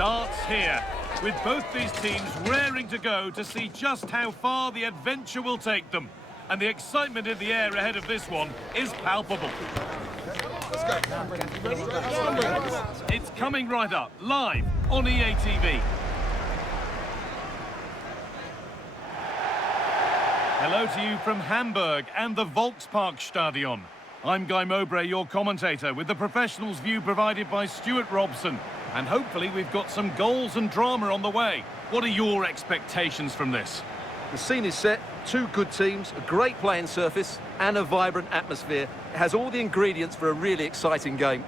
starts here, with both these teams raring to go to see just how far the adventure will take them. And the excitement in the air ahead of this one is palpable. It's coming right up, live on EA TV. Hello to you from Hamburg and the Volksparkstadion. I'm Guy Mowbray, your commentator, with the professionals' view provided by Stuart Robson. And hopefully we've got some goals and drama on the way. What are your expectations from this? The scene is set, two good teams, a great playing surface and a vibrant atmosphere. It has all the ingredients for a really exciting game.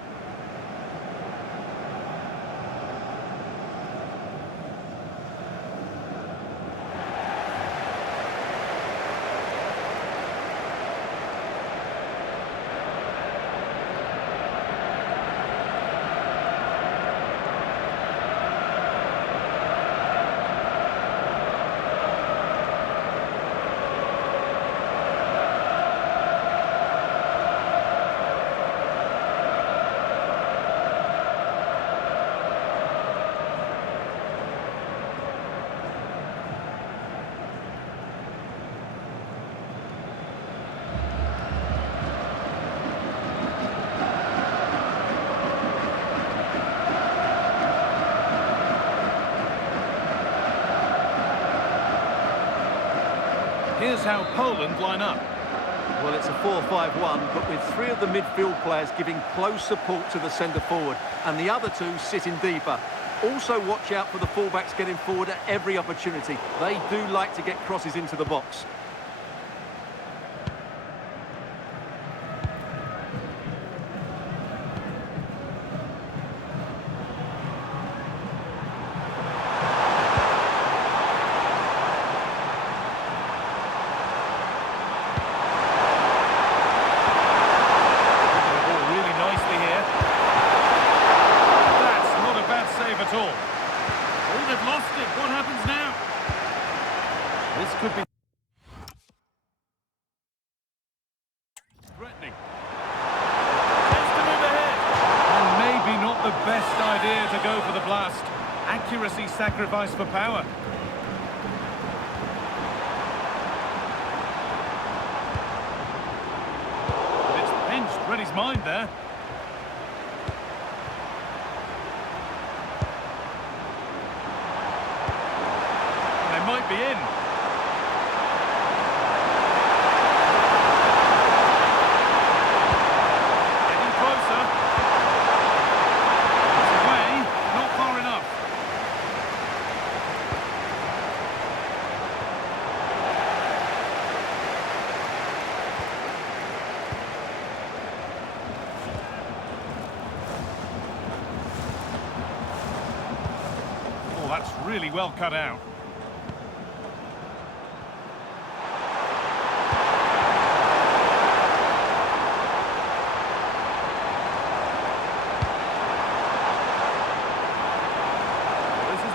Here's how Poland line up. Well, it's a 4-5-1, but with three of the midfield players giving close support to the centre-forward, and the other two sitting deeper. Also watch out for the fullbacks getting forward at every opportunity. They do like to get crosses into the box. Oh, they've lost it. What happens now? This could be threatening. Tends to move ahead. And maybe not the best idea to go for the blast. Accuracy sacrificed for power. But it's pinched. Read his mind there. Might be in. Getting closer. It's away, not far enough. Oh, that's really well cut out.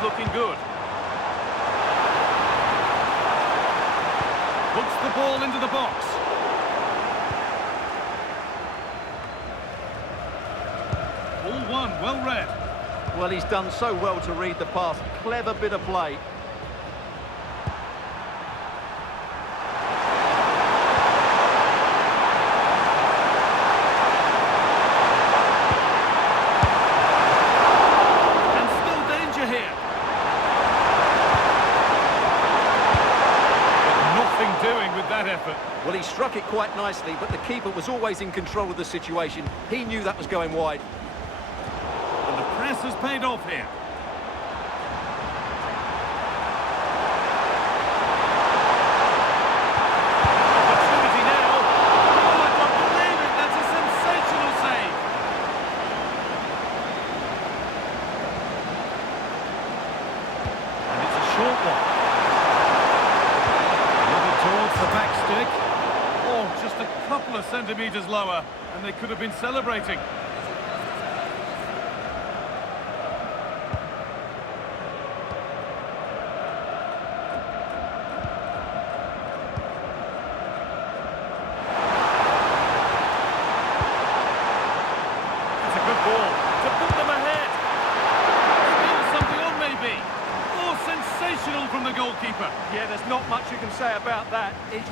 Looking good. Puts the ball into the box. Ball one, well read. Well, he's done so well to read the pass. Clever bit of play. Effort. Well, he struck it quite nicely, but the keeper was always in control of the situation. He knew that was going wide. And the press has paid off here. Opportunity now. Oh, I don't believe it. That's a sensational save. And it's a short one. Towards the back stick. Oh, just a couple of centimetres lower, and they could have been celebrating. It's a good ball to put them ahead. Still something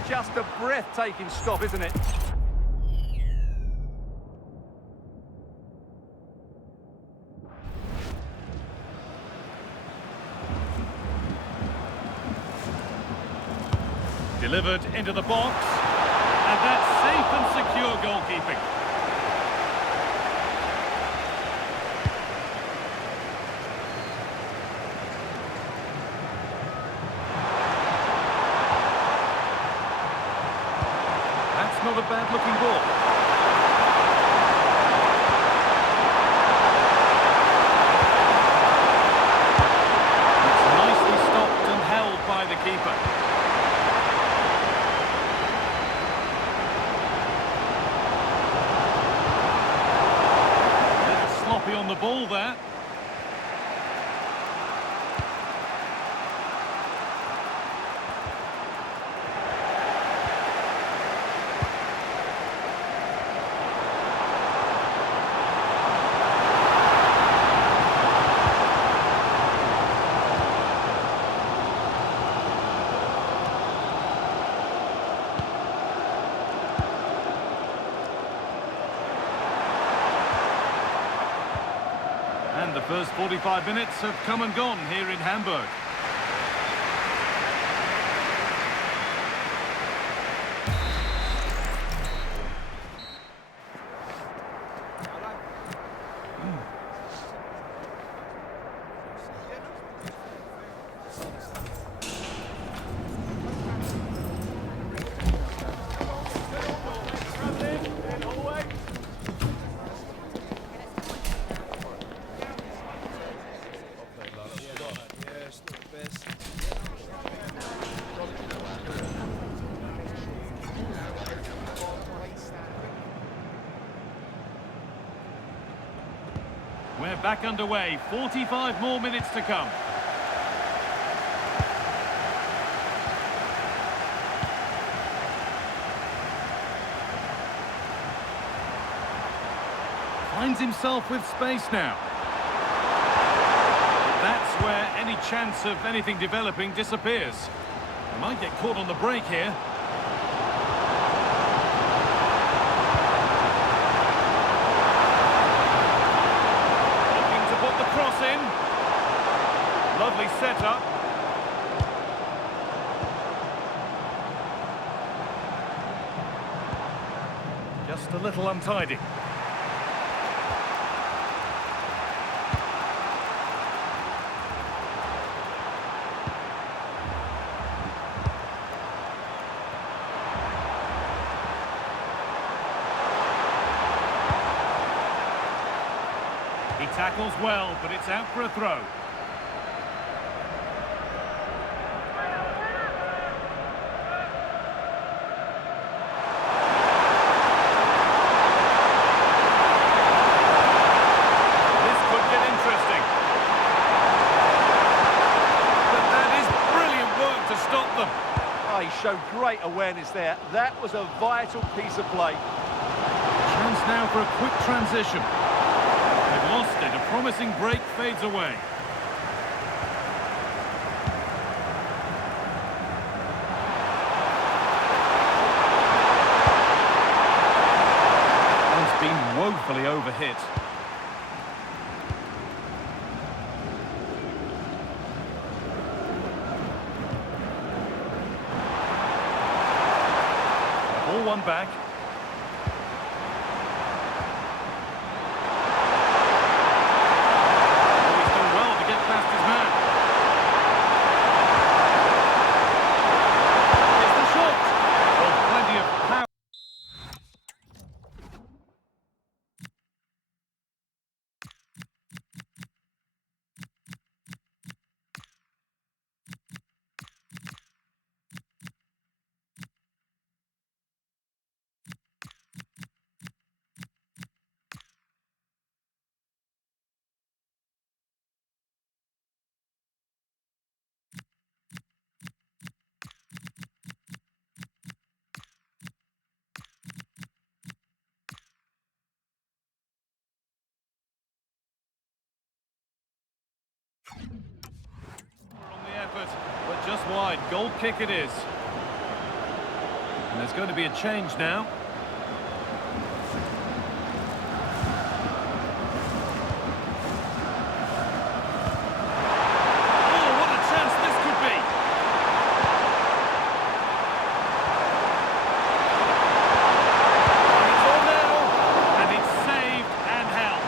just a breathtaking stop, isn't it? Delivered into the box. And that's safe and secure goalkeeping. That's not a bad-looking ball. It's nicely stopped and held by the keeper. Sloppy on the ball there. And the first 45 minutes have come and gone here in Hamburg. We're back underway, 45 more minutes to come. Finds himself with space now. That's where any chance of anything developing disappears. He might get caught on the break here. Cross in. Lovely setup. Just a little untidy. He tackles well, but it's out for a throw. This could get interesting. But that is brilliant work to stop them. Oh, he showed great awareness there. That was a vital piece of play. Chance now for a quick transition. Lost it. A promising break fades away. It's been woefully overhit. Ball one back. On the effort, but just wide. Goal kick it is. And there's going to be a change now. Oh, what a chance this could be! And it's on now, and it's saved and held.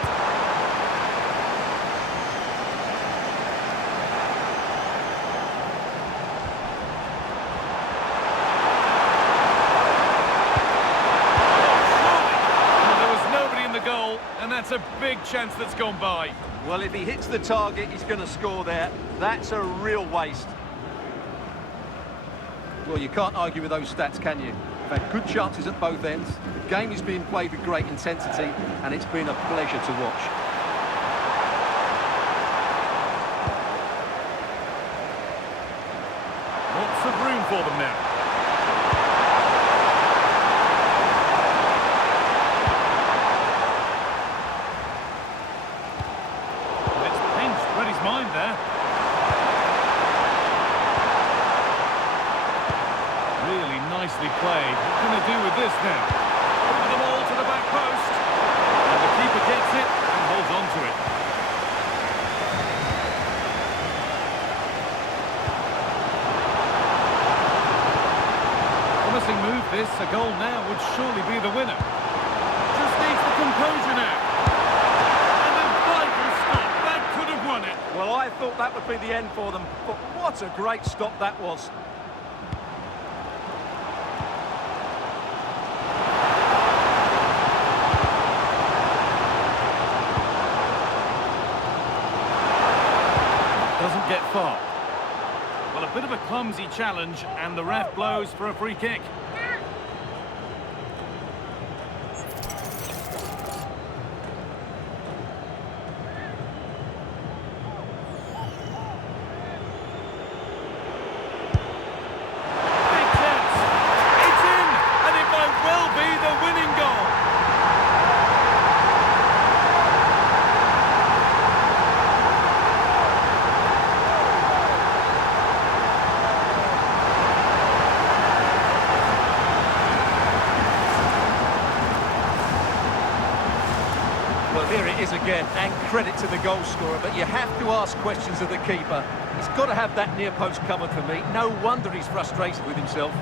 Goal, and that's a big chance that's gone by. Well, if he hits the target, he's going to score there. That's a real waste. Well, you can't argue with those stats, can you? They've had good chances at both ends. The game is being played with great intensity, and it's been a pleasure to watch. Lots of room for them now. Mind there. Really nicely played. What can they do with this now? Over the ball to the back post. And the keeper gets it and holds on to it. Promising move this. A goal now would surely be the winner. Just needs the composure now. Well, I thought that would be the end for them, but what a great stop that was. Doesn't get far. Well, a bit of a clumsy challenge, and the ref blows for a free kick. Well, here it is again, and credit to the goal scorer, but you have to ask questions of the keeper. He's got to have that near post covered for me. No wonder he's frustrated with himself.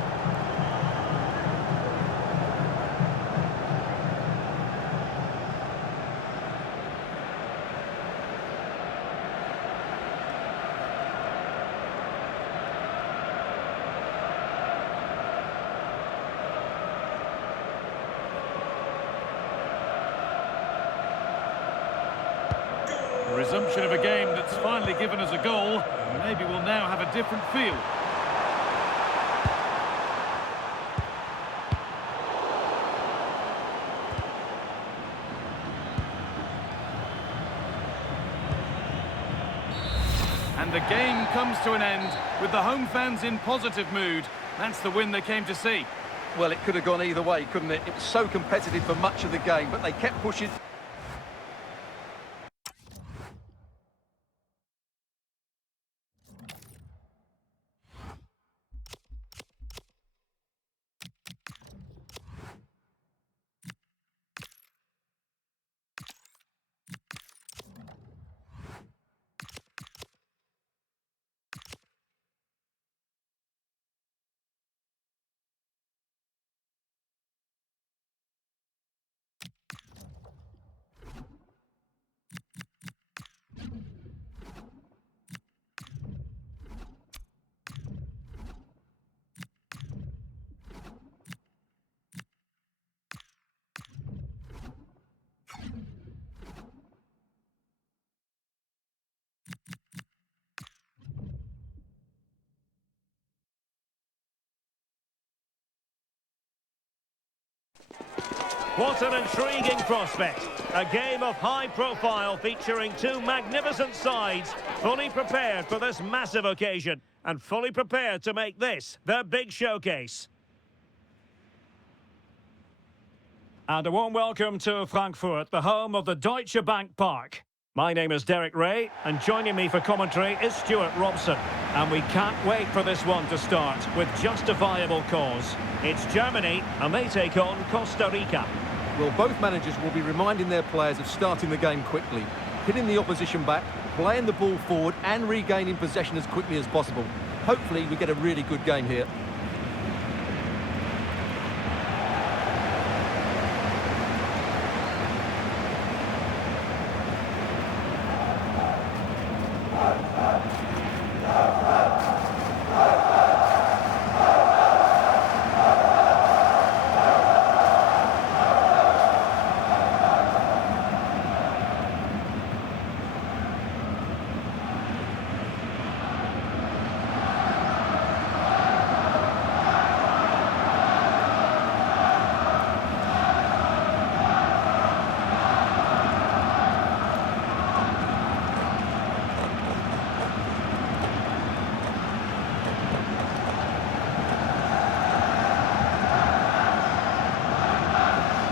Resumption of a game that's finally given us a goal. Maybe we'll now have a different feel. And the game comes to an end with the home fans in positive mood. That's the win they came to see. Well, it could have gone either way, couldn't it? It was so competitive for much of the game, but they kept pushing. What an intriguing prospect. A game of high profile featuring two magnificent sides, fully prepared for this massive occasion and fully prepared to make this their big showcase. And a warm welcome to Frankfurt, the home of the Deutsche Bank Park. My name is Derek Ray, and joining me for commentary is Stuart Robson. And we can't wait for this one to start with justifiable cause. It's Germany, and they take on Costa Rica. Well, both managers will be reminding their players of starting the game quickly, hitting the opposition back, playing the ball forward and regaining possession as quickly as possible. Hopefully we get a really good game here.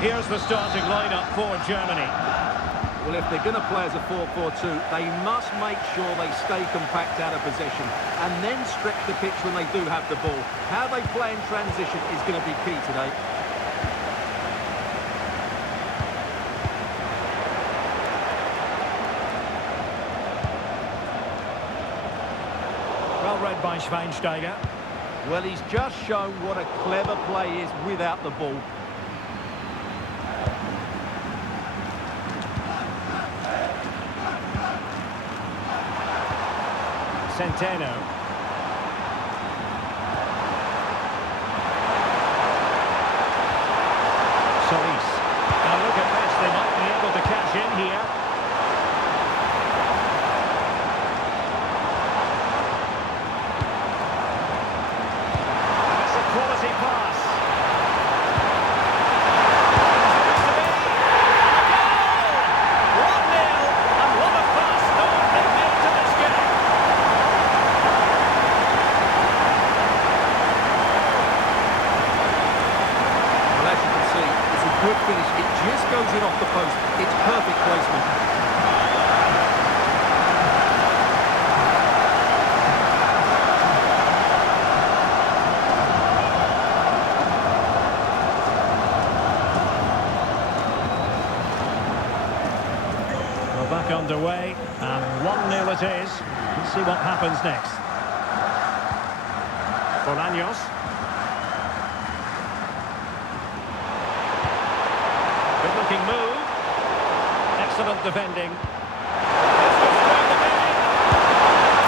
Here's the starting lineup for Germany. Well, if they're going to play as a 4-4-2, they must make sure they stay compact out of possession and then stretch the pitch when they do have the ball. How they play in transition is going to be key today. Well read by Schweinsteiger. Well, he's just shown what a clever play is without the ball. Centeno. Solis. Now look at this, they might be able to cash in here. That's a quality pass. Good finish, it just goes in off the post. It's perfect placement. We're back underway, and 1-0 it is. Let's see what happens next. Bolaños. Good-looking move. Excellent defending. This was through the game.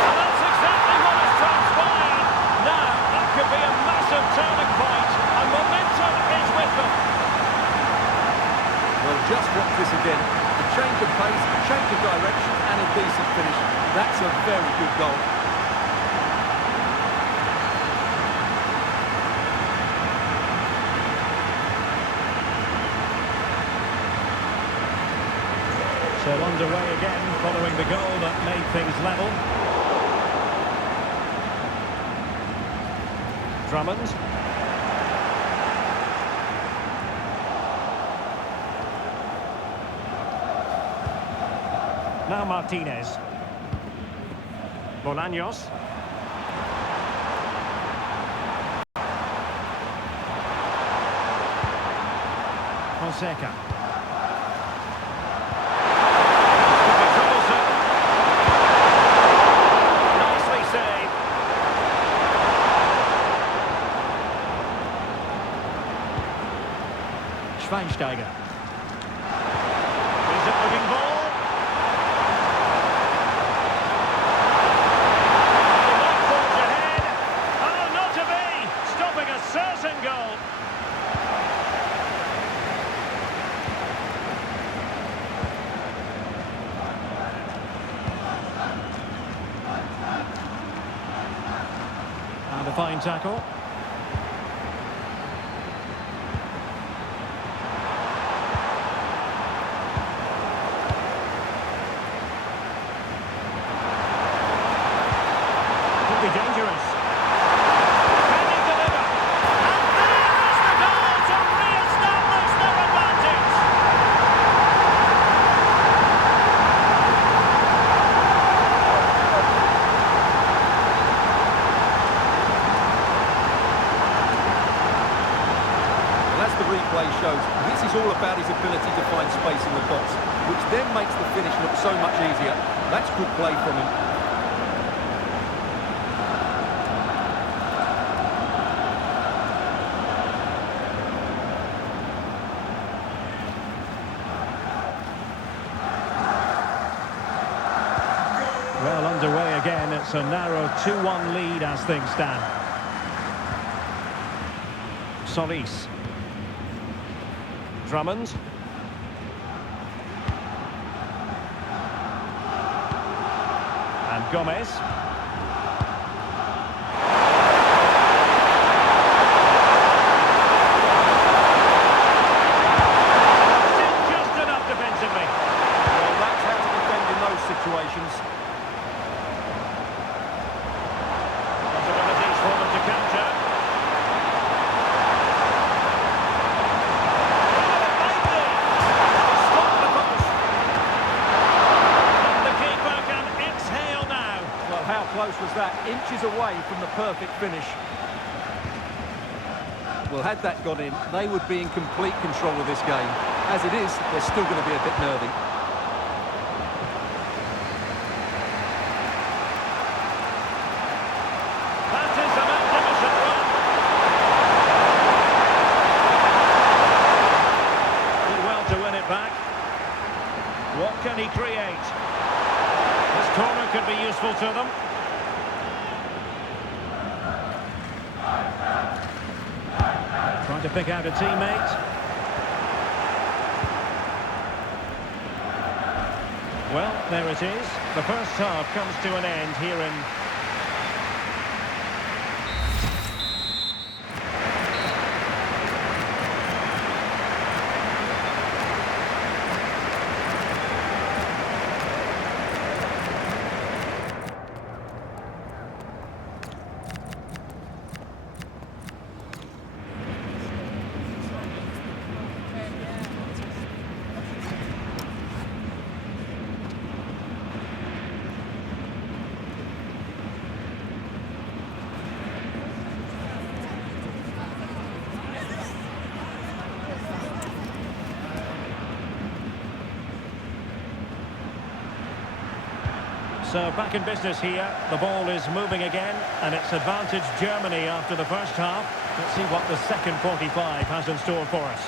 And that's exactly what has transpired. Now, that could be a massive turning point, and momentum is with them. Well, just watch this again. A change of pace, a change of direction, and a decent finish. That's a very good goal. So underway again, following the goal that made things level. Drummond. Now Martinez. Bolaños. Fonseca. Schweinsteiger. Is it looking ball? That forge ahead. Oh, not to be! Stopping a certain goal. And a fine tackle. Be dangerous. Can he deliver? And there is the goal to re-establish their advantage. the replay shows, this is all about his ability to find space in the box, which then makes the finish look so much easier. That's good play from him. Well, underway again. It's a narrow 2-1 lead as things stand. Solis. Drummond. And Gomez. Just enough defensively. Well, that's how to defend in those situations. Possibilities for them to counter. Stop the post. And the keeper can exhale now. Well, how close was that? Inches away from the perfect finish. Well, had that gone in, they would be in complete control of this game. As it is, they're still going to be a bit nervy. That is a magnificent run. Did well to win it back. What can he create? This corner could be useful to them. Trying to pick out a teammate. Well, there it is. The first half comes to an end here in... So back in business here, the ball is moving again, and it's advantage Germany after the first half. Let's see what the second 45 has in store for us.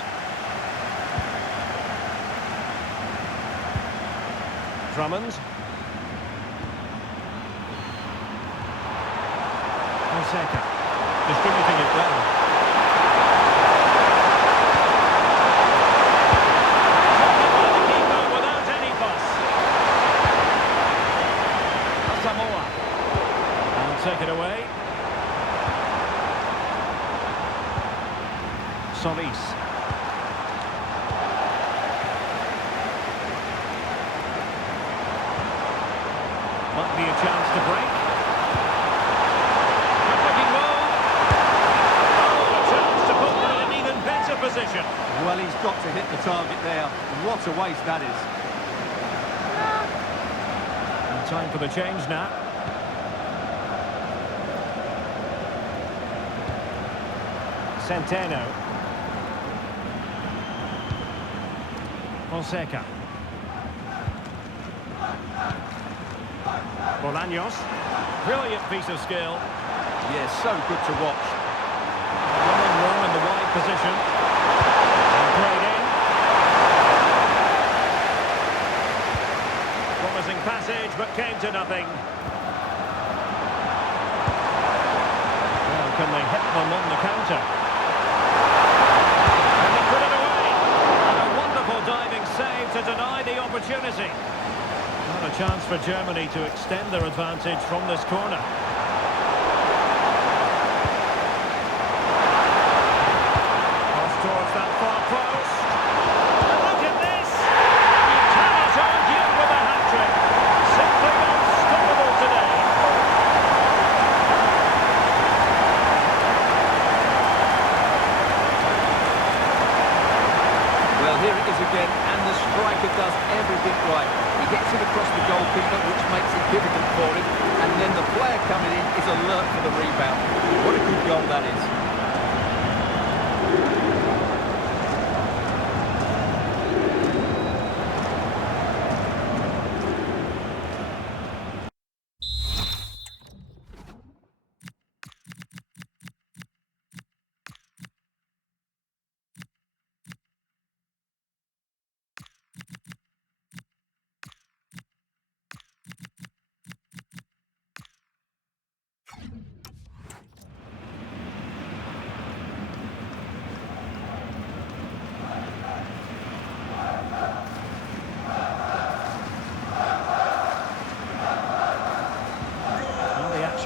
Drummond. Fonseca, distributing it well. Take it away. Solis. Might be a chance to break. Good-looking move. Oh, a chance to put them in an even better position. Well, he's got to hit the target there. What a waste that is. And time for the change now. Centeno. Fonseca. Bolaños. Brilliant piece of skill. Yeah, so good to watch. Running room in the wide position. And played in. Promising passage, but came to nothing. Well, can they hit them on the counter? Diving save to deny the opportunity. Not a chance for Germany to extend their advantage from this corner. Cross towards that far post. And look at this! You cannot argue with a hat-trick. Simply unstoppable today. Well, here it is again, and the striker does everything right. He gets it across the goalkeeper, which makes it difficult for him, and then the player coming in is alert for the rebound. What a good goal that is.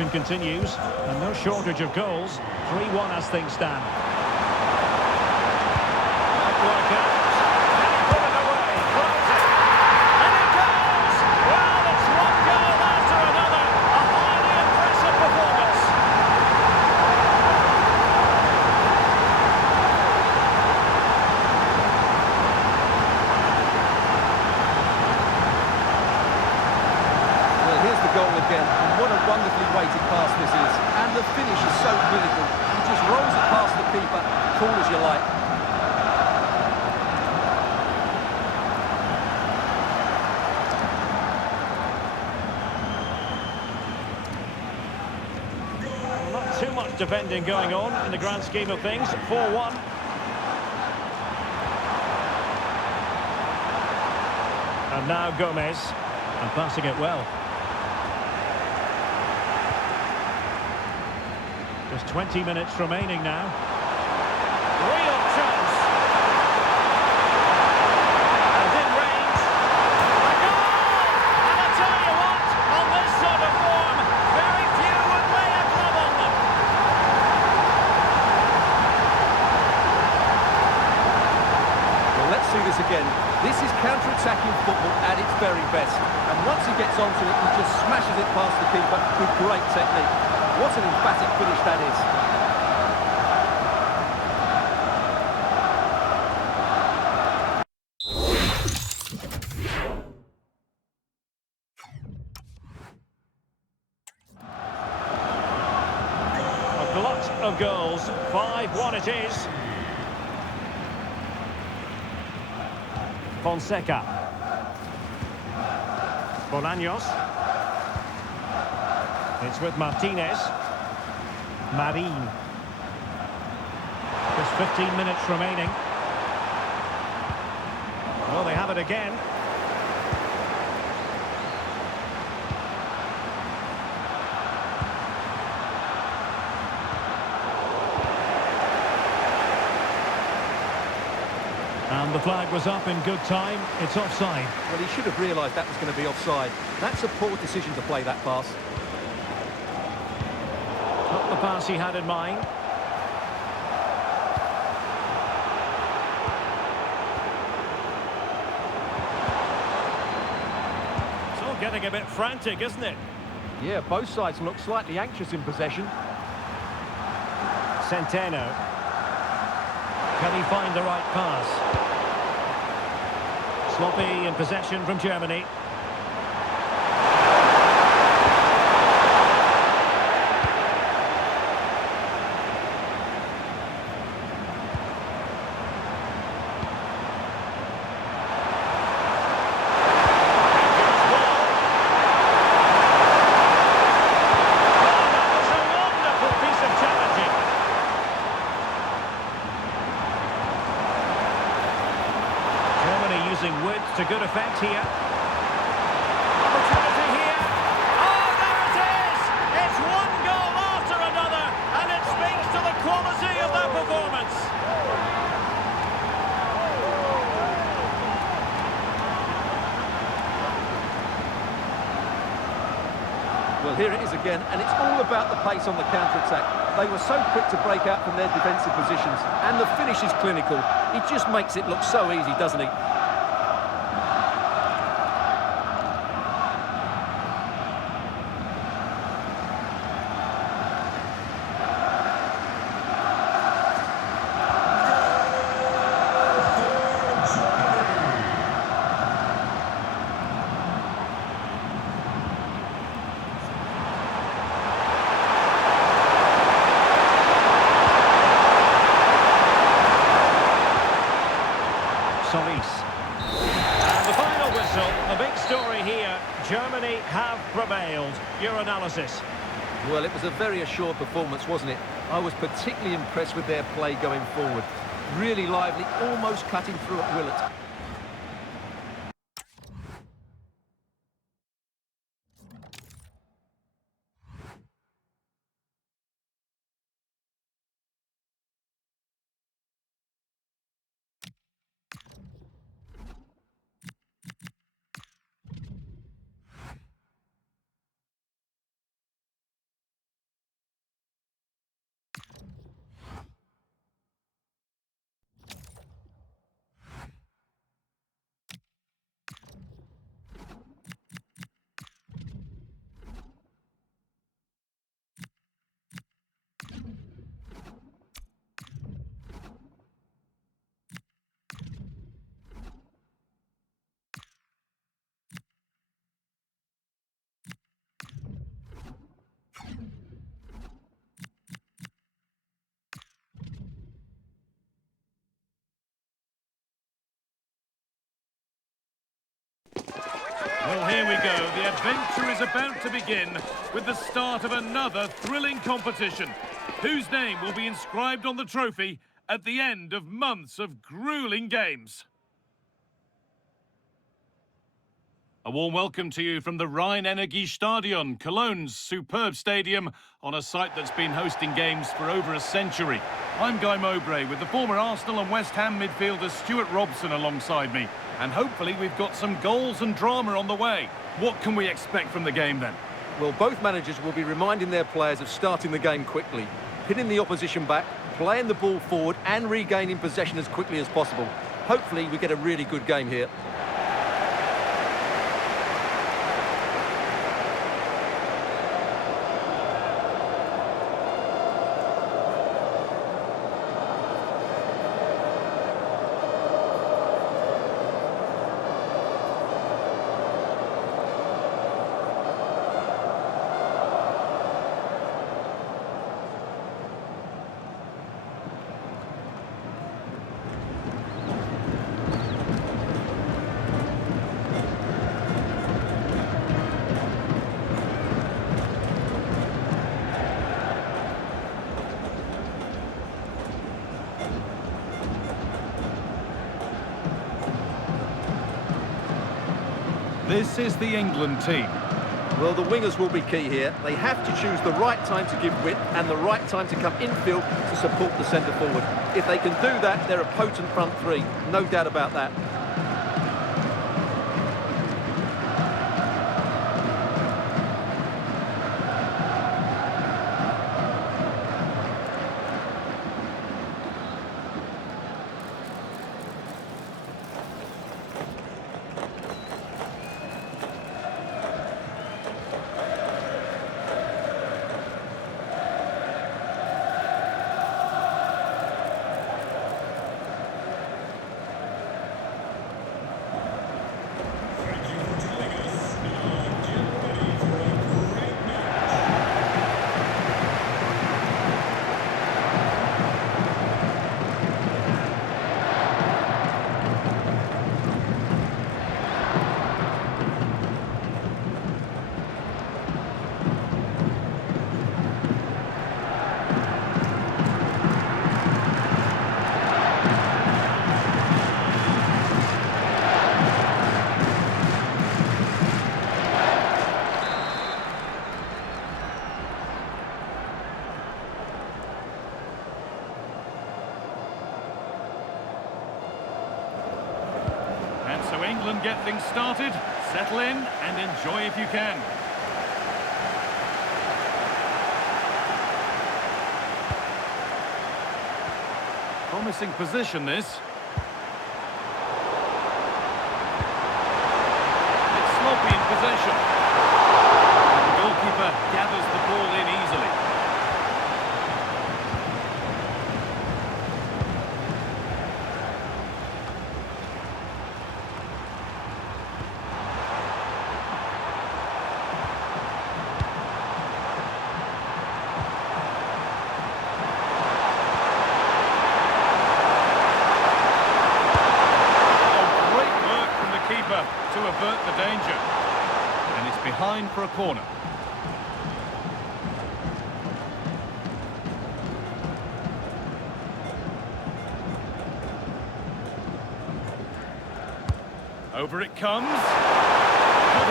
action continues, and no shortage of goals. 3-1 as things stand. Might work out. Can he put it away? Throws it. And it goes! Well, it's one goal after another. A highly impressive performance. Well, here's the goal again, and what a wonderfully weighted pass this is. And the finish is so clinical. He just rolls it past the keeper, cool as you like. Not too much defending going on in the grand scheme of things. 4-1. And now Gomez, and passing it well. There's 20 minutes remaining now. Real chance. And in range. A goal! And I tell you what, on this sort of form, very few would lay a glove on them. Well, let's see this again. This is counter-attacking football at its very best. And once he gets onto it, he just smashes it past the keeper with great technique. What an emphatic finish that is. A glut of goals. 5-1 it is. Fonseca. Bolaños. It's with Martinez. Marin. There's 15 minutes remaining. Well, they have it again. And the flag was up in good time. It's offside. Well, he should have realised that was going to be offside. That's a poor decision to play that pass. Not the pass he had in mind. It's all getting a bit frantic, isn't it? Yeah, both sides look slightly anxious in possession. Centeno. Can he find the right pass? Sloppy in possession from Germany. Using width to good effect here. Opportunity here. Oh, there it is! It's one goal after another, and it speaks to the quality of their performance. Well, here it is again, and it's all about the pace on the counter-attack. They were so quick to break out from their defensive positions, and the finish is clinical. He just makes it look so easy, doesn't he? And the final whistle, the big story here, Germany have prevailed. Your analysis? Well, it was a very assured performance, wasn't it? I was particularly impressed with their play going forward. Really lively, almost cutting through at will at Well, here we go. The adventure is about to begin with the start of another thrilling competition. Whose name will be inscribed on the trophy at the end of months of grueling games? A warm welcome to you from the Rhein-Energie-Stadion, Cologne's superb stadium, on a site that's been hosting games for over a century. I'm Guy Mowbray with the former Arsenal and West Ham midfielder Stuart Robson alongside me. And hopefully we've got some goals and drama on the way. What can we expect from the game then? Well, both managers will be reminding their players of starting the game quickly, pinning the opposition back, playing the ball forward and regaining possession as quickly as possible. Hopefully we get a really good game here. This is the England team. Well, the wingers will be key here. They have to choose the right time to give width and the right time to come infield to support the centre forward. If they can do that, they're a potent front three. No doubt about that. So England get things started, settle in and enjoy if you can. Promising position this. It's sloppy in possession. The goalkeeper gathers the ball in easily. To avert the danger, and it's behind for a corner. Over it comes. Good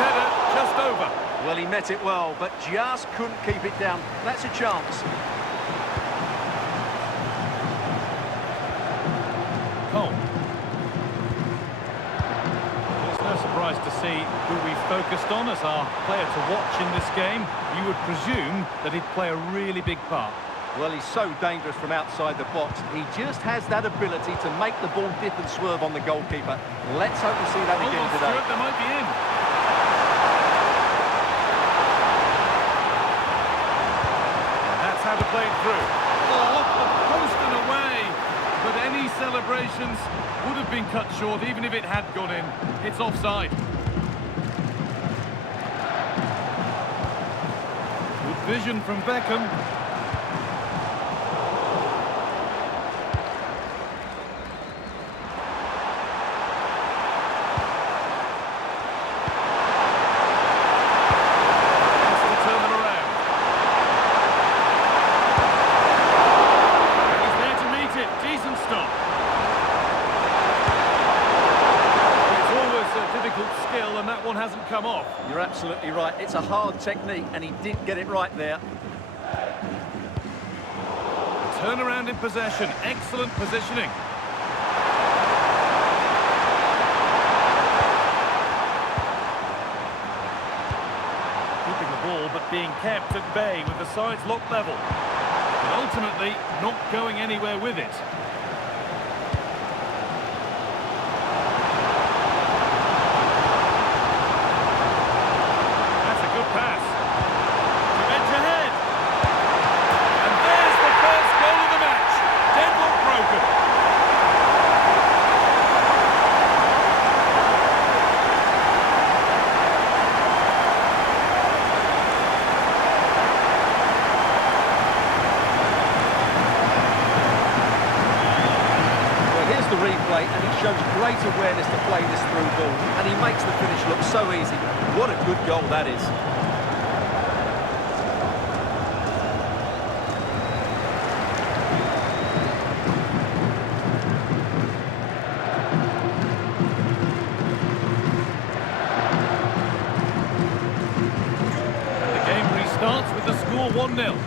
header, just over. Well, he met it well, but just couldn't keep it down. That's a chance. Cole. No surprise to see who we focused on as our player to watch in this game. You would presume that he'd play a really big part. Well, he's so dangerous from outside the box. He just has that ability to make the ball dip and swerve on the goalkeeper. Let's hope we see that again today. Stuart, they might be in. That's how to play it through. Oh, off the post and away. But any celebrations would have been cut short even if it had gone in. It's offside. Good vision from Beckham. hasn't come off. You're absolutely right. It's a hard technique, and he didn't get it right there. Turnaround in possession. Excellent positioning. Keeping the ball, but being kept at bay with the sides locked level. But ultimately, not going anywhere with it. That's a good pass. To edge ahead. And there's the first goal of the match. Deadlock broken. The replay, and he shows great awareness to play this through ball, and he makes the finish look so easy. What a good goal that is. The game restarts with the score 1-0.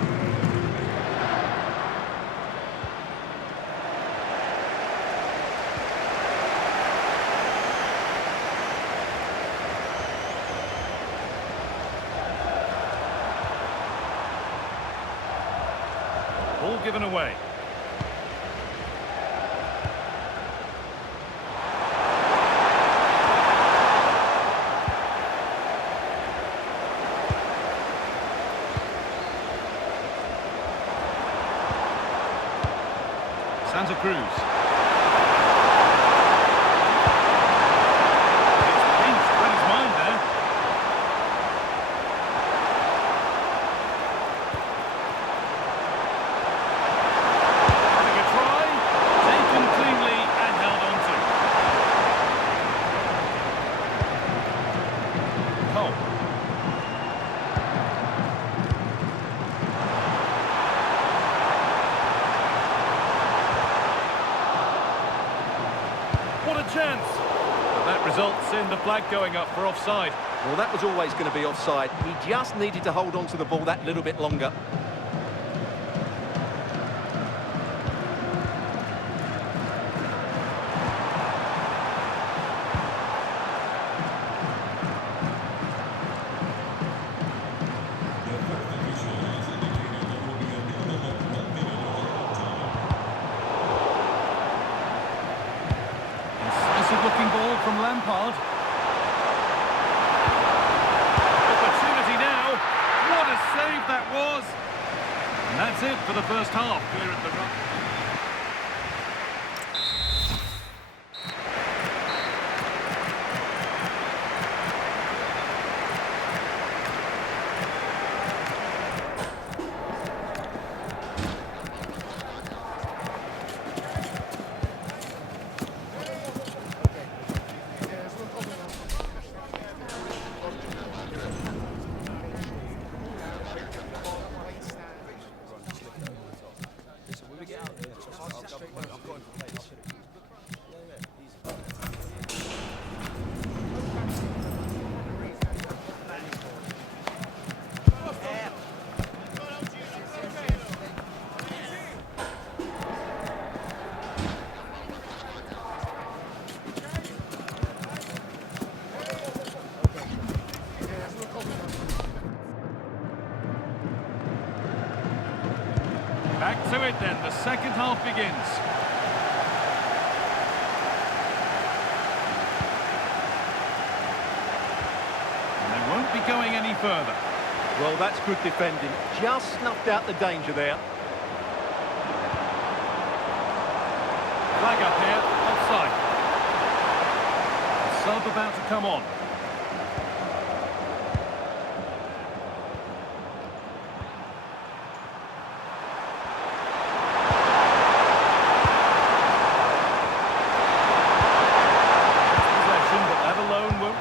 Ball given away. Santa Cruz. It's pinched, read his mind there. Having a try, taken cleanly and held on to. Cole. What a chance! But that results in the flag going up for offside. Well, that was always going to be offside. He just needed to hold on to the ball that little bit longer. Looking ball from Lampard. Opportunity now. What a save that was. And that's it for the first half. Clear at the run. Back to it then, the second half begins. And they won't be going any further. Well, that's good defending. Just snuffed out the danger there. Flag up here, offside. The sub about to come on.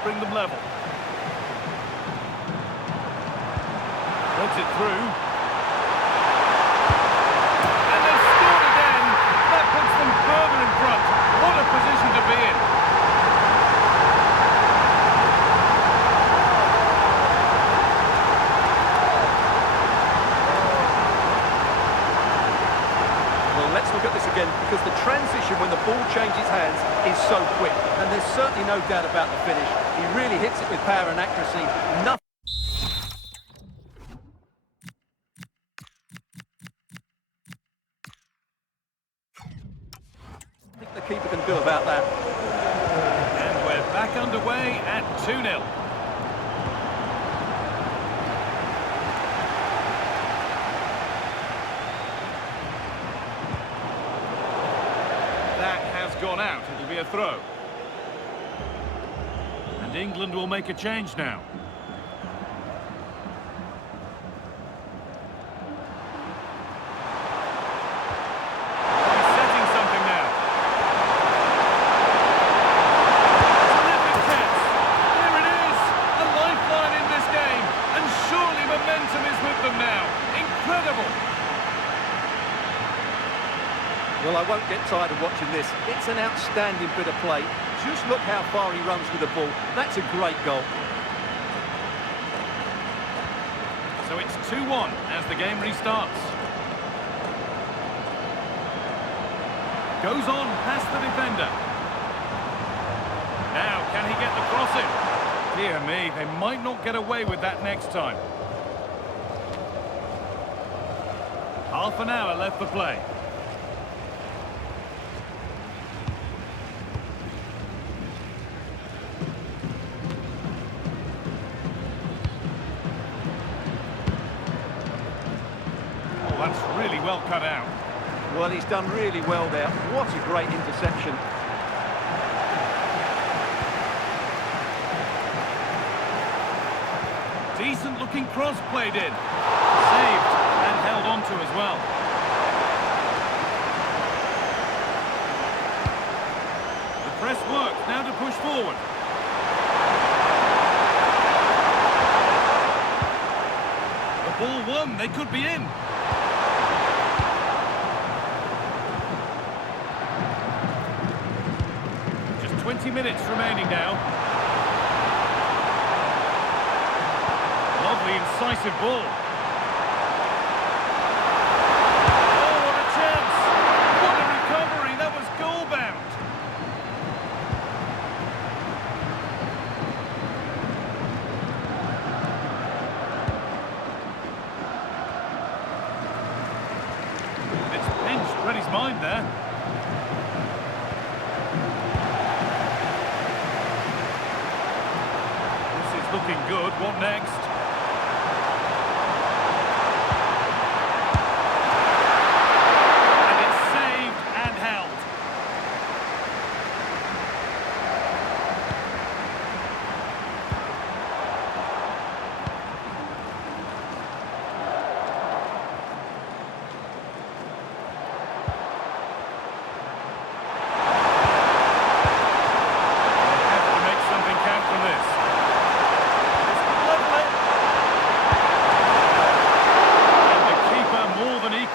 Bring them level. Puts it through. And they've scored again. That puts them further in front. What a position to be in. execution when the ball changes hands is so quick. And there's certainly no doubt about the finish. He really hits it with power and accuracy. Nothing. The keeper can do about that. And we're back underway at 2-0. That has gone out. It'll be a throw. And England will make a change now. Well, I won't get tired of watching this. It's an outstanding bit of play. Just look how far he runs with the ball. That's a great goal. So it's 2-1 as the game restarts. Goes on past the defender. Now, can he get the cross in? Dear me, they might not get away with that next time. Half an hour left for play. That's really well cut out. Well, he's done really well there. What a great interception. Decent looking cross played in. Saved and held on to as well. The press works, now to push forward. The ball won, they could be in. Just 20 minutes remaining now. Lovely, incisive ball. Oh, what a chance! What a recovery! That was goal-bound. It's pinched, read his mind there. This is looking good. What next?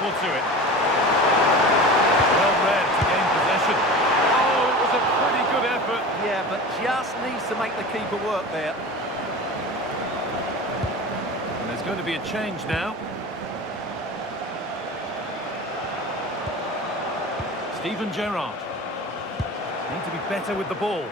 To it. Well read to gain possession. Oh, it was a pretty good effort. Yeah, but just needs to make the keeper work there. And there's going to be a change now. Steven Gerrard. Need to be better with the ball.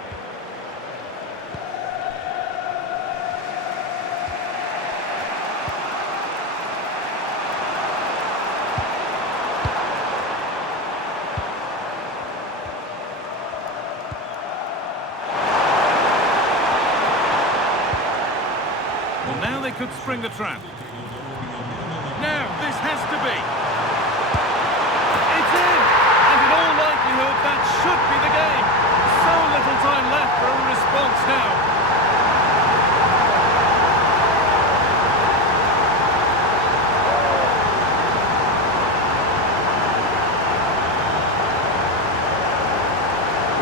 Now they could spring the trap. Now, this has to be. It's in! And in all likelihood, that should be the game. So little time left for a response now.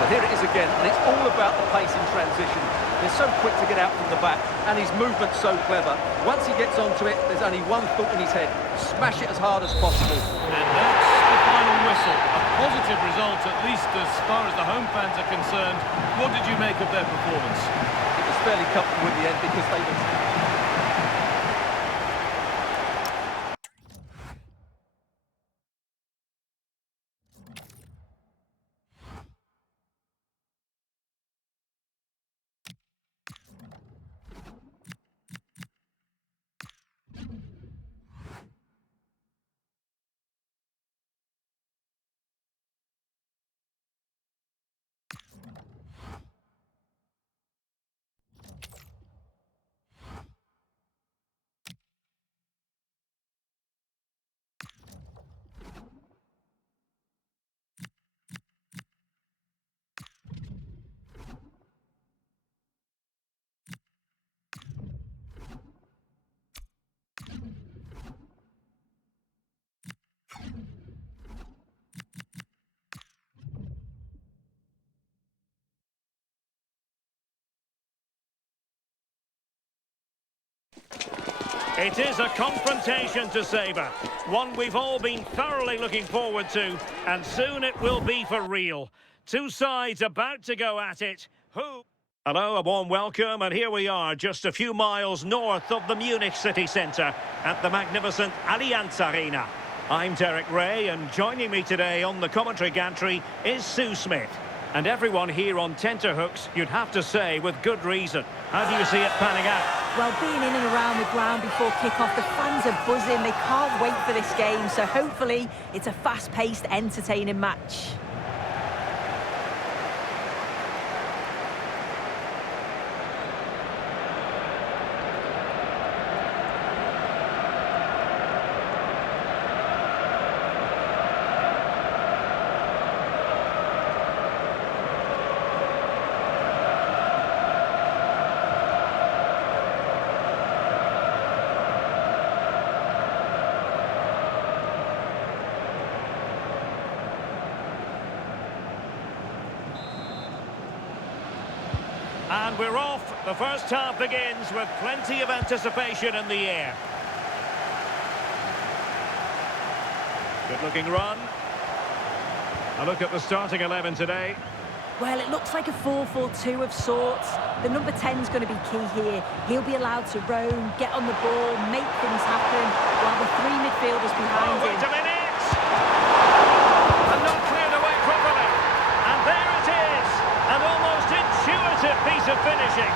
Well, here it is again, and it's all about the pace in transition. They're so quick to get out from the back, and his movement's so clever. Once he gets onto it, there's only one thought in his head: smash it as hard as possible. And that's the final whistle. A positive result, at least as far as the home fans are concerned. What did you make of their performance? It was fairly comfortable in the end because they were... It is a confrontation to savour, one we've all been thoroughly looking forward to, and soon it will be for real. Two sides about to go at it. Hello, a warm welcome, and here we are, just a few miles north of the Munich city centre at the magnificent Allianz Arena. I'm Derek Ray, and joining me today on the commentary gantry is Sue Smith. And everyone here on tenterhooks, you'd have to say, with good reason. How do you see it panning out? Well, being in and around the ground before kick-off, the fans are buzzing. They can't wait for this game, so hopefully it's a fast-paced, entertaining match. And we're off. The first half begins with plenty of anticipation in the air. Good-looking run. A look at the starting 11 today. Well, it looks like a 4-4-2 of sorts. The number 10's going to be key here. He'll be allowed to roam, get on the ball, make things happen, while the three midfielders behind him. Wait a minute! And not cleared away properly. And there it is! An almost intuitive piece of finishing.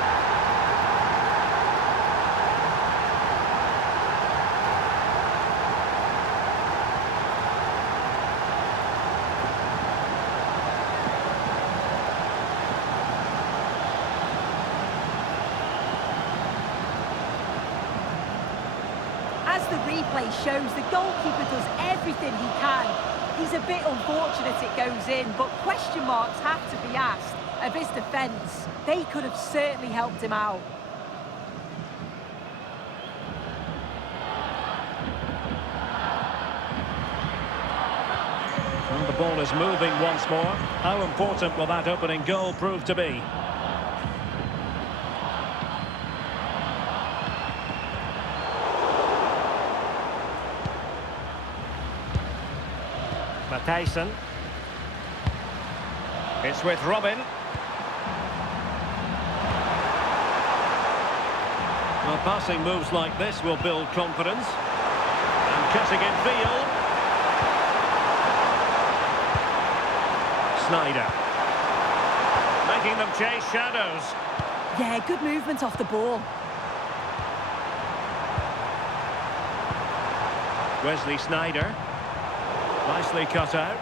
As the replay shows, the goalkeeper does everything he can. He's a bit unfortunate it goes in, but question marks have to be asked of his defence. They could have certainly helped him out. And the ball is moving once more. How important will that opening goal prove to be? Matthijssen. It's with Robin. Well, passing moves like this will build confidence. And cutting in field. Snyder. Making them chase shadows. Yeah, good movement off the ball. Wesley Snyder. Nicely cut out.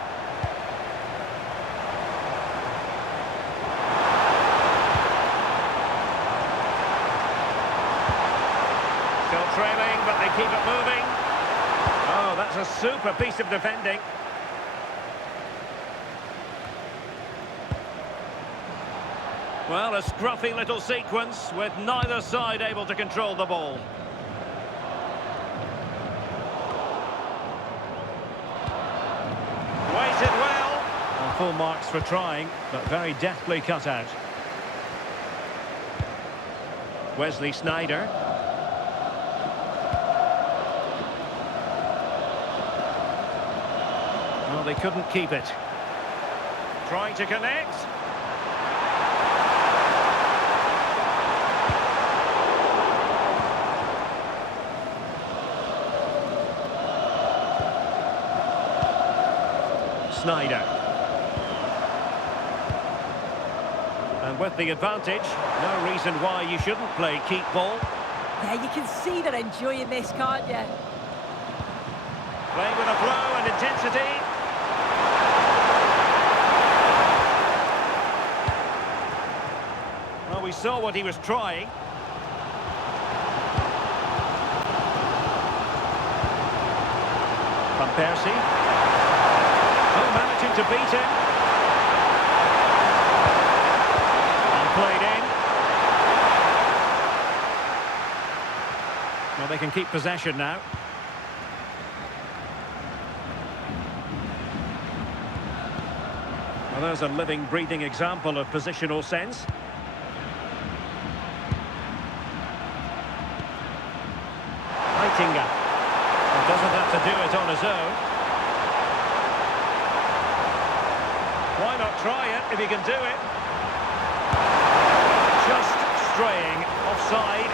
Still trailing, but they keep it moving. Oh, that's a super piece of defending. Well, a scruffy little sequence with neither side able to control the ball. Waited well. And full marks for trying, but very deftly cut out. Wesley Snyder. Well, they couldn't keep it. Trying to connect. Snyder. And with the advantage, no reason why you shouldn't play keep ball. Yeah, you can see they're enjoying this, can't you? Playing with a flow and intensity. Well, we saw what he was trying. Van Persie. Oh, managing to beat him. And played in. Well, they can keep possession now. Well, there's a living, breathing example of positional sense. Heitinga. He doesn't have to do it on his own. Why not try it if he can do it? Just straying offside.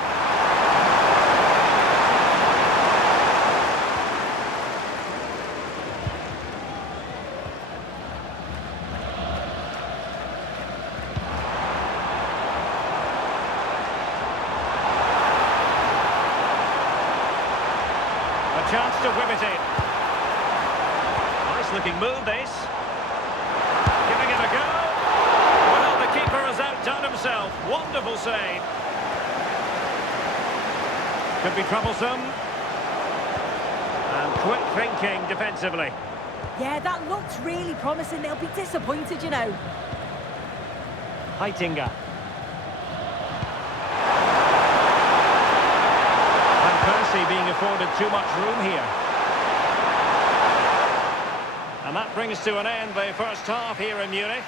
A chance to whip it in. Nice looking move this. Giving it a go. Well, the keeper has outdone himself. Wonderful save. Could be troublesome. And quick thinking defensively. Yeah, that looks really promising. They'll be disappointed, you know. Heitinga. And Percy being afforded too much room here. And that brings to an end the first half here in Munich.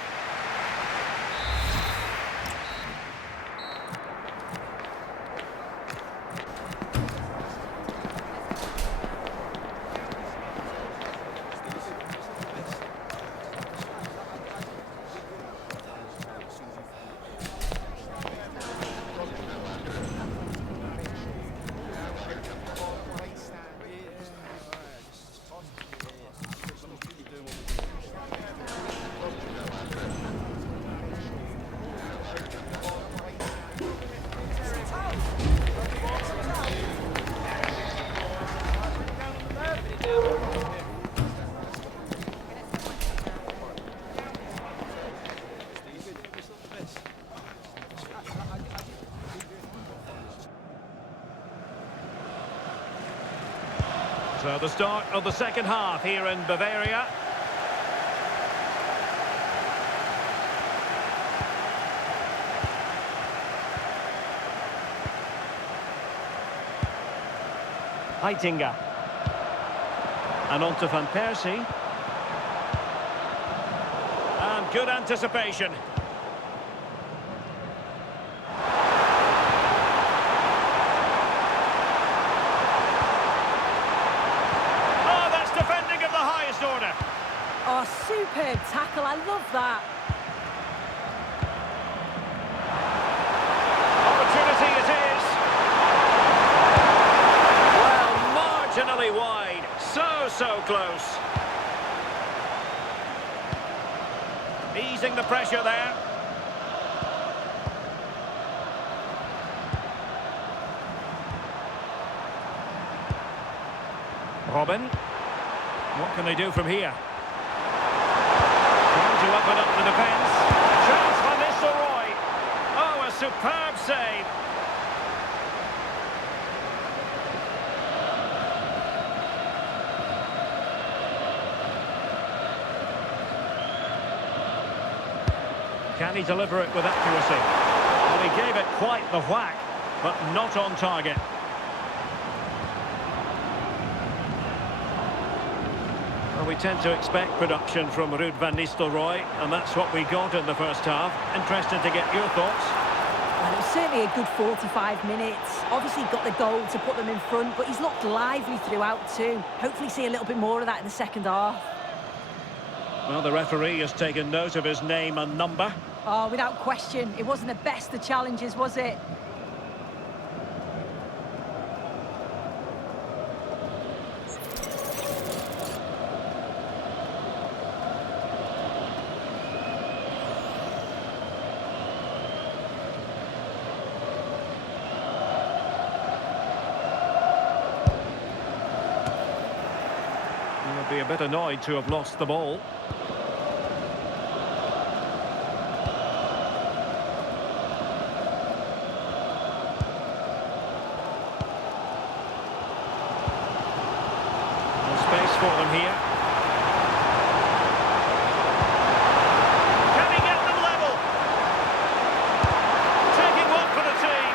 So the start of the second half here in Bavaria. Heitinga. And on to Van Persie. And good anticipation. Oh, superb tackle. I love that. Opportunity it is. Well, marginally wide. So close. Easing the pressure there. Robin. What can they do from here? To open up the defence. Chance for Nistelrooy. Oh, a superb save. Can he deliver it with accuracy? Well, he gave it quite the whack, but not on target. We tend to expect production from Ruud van Nistelrooy, and that's what we got in the first half. Interested to get your thoughts. Well, it was certainly a good 45 minutes. Obviously got the goal to put them in front, but he's looked lively throughout too. Hopefully see a little bit more of that in the second half. Well, the referee has taken note of his name and number. Oh, without question. It wasn't the best of challenges, was it? Be a bit annoyed to have lost the ball. No space for them here. Can he get them level? Taking one for the team.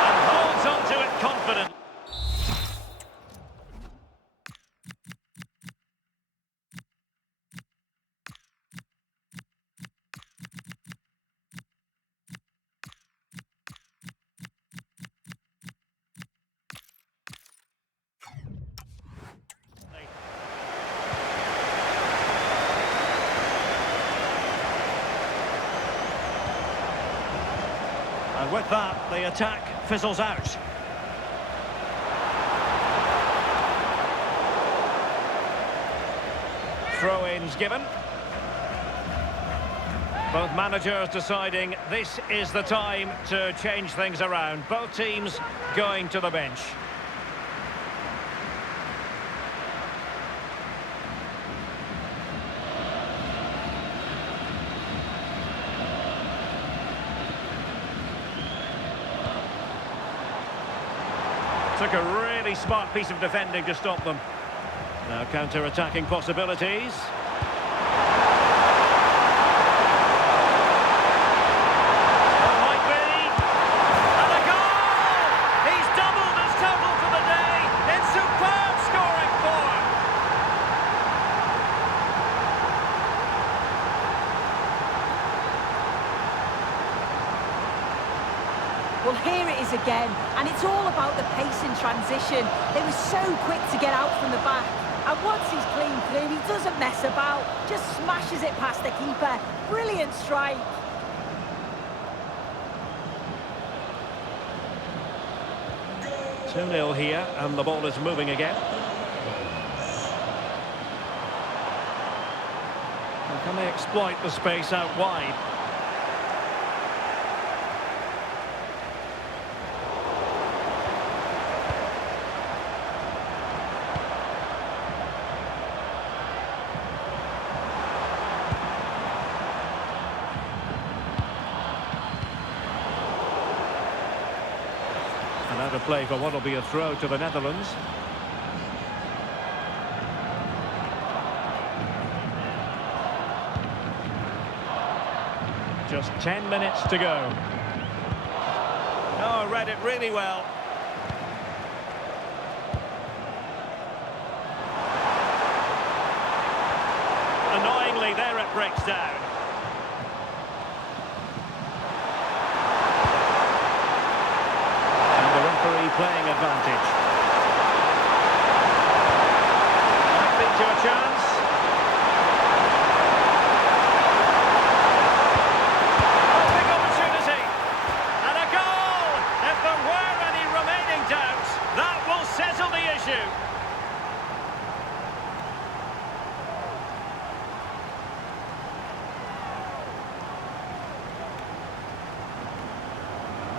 And holds on to it confidently. And with that, the attack fizzles out. Throw-ins given. Both managers deciding this is the time to change things around. Both teams going to the bench. Took a really smart piece of defending to stop them. Now counter-attacking possibilities. That might be. And a goal! He's doubled his total for the day in superb scoring form. Well, here it is again, and it's all about the pace in transition. They were so quick to get out from the back. And once he's clean through, he doesn't mess about, just smashes it past the keeper. Brilliant strike. Two 2-0 here, and the ball is moving again. And can they exploit the space out wide? And out of play for what will be a throw to the Netherlands. Just 10 minutes to go. Oh, read it really well. Annoyingly, there it breaks down. Playing advantage. Might lead to a chance. A big opportunity. And a goal! If there were any remaining doubts, that will settle the issue.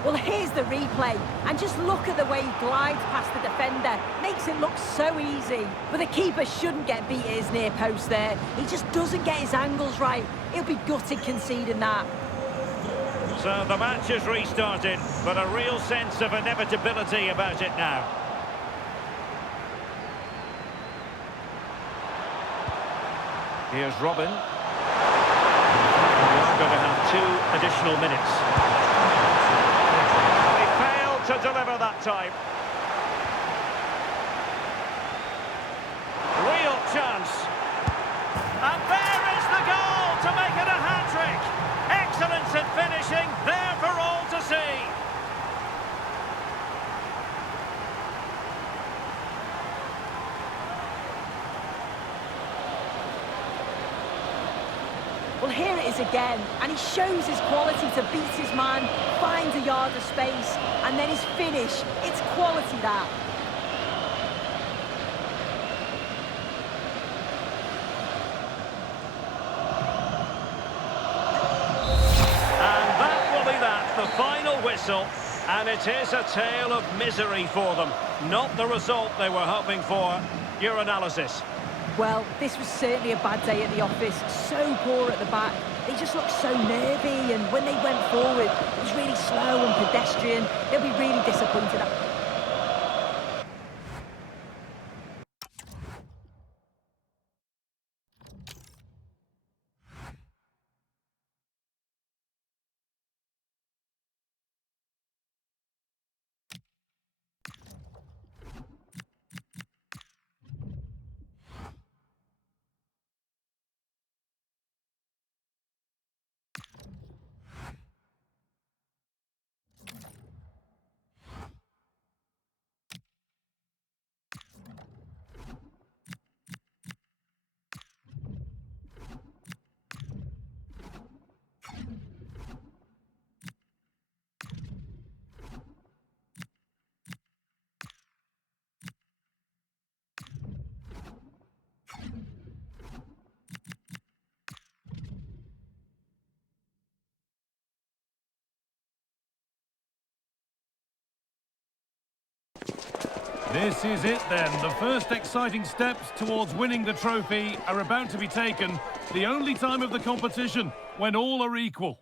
Well, here's the replay, and just look at the way he glides past the defender. Makes it look so easy. But the keeper shouldn't get beat at his near post there. He just doesn't get his angles right. He'll be gutted conceding that. So the match has restarted, but a real sense of inevitability about it now. Here's Robin. We are going to have 2 additional minutes. To deliver that time. Real chance. And there is the goal to make it a hat-trick. Excellence in finishing, there for all to see. Well, here it is again, and he shows his quality to beat his man, finds a yard of space, and then his finish. It's quality, that. And that will be that, the final whistle. And it is a tale of misery for them. Not the result they were hoping for. Your analysis. Well, this was certainly a bad day at the office. So poor at the back. They just looked so nervy, and when they went forward, it was really slow and pedestrian. They'll be really disappointed. This is it then. The first exciting steps towards winning the trophy are about to be taken. The only time of the competition when all are equal.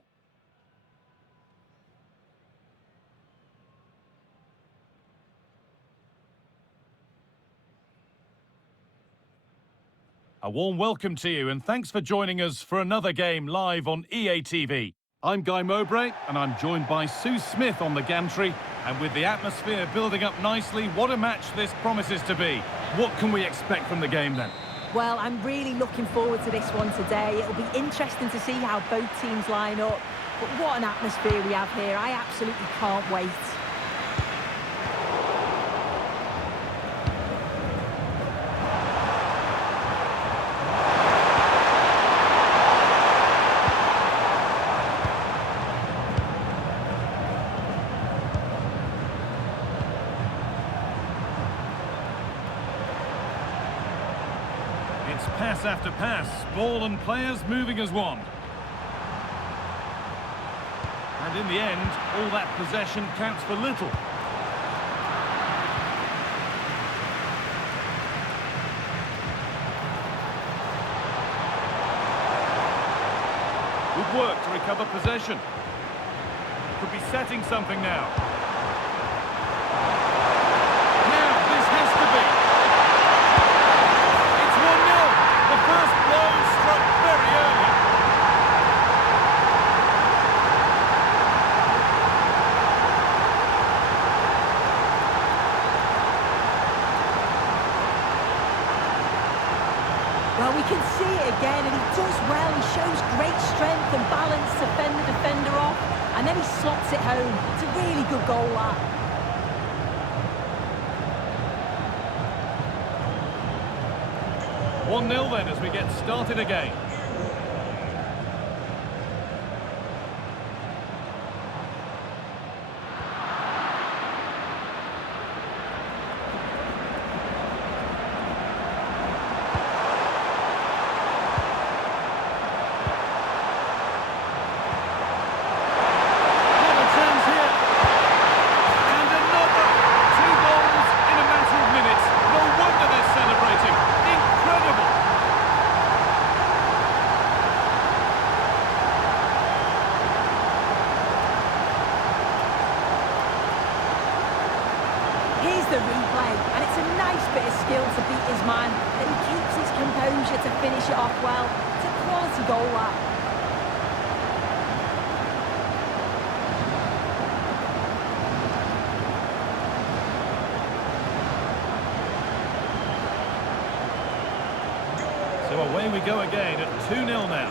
A warm welcome to you and thanks for joining us for another game live on EA TV. I'm Guy Mowbray and I'm joined by Sue Smith on the gantry. And with the atmosphere building up nicely, what a match this promises to be. What can we expect from the game then? Well, I'm really looking forward to this one today. It'll be interesting to see how both teams line up. But what an atmosphere we have here. I absolutely can't wait. It's pass after pass, ball and players moving as one. And in the end, all that possession counts for little. Good work to recover possession. Could be setting something now. Now, this has to be. The first blow struck very early. Well, we can see it again, and he does well. He shows great strength and balance to fend the defender off, and then he slots it home. It's a really good goal, that. 1-0 then as we get started again. Another chance here. And another. 2 goals in a matter of minutes. No wonder they're celebrating. Incredible! Here's the replay, and it's a nice bit of skill to beat his man. Then he keeps his composure to finish it off well. It's a quality goal, that. So away we go again at 2-0 now.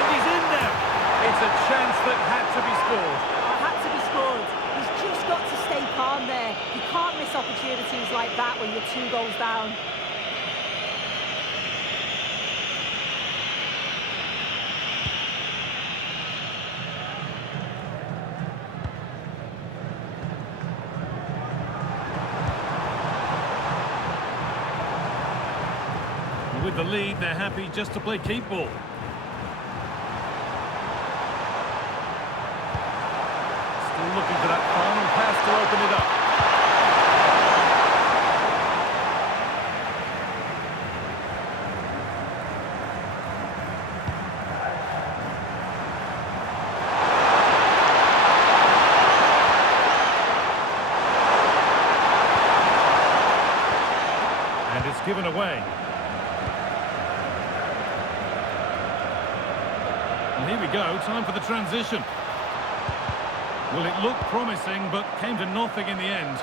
And he's in there. It's a chance that had to be scored. Had to be scored. He's just got to stay calm there. You can't miss opportunities like that when you're 2 goals down. With the lead, they're happy just to play keep ball. Still looking for that final pass to open it up. And it's given away. And here we go, time for the transition. Well, it looked promising, but came to nothing in the end.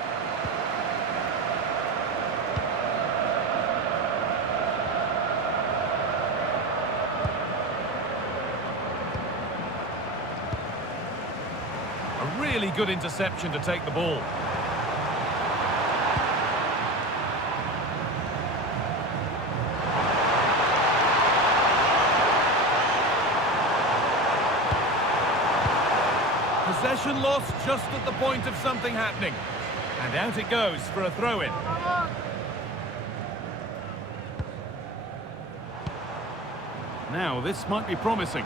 A really good interception to take the ball. Possession lost just at the point of something happening. And out it goes for a throw-in. Now, this might be promising.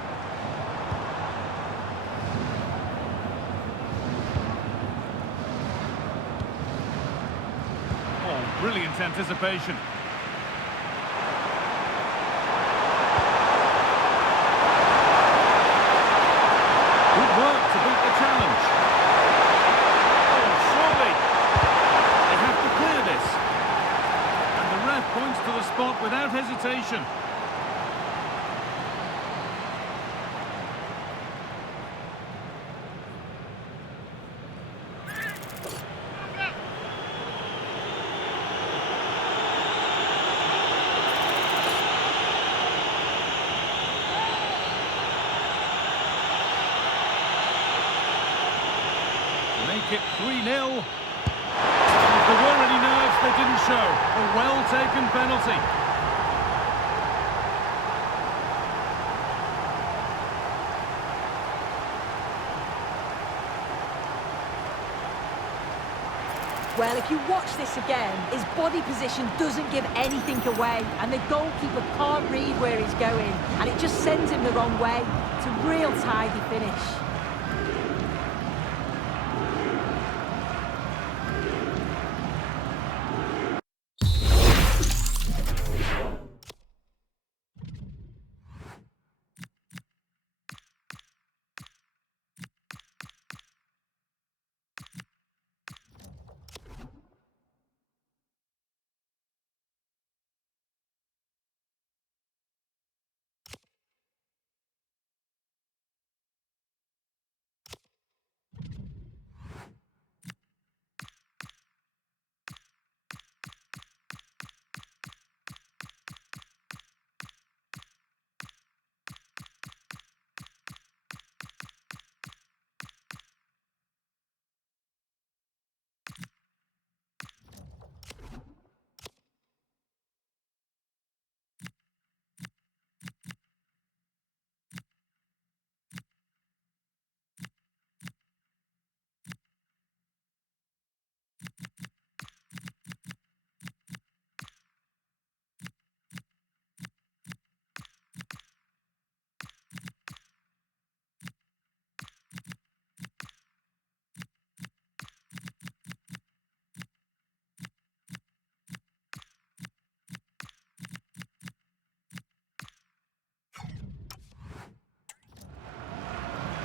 Oh, brilliant anticipation. Good work to beat the challenge. Oh, surely. They have to clear this. And the ref points to the spot without hesitation. Make it 3-0. If there were any nerves, they didn't show. A well-taken penalty. Well, if you watch this again, his body position doesn't give anything away, and the goalkeeper can't read where he's going, and it just sends him the wrong way. It's a real tidy finish.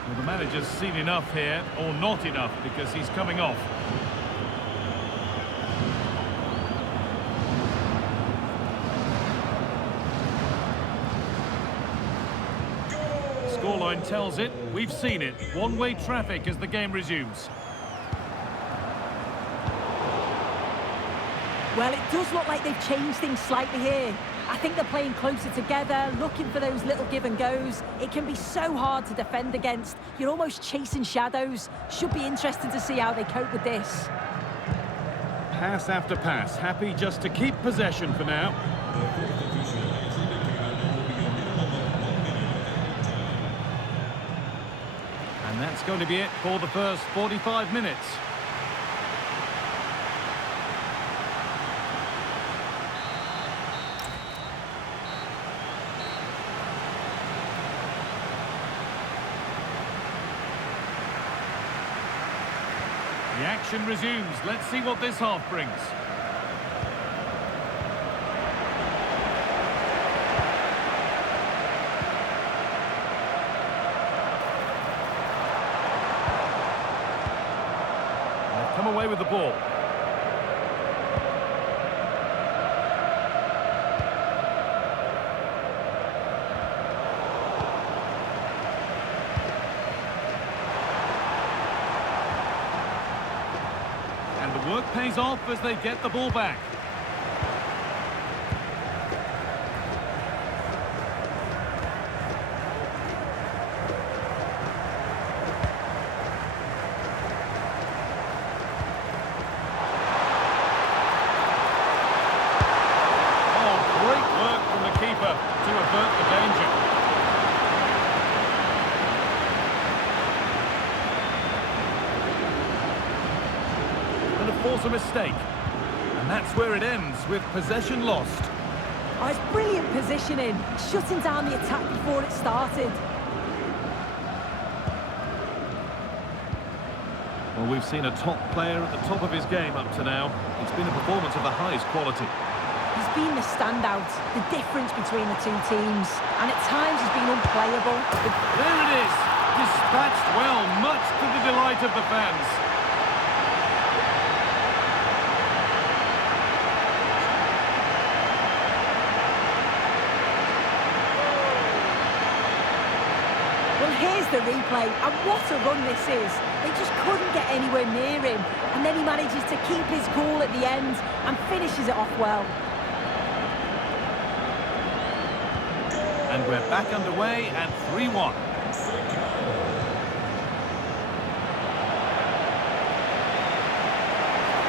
Well, the manager's seen enough here, or not enough, because he's coming off. The scoreline tells it. We've seen it. One-way traffic as the game resumes. Well, it does look like they've changed things slightly here. I think they're playing closer together, looking for those little give and goes. It can be so hard to defend against. You're almost chasing shadows. Should be interesting to see how they cope with this. Pass after pass. Happy just to keep possession for now. And that's going to be it for the first 45 minutes. The action resumes. Let's see what this half brings. They've come away with the ball. The work pays off as they get the ball back. Oh, great work from the keeper to avert the danger. Force a mistake, and that's where it ends, with possession lost. Oh, it's brilliant positioning, shutting down the attack before it started. Well, we've seen a top player at the top of his game up to now. It's been a performance of the highest quality. He's been the standout, the difference between the two teams, and at times he's been unplayable. There it is! Dispatched well, much to the delight of the fans. Well, here's the replay, and what a run this is. They just couldn't get anywhere near him, and then he manages to keep his cool at the end and finishes it off well. And we're back underway at 3-1.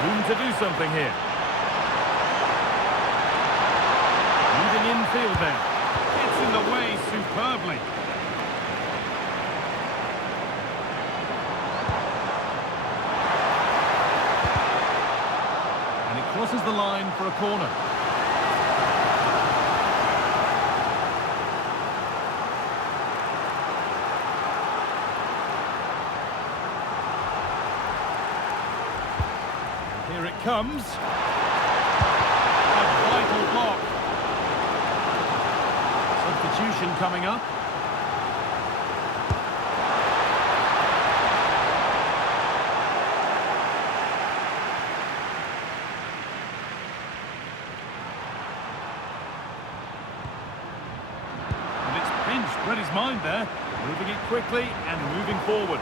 Room to do something here. Moving infield there. Gets in the way superbly. And it crosses the line for a corner. Here it comes. A vital block. Substitution coming up. And it's pinched, read his mind there. Moving it quickly and moving forward.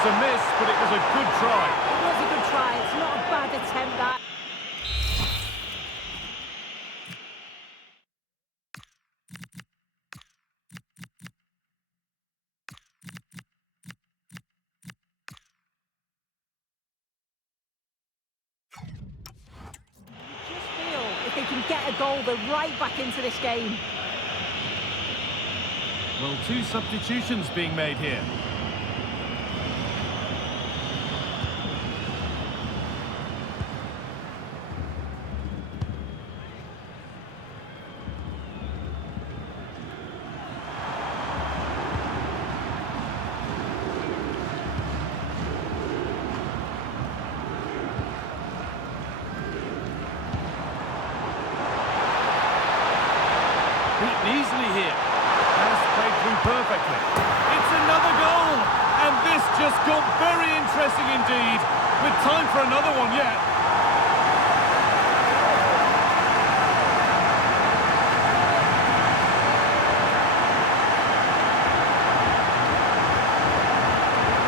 It's a miss, but it was a good try. It was a good try. It's not a bad attempt, that. Just feel if they can get a goal, they're right back into this game. Well, 2 substitutions being made here. Beaten easily here. Has played through perfectly. It's another goal! And this just got very interesting indeed. With time for another one yet.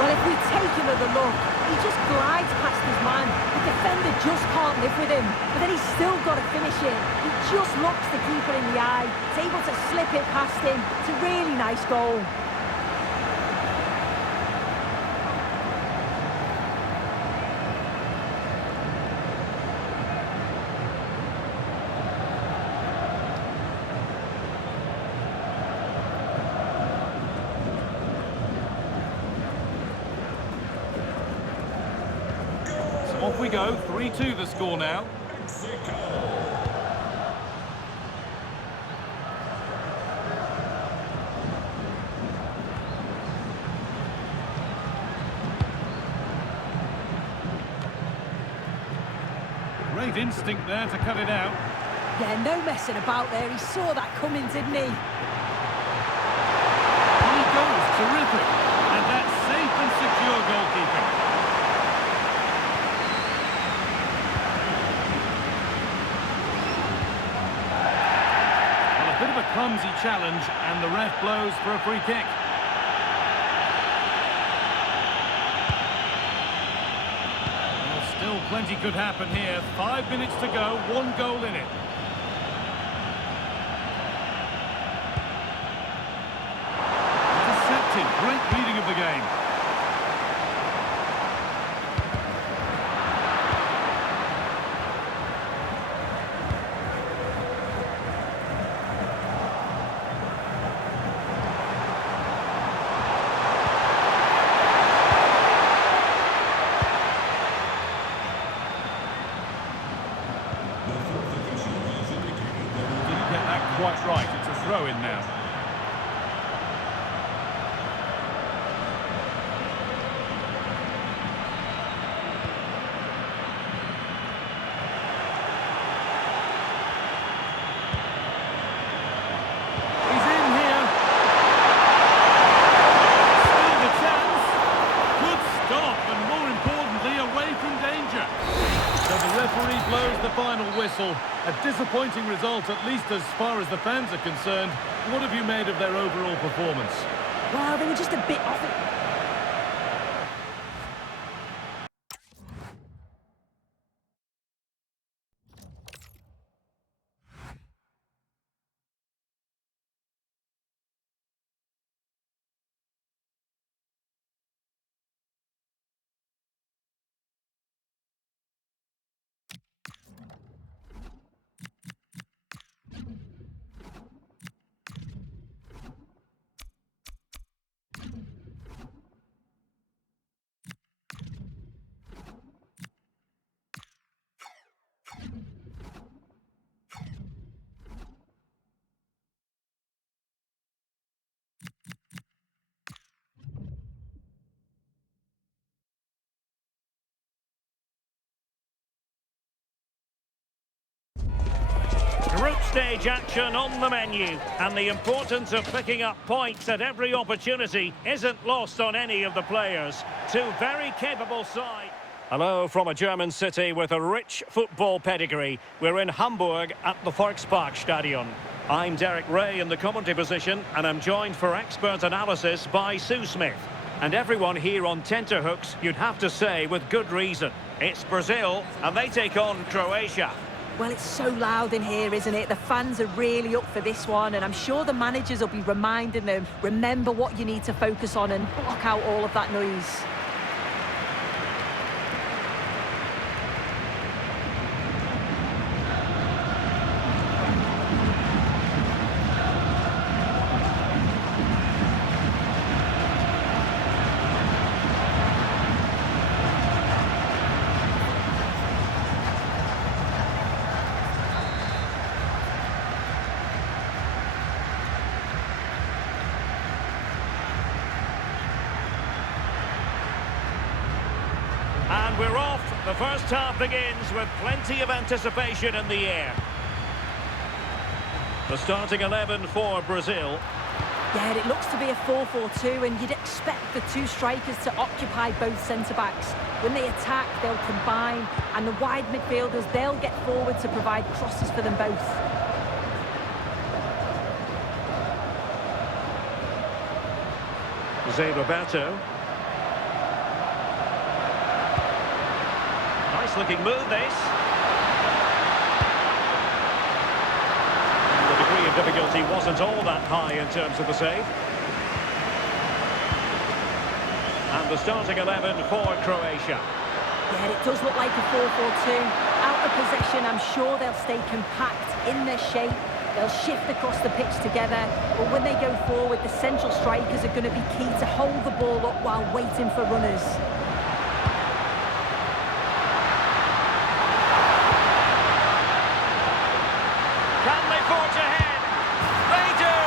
Well, if we take another look, he just glides past his man. The defender just can't live with him. But then he's still got to finish it. He just looks the keeper in the eye. He's able to slip it past him. It's a really nice goal. Off we go, 3-2 the score now. Great instinct there to cut it out. Yeah, no messing about there. He saw that coming, didn't he? He goes, terrific. And that's safe and secure goalkeeping. Bit of a clumsy challenge, and the ref blows for a free kick. Well, still plenty could happen here. 5 minutes to go, 1 goal in it. Intercepted, great reading of the game. throw-in now. He's in here. Still the chance. Good stop, and more importantly, away from danger. So the referee blows the final whistle. A disappointing result, at least as far as the fans are concerned. What have you made of their overall performance? Well, they were just a bit off it. Group stage action on the menu, and the importance of picking up points at every opportunity isn't lost on any of the players. Two very capable sides. Hello from a German city with a rich football pedigree. We're in Hamburg at the Volksparkstadion. I'm Derek Ray in the commentary position, and I'm joined for expert analysis by Sue Smith. And everyone here on tenterhooks, you'd have to say with good reason. It's Brazil, and they take on Croatia. Well, it's so loud in here, isn't it? The fans are really up for this one, and I'm sure the managers will be reminding them, remember what you need to focus on and block out all of that noise. And we're off. The first half begins with plenty of anticipation in the air. The starting 11 for Brazil. Yeah, it looks to be a 4-4-2, and you'd expect the two strikers to occupy both centre-backs. When they attack, they'll combine, and the wide midfielders, they'll get forward to provide crosses for them both. Jose Roberto. Nice looking move, this. The degree of difficulty wasn't all that high in terms of the save. And the starting 11 for Croatia. Yeah, it does look like a 4-4-2. Out of possession, I'm sure they'll stay compact in their shape. They'll shift across the pitch together. But when they go forward, the central strikers are going to be key to hold the ball up while waiting for runners. Can they forge ahead? They do!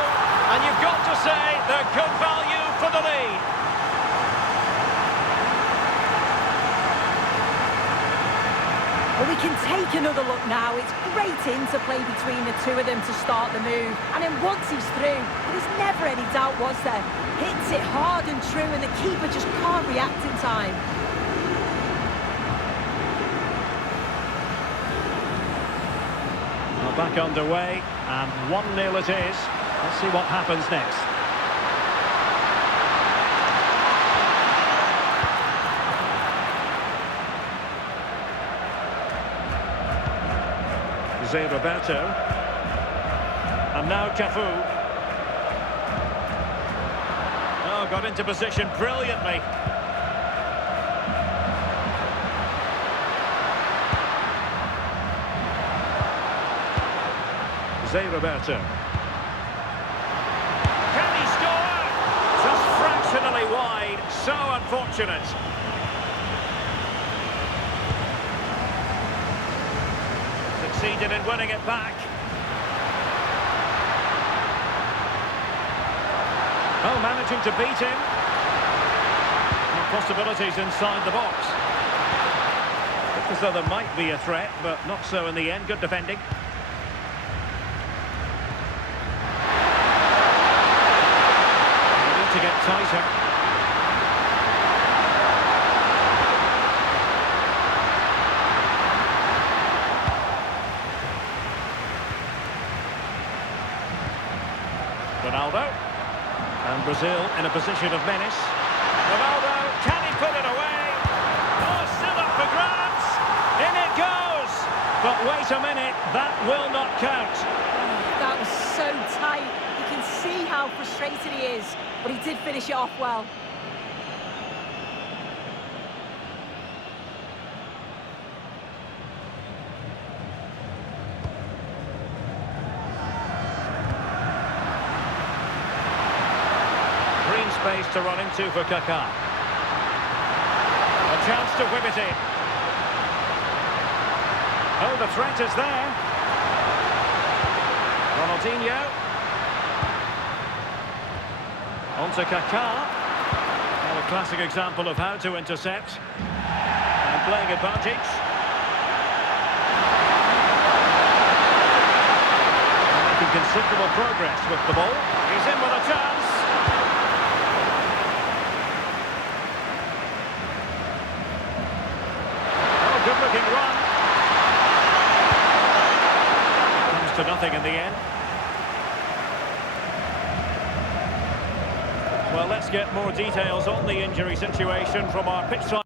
And you've got to say they're good value for the lead. Well, we can take another look now. It's great interplay between the two of them to start the move. And then once he's through, there's never any doubt, was there? Hits it hard and true, and the keeper just can't react in time. Well, back underway, and 1-0 it is. Let's see what happens next. Jose Roberto. And now Cafu. Oh, got into position brilliantly. Jose Roberto. Can he score? Just fractionally wide. So unfortunate. Succeeded in winning it back. Still managing to beat him. And possibilities inside the box. Looks as though there might be a threat, but not so in the end. Good defending. They need to get tighter. Ronaldo. And Brazil in a position of menace. Ronaldo, can he put it away? Oh, still up for grabs. In it goes. But wait a minute, that will not count. That was so tight. You can see how frustrated he is, but he did finish it off well. Space to run into for Kaká. A chance to whip it in. Oh, the threat is there. Ronaldinho. On to Kaká. Well, a classic example of how to intercept. And playing advantage. And making considerable progress with the ball. He's in with a chance. Good-looking run. Comes to nothing in the end. Well, let's get more details on the injury situation from our pitch side.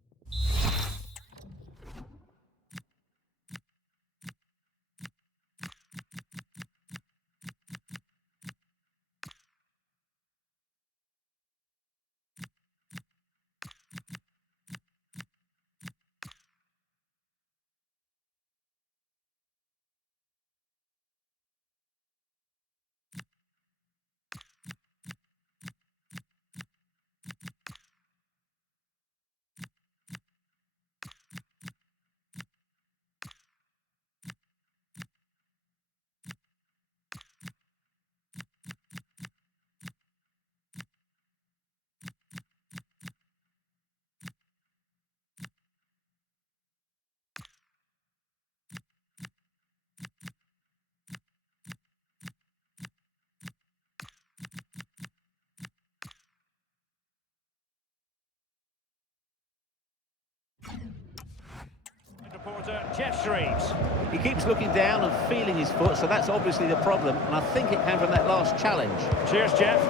Reporter Jeff Shreves. He keeps looking down and feeling his foot, so that's obviously the problem, and I think it came from that last challenge. Cheers, Jeff.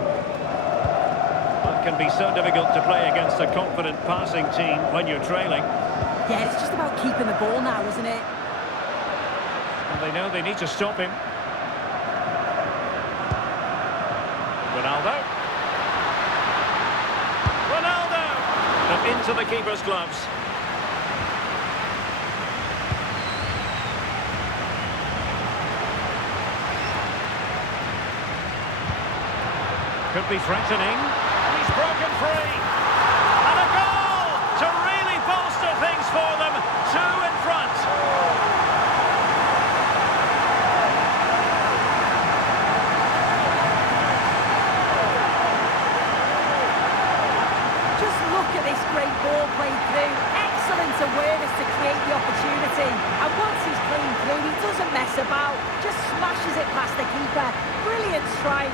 That can be so difficult to play against a confident passing team when you're trailing. Yeah, it's just about keeping the ball now, isn't it? And they know they need to stop him. Ronaldo. Ronaldo! And into the keeper's gloves. Could be threatening. He's broken free. And a goal to really bolster things for them. Two in front. Just look at this great ball played through. Excellent awareness to create the opportunity. And once he's clean through, he doesn't mess about. Just smashes it past the keeper. Brilliant strike.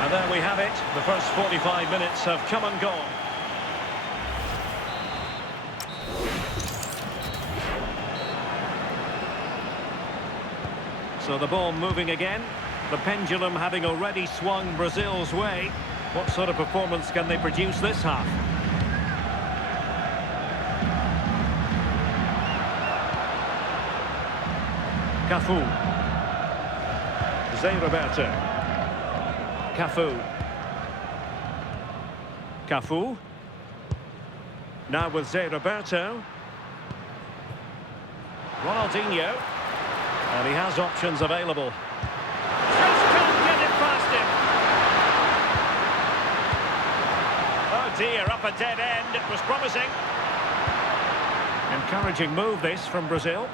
And there we have it. The first 45 minutes have come and gone. So the ball moving again. The pendulum having already swung Brazil's way. What sort of performance can they produce this half? Cafu. Zé Roberto. Cafu. Cafu. Now with Zé Roberto. Ronaldinho. And he has options available. Just can't get it past him. Oh dear, up a dead end. It was promising. Encouraging move this from Brazil.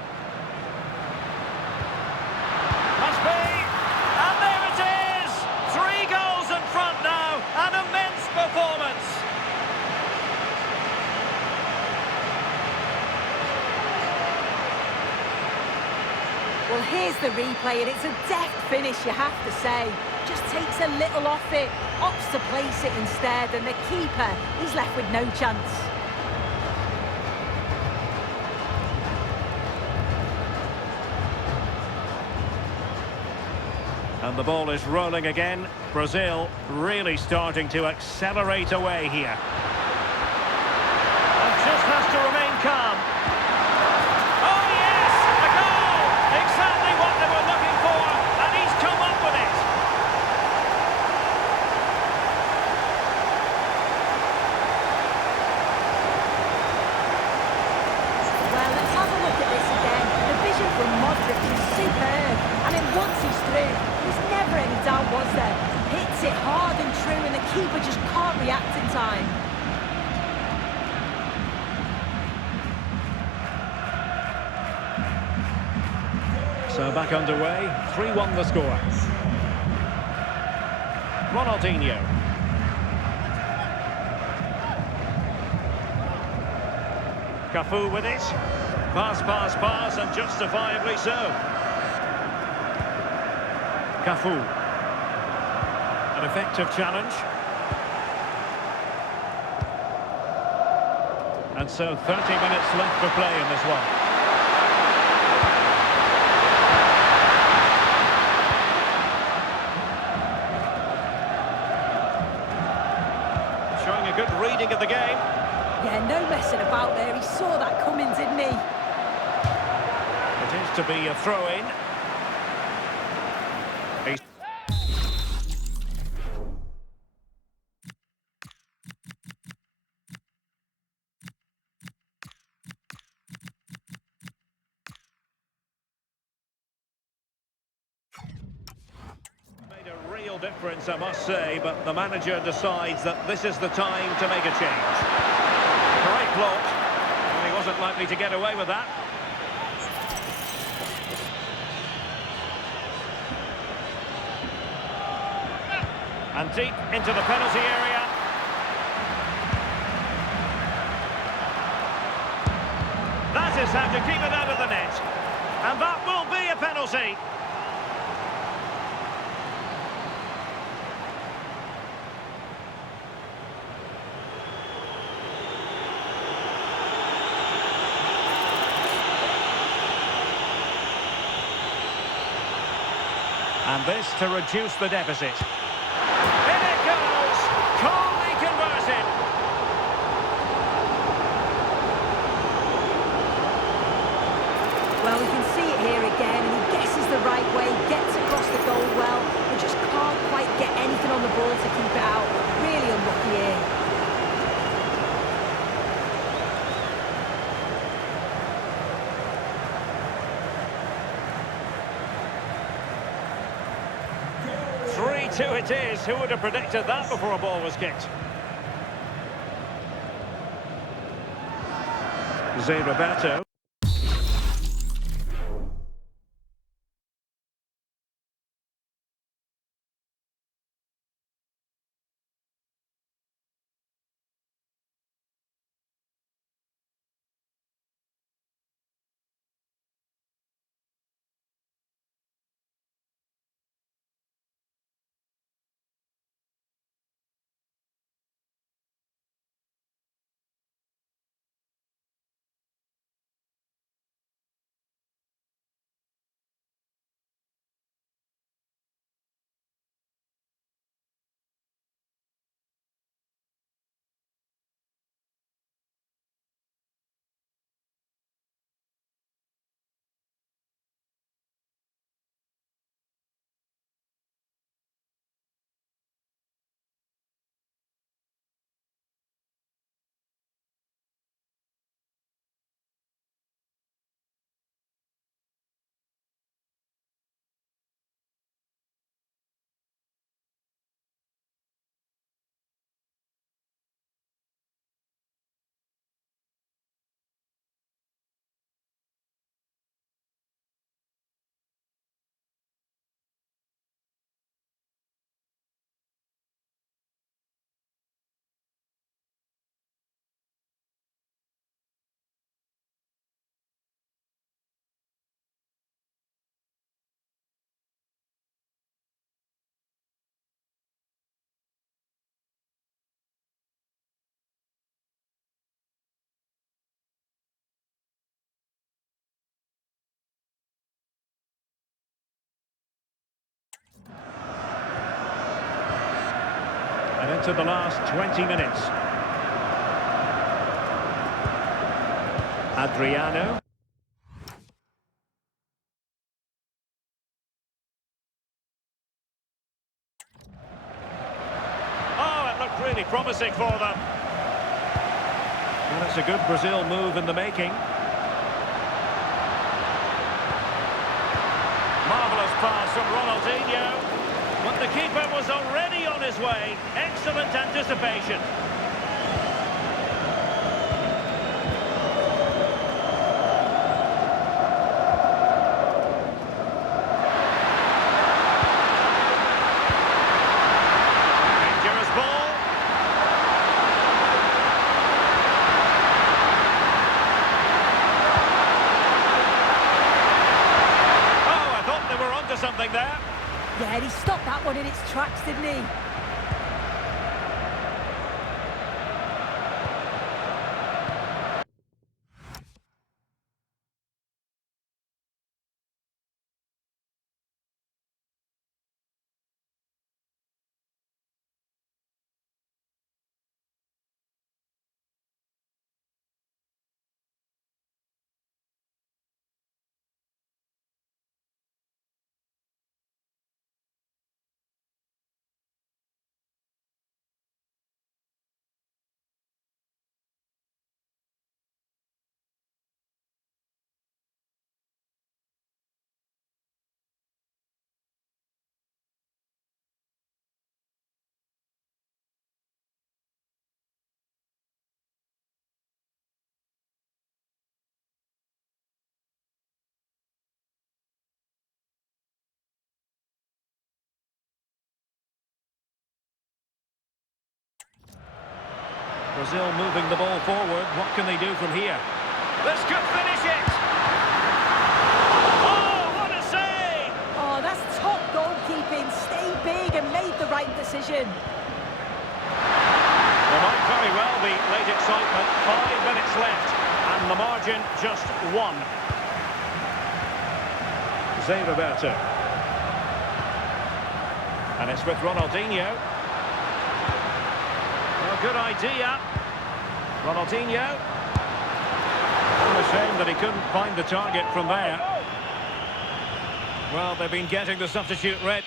Must be. And there it is! 3 goals the replay, and it's a deft finish, you have to say. Just takes a little off it, opts to place it instead, and the keeper, he's left with no chance. And the ball is rolling again. Brazil really starting to accelerate away here. And just has to remain calm. Oh yes, a goal! Exactly what they were looking for, and he's come up with it. Well, let's have a look at this again. The vision from Modric is superb, and then once he's through, there's never any doubt, was there? Hits it hard and true, and the keeper just can't react in time. So back underway, 3-1 the score. Ronaldinho. Cafu with it. Pass, pass, pass, and justifiably so. Cafu. An effective challenge. And so 30 minutes left for play in this one. Showing a good reading of the game. Yeah, no messing about there. He saw that coming, didn't he? It is to be a throw-in. Made a real difference, I must say, but the manager decides that this is the time to make a change. Great block. Well, he wasn't likely to get away with that. And deep into the penalty area. That is how to keep it out of the net. And that will be a penalty. And this to reduce the deficit. In it goes! Calmly converted. Well, we can see it here again, and he guesses the right way, gets across the goal well, but just can't quite get anything on the ball to keep it out. Really unlucky here. Two it is. Who would have predicted that before a ball was kicked? Zé Roberto. And into the last 20 minutes. Adriano. Oh, it looked really promising for them. Well, it's a good Brazil move in the making. Marvellous pass from Ronaldinho. But the keeper was already on his way. Excellent anticipation. Dangerous ball. Oh, I thought they were onto something there. Yeah, he stopped that one in its tracks, didn't he? Brazil moving the ball forward. What can they do from here? This could finish it! Oh, what a save! Oh, that's top goalkeeping. Stayed big and made the right decision. There might very well be late excitement. 5 minutes left. And the margin just 1. Zé Roberto. And it's with Ronaldinho. Well, good idea. Ronaldinho. What a shame that he couldn't find the target from there. Well, they've been getting the substitute red.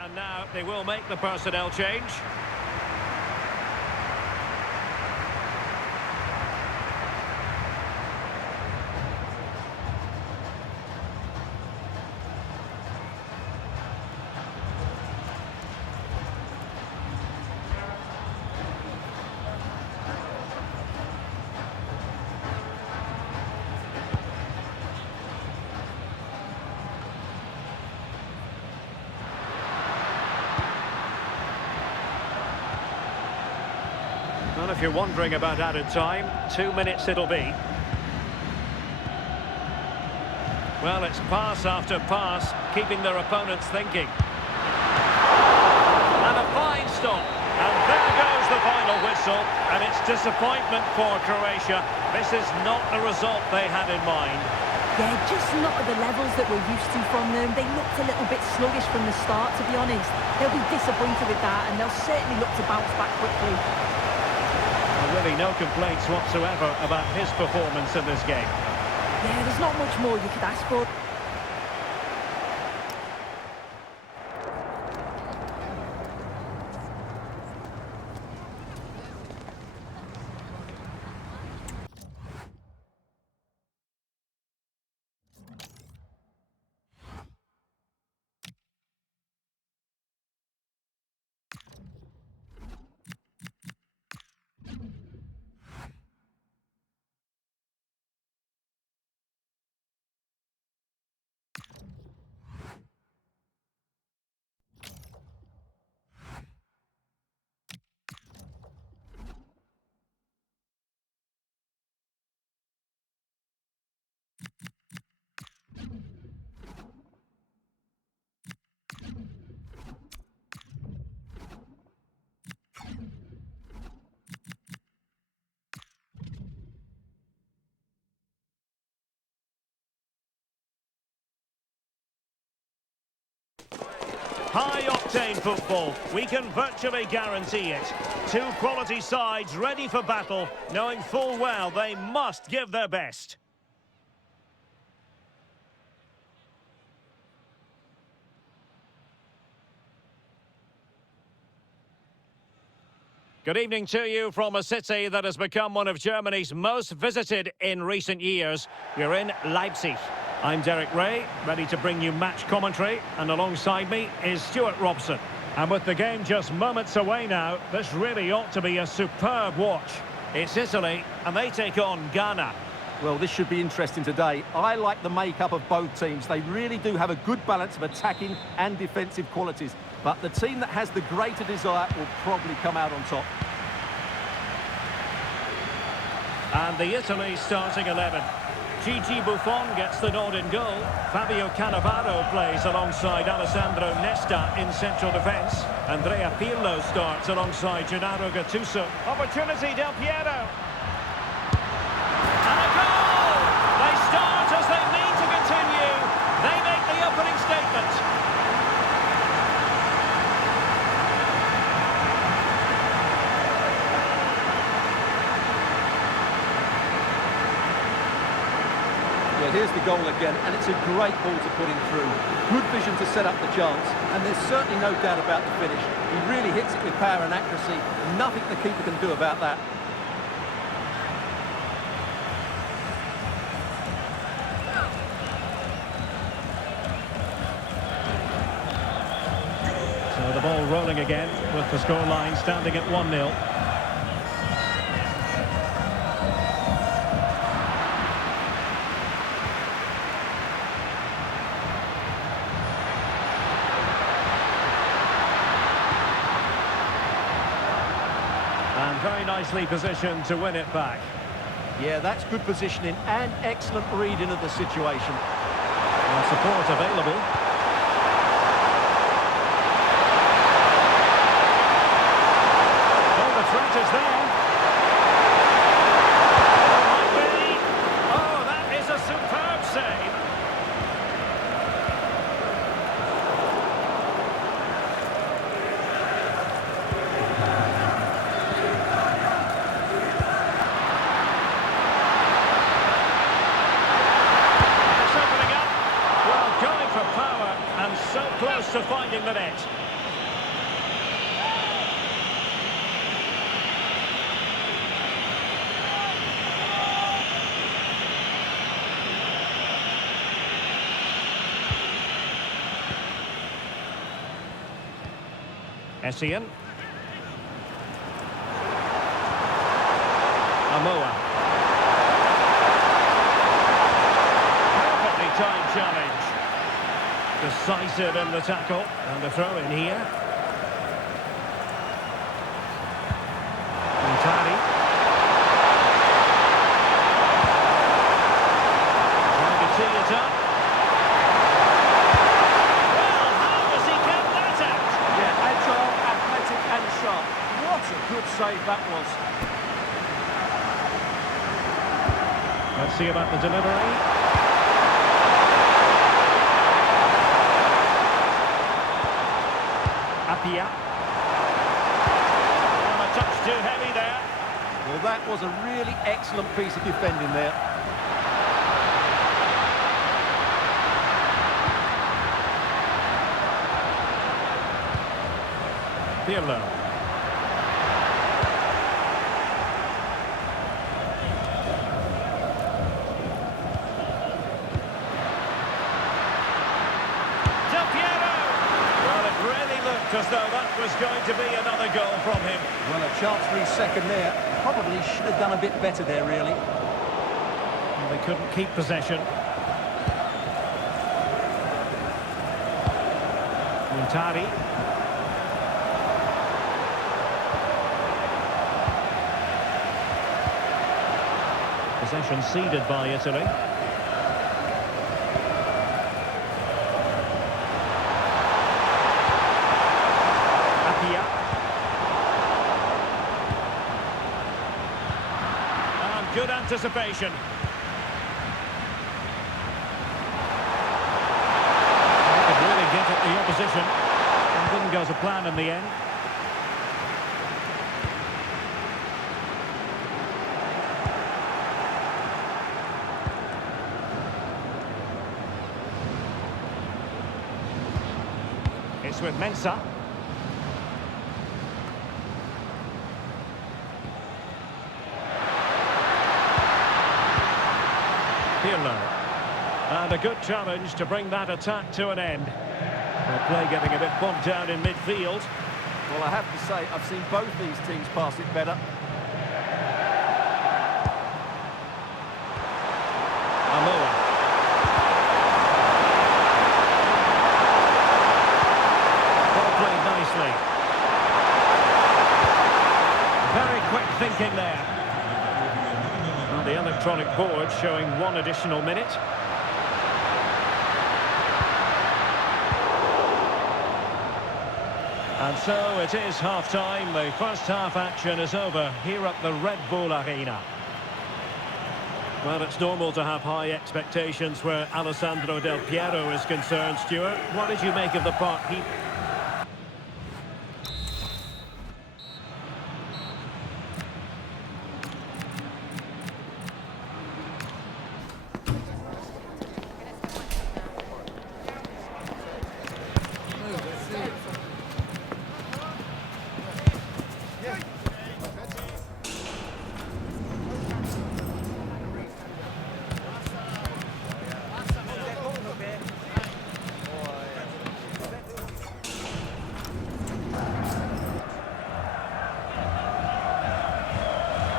And now they will make the personnel change. Well, if you're wondering about added time, 2 minutes it'll be. Well, it's pass after pass, keeping their opponents thinking. And a fine stop. And there goes the final whistle. And it's disappointment for Croatia. This is not the result they had in mind. Yeah, just not at the levels that we're used to from them. They looked a little bit sluggish from the start, to be honest. They'll be disappointed with that, and they'll certainly look to bounce back quickly. Really no complaints whatsoever about his performance in this game. Yeah, there's not much more you could ask for. High-octane football, we can virtually guarantee it. Two quality sides ready for battle, knowing full well they must give their best. Good evening to you from a city that has become one of Germany's most visited in recent years. We're in Leipzig. I'm Derek Ray, ready to bring you match commentary, and alongside me is Stuart Robson. And with the game just moments away now, this really ought to be a superb watch. It's Italy, and they take on Ghana. Well, this should be interesting today. I like the makeup of both teams. They really do have a good balance of attacking and defensive qualities. But the team that has the greater desire will probably come out on top. And the Italy starting 11. Gigi Buffon gets the nod in goal. Fabio Cannavaro plays alongside Alessandro Nesta in central defence. Andrea Pirlo starts alongside Gennaro Gattuso. Opportunity, Del Piero. And a goal! They start as they mean to continue. They make the opening statement. Well, here's the goal again, and it's a great ball to put him through. Good vision to set up the chance, and there's certainly no doubt about the finish. He really hits it with power and accuracy. Nothing the keeper can do about that. So the ball rolling again with the scoreline standing at 1-0. And very nicely positioned to win it back. Yeah, that's good positioning and excellent reading of the situation. And support available. Oh, the threat is there. Might be. Oh, that is a superb save. So close to finding the net. Essien. Amoa. Perfectly timed challenge. Decisive in the tackle, and the throw in here. Montari. Trying to tee it up. Well, how does he get that out? Yeah, agile, athletic and sharp. What a good save that was. Let's see about the delivery. Apia. Oh, a touch too heavy there. Well, that was a really excellent piece of defending there. Pirlo. Del Piero. Well, it really looked as though that was going to be another goal from him. Well, a chance for his second there. Probably should have done a bit better there, really. And they couldn't keep possession. Montari. Possession ceded by Italy. Apia. And good anticipation. They could really get at the opposition. goes a plan in the end. It's with Mensah. Pirlo. And a good challenge to bring that attack to an end. The play getting a bit bogged down in midfield. Well, I have to say, I've seen both these teams pass it better. Amoa. Well played nicely. Very quick thinking there. Well, the electronic board showing 1 additional minute. And so it is half-time. The first half action is over here at the Red Bull Arena. Well, it's normal to have high expectations where Alessandro Del Piero is concerned, Stuart. What did you make of the part he...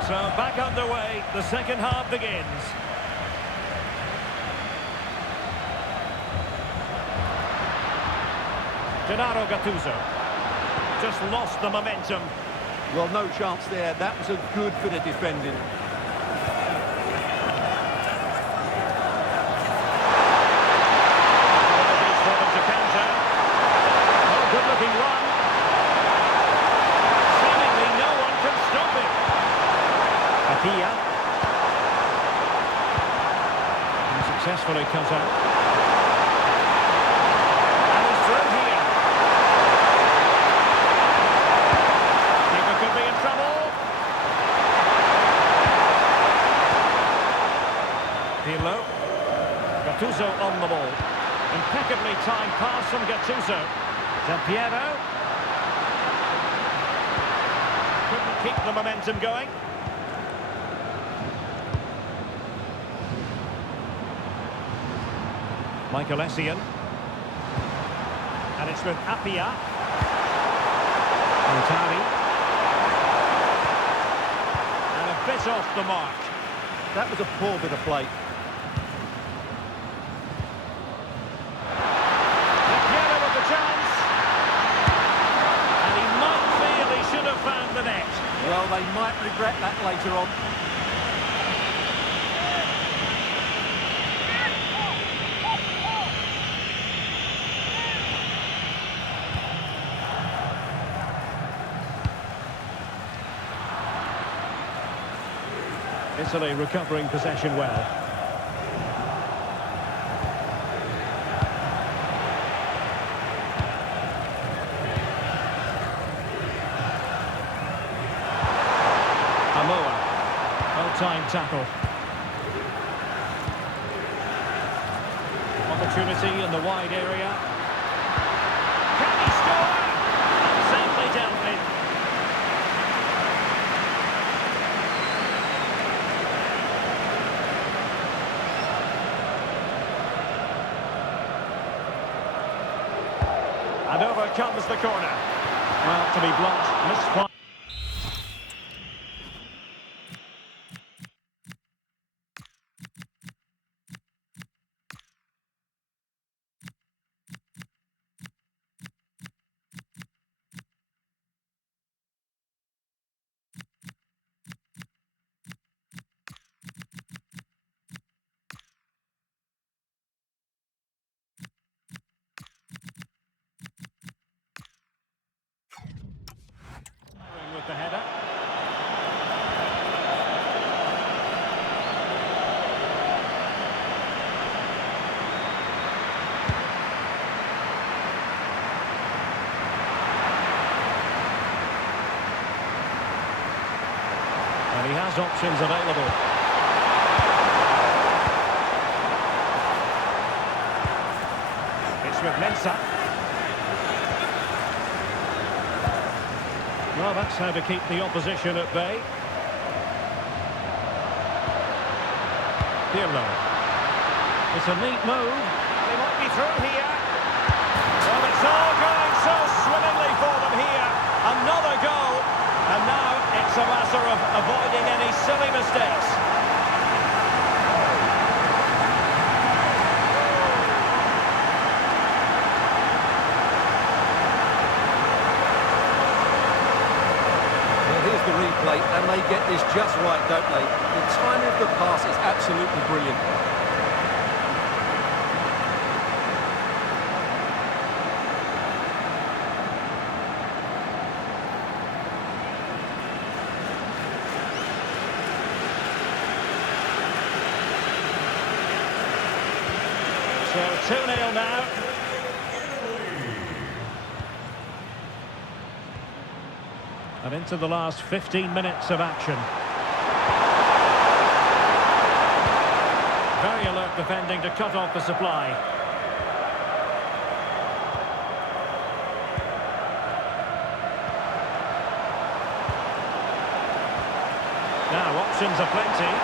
So back underway, the second half begins. Gennaro Gattuso just lost the momentum. Well, no chance there. That was a good bit of defending. Opportunities for them to counter. Oh, good-looking run. Seemingly no one can stop it. Apia. And successfully cut out. And it's through here. Keeper could be in trouble. Pirlo. Gattuso on the ball. Impeccably timed pass from Gattuso. Del Piero. Couldn't keep the momentum going. Michael Essien. And it's with Apia. Montari. And a bit off the mark. That was a poor bit of play. Piero with the chance. And he might feel he should have found the net. Well, they might regret that later on. Italy recovering possession well. Amoa. Well-timed tackle. Opportunity in the wide area. Can he score? Safely dealt with. And over comes the corner. Well, to be blunt, misfire. has options available. It's with Mensah. Well, that's how to keep the opposition at bay. Pirlo. It's a neat move. They might be through here. Well, it's all going so swimmingly for them here. Another goal. And now it's a matter of avoiding any silly mistakes. Well, here's the replay, and they get this just right, don't they? The timing of the pass is absolutely brilliant. So 2-0 now. And into the last 15 minutes of action. Very alert defending to cut off the supply. Now options are plenty.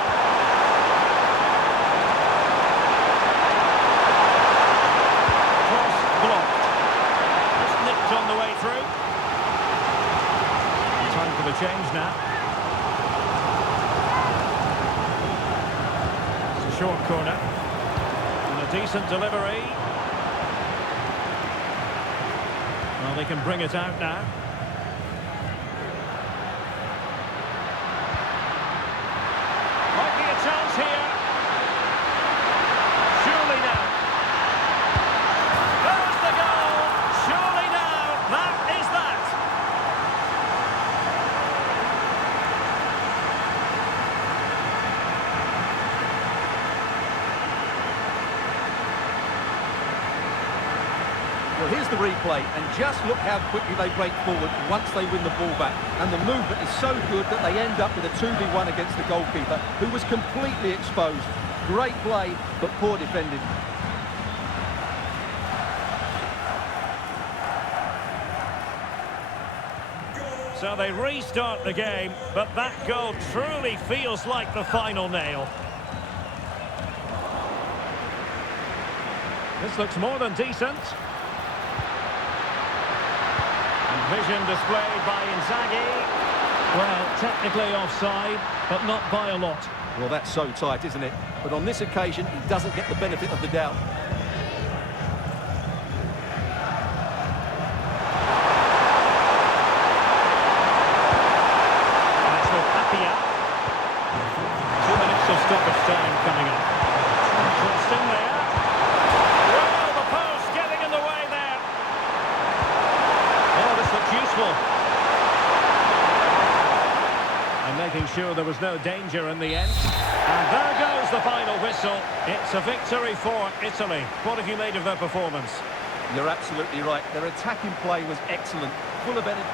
On the way through. Time for the change now. It's a short corner. And a decent delivery. Well, they can bring it out now. Might be a chance here. Surely now. There's the goal. Surely now. That is that. Well, here's the replay, and just look how quickly they break forward once they win the ball back. And the movement is so good that they end up with a 2v1 against the goalkeeper, who was completely exposed. Great play, but poor defending. So they restart the game, but that goal truly feels like the final nail. This looks more than decent. And vision displayed by Inzaghi. Well, technically offside, but not by a lot. Well, that's so tight, isn't it? But on this occasion, he doesn't get the benefit of the doubt. Stoppage time coming up. Interesting there. Well, the post getting in the way there. Oh, this looks useful. And making sure there was no danger in the end. And there goes the final whistle. It's a victory for Italy. What have you made of their performance? You're absolutely right. Their attacking play was excellent, full of energy.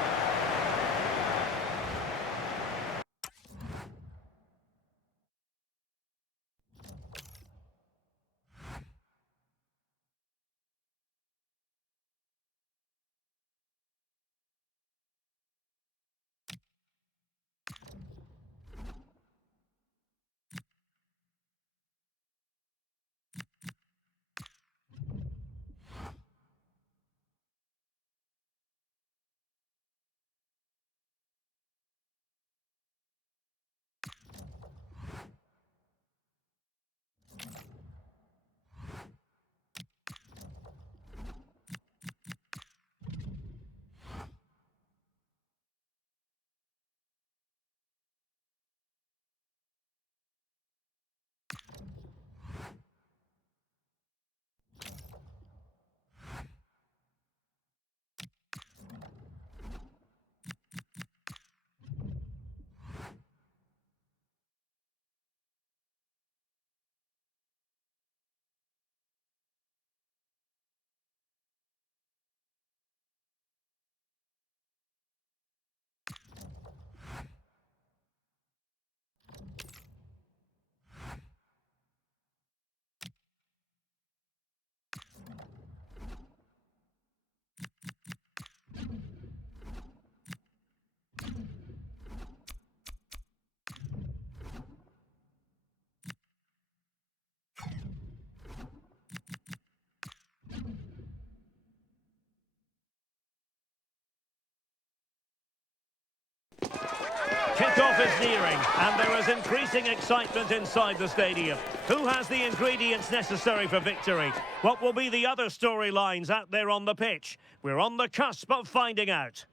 Kick-off is nearing, and there is increasing excitement inside the stadium. Who has the ingredients necessary for victory? What will be the other storylines out there on the pitch? We're on the cusp of finding out.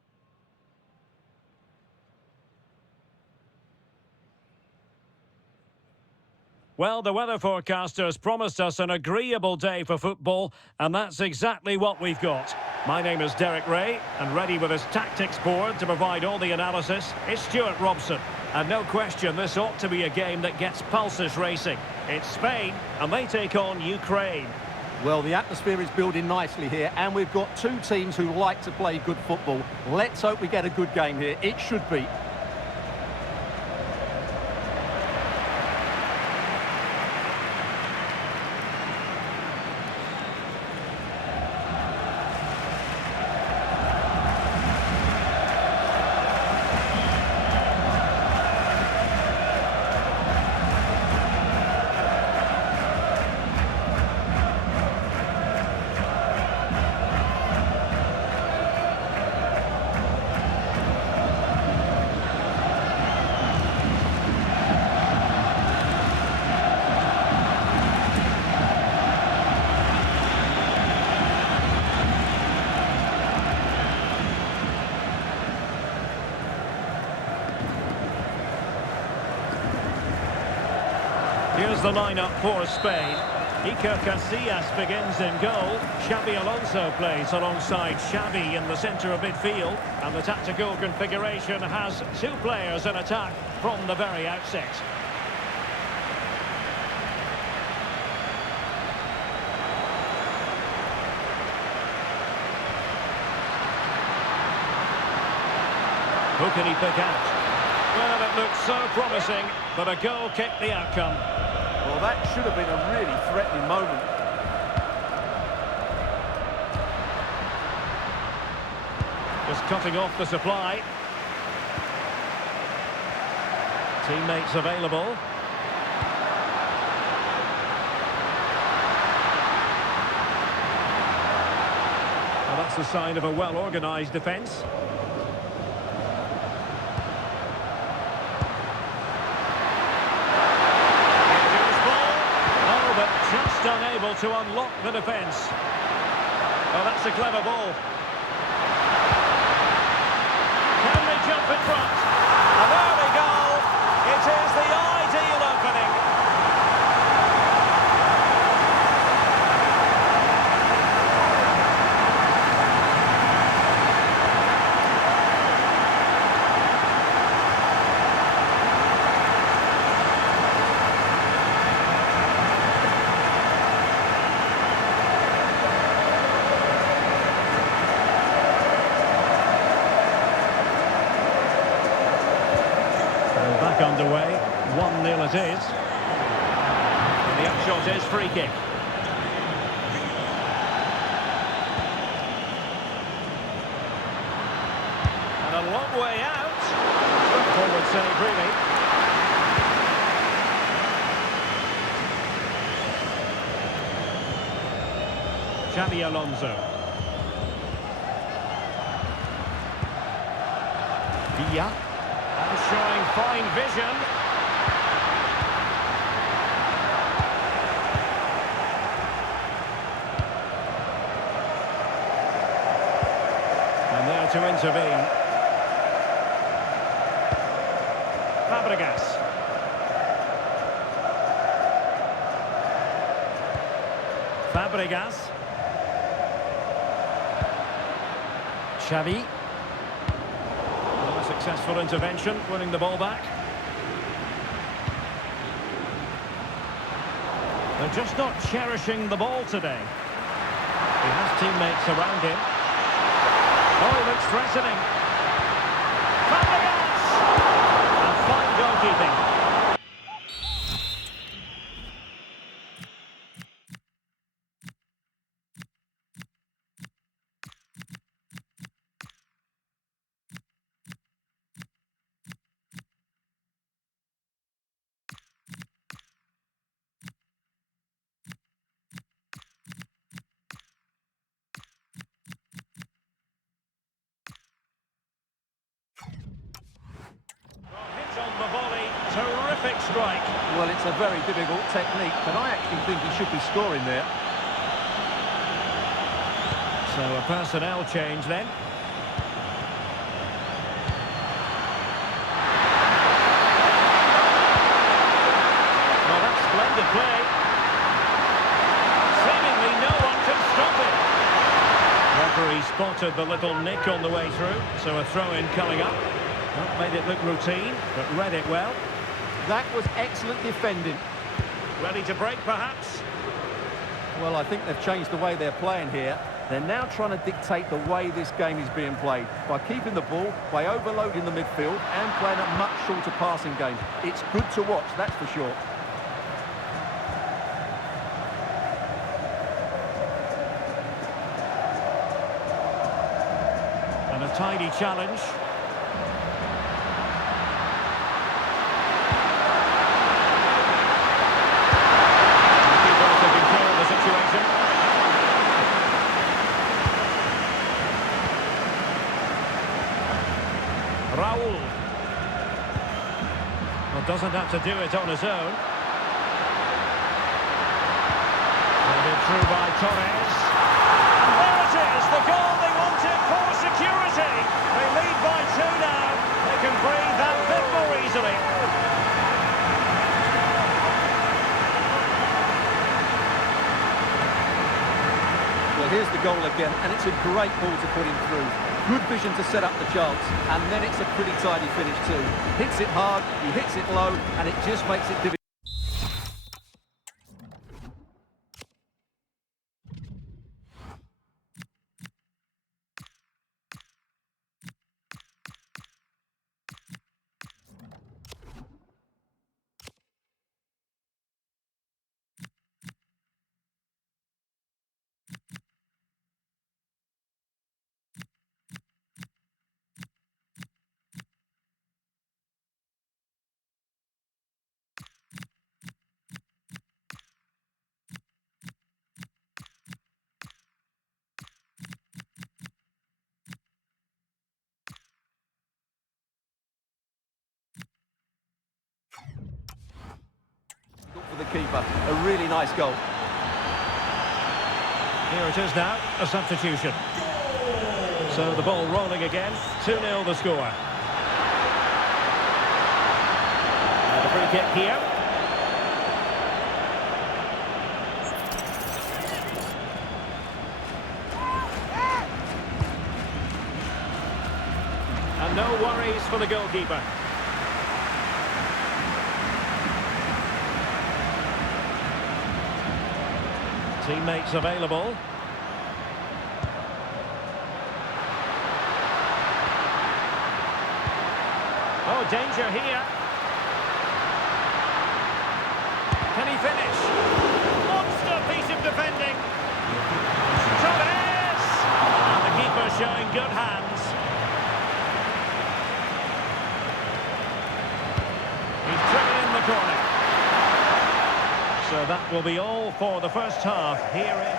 Well, the weather forecasters promised us an agreeable day for football, and that's exactly what we've got. My name is Derek Ray, and ready with his tactics board to provide all the analysis is Stuart Robson. And no question, this ought to be a game that gets pulses racing. It's Spain, and they take on Ukraine. Well, the atmosphere is building nicely here, and we've got two teams who like to play good football. Let's hope we get a good game here. It should be. Here's the lineup for Spain. Iker Casillas begins in goal. Xabi Alonso plays alongside Xavi in the centre of midfield. And the tactical configuration has two players in attack from the very outset. Who can he pick out? Well, it looked so promising, but a goal kicked the outcome. Well, that should have been a really threatening moment. Just cutting off the supply. Teammates available. Well, that's the sign of a well-organised defence. Just unable to unlock the defence. Oh, that's a clever ball. Can they jump in front? And there we go. It is the ideal opening. Underway, 1-0 it is. And the upshot is free kick. And a long way out. Forward save, really. Xabi Alonso. Villa. And showing fine vision. And there to intervene. Fabregas. Fabregas. Xavi. Successful intervention, winning the ball back. They're just not cherishing the ball today. He has teammates around him. Oh, he looks threatening. Fabregas! And fine goalkeeping. perfect strike. Well, it's a very difficult technique, but I actually think he should be scoring there. So a personnel change then. Well, that's splendid play. Seemingly no one can stop it. Referee spotted the little nick on the way through, so a throw-in coming up. Not made it look routine, but read it well. That was excellent defending. Ready to break, perhaps? Well, I think they've changed the way they're playing here. They're now trying to dictate the way this game is being played by keeping the ball, by overloading the midfield and playing a much shorter passing game. It's good to watch, that's for sure. And a tidy challenge. The keeper taking care of the situation. Raul. Well, doesn't have to do it on his own. Headed through by Torres. There it is, the goal they wanted for security. They lead by 2 now. They can breathe that bit more easily. Well, here's the goal again, and it's a great ball to put him through. Good vision to set up the chance, and then it's a pretty tidy finish too. Hits it hard, he hits it low, and it just makes it difficult. For the keeper, a really nice goal. Here it is now, a substitution. So the ball rolling again, 2-0 the score. And a free kick here. And no worries for the goalkeeper. Teammates available. Oh, danger here. Can he finish? Monster piece of defending. Torres! And the keeper showing good hands. He's triggered in the corner. So that will be all for the first half here in...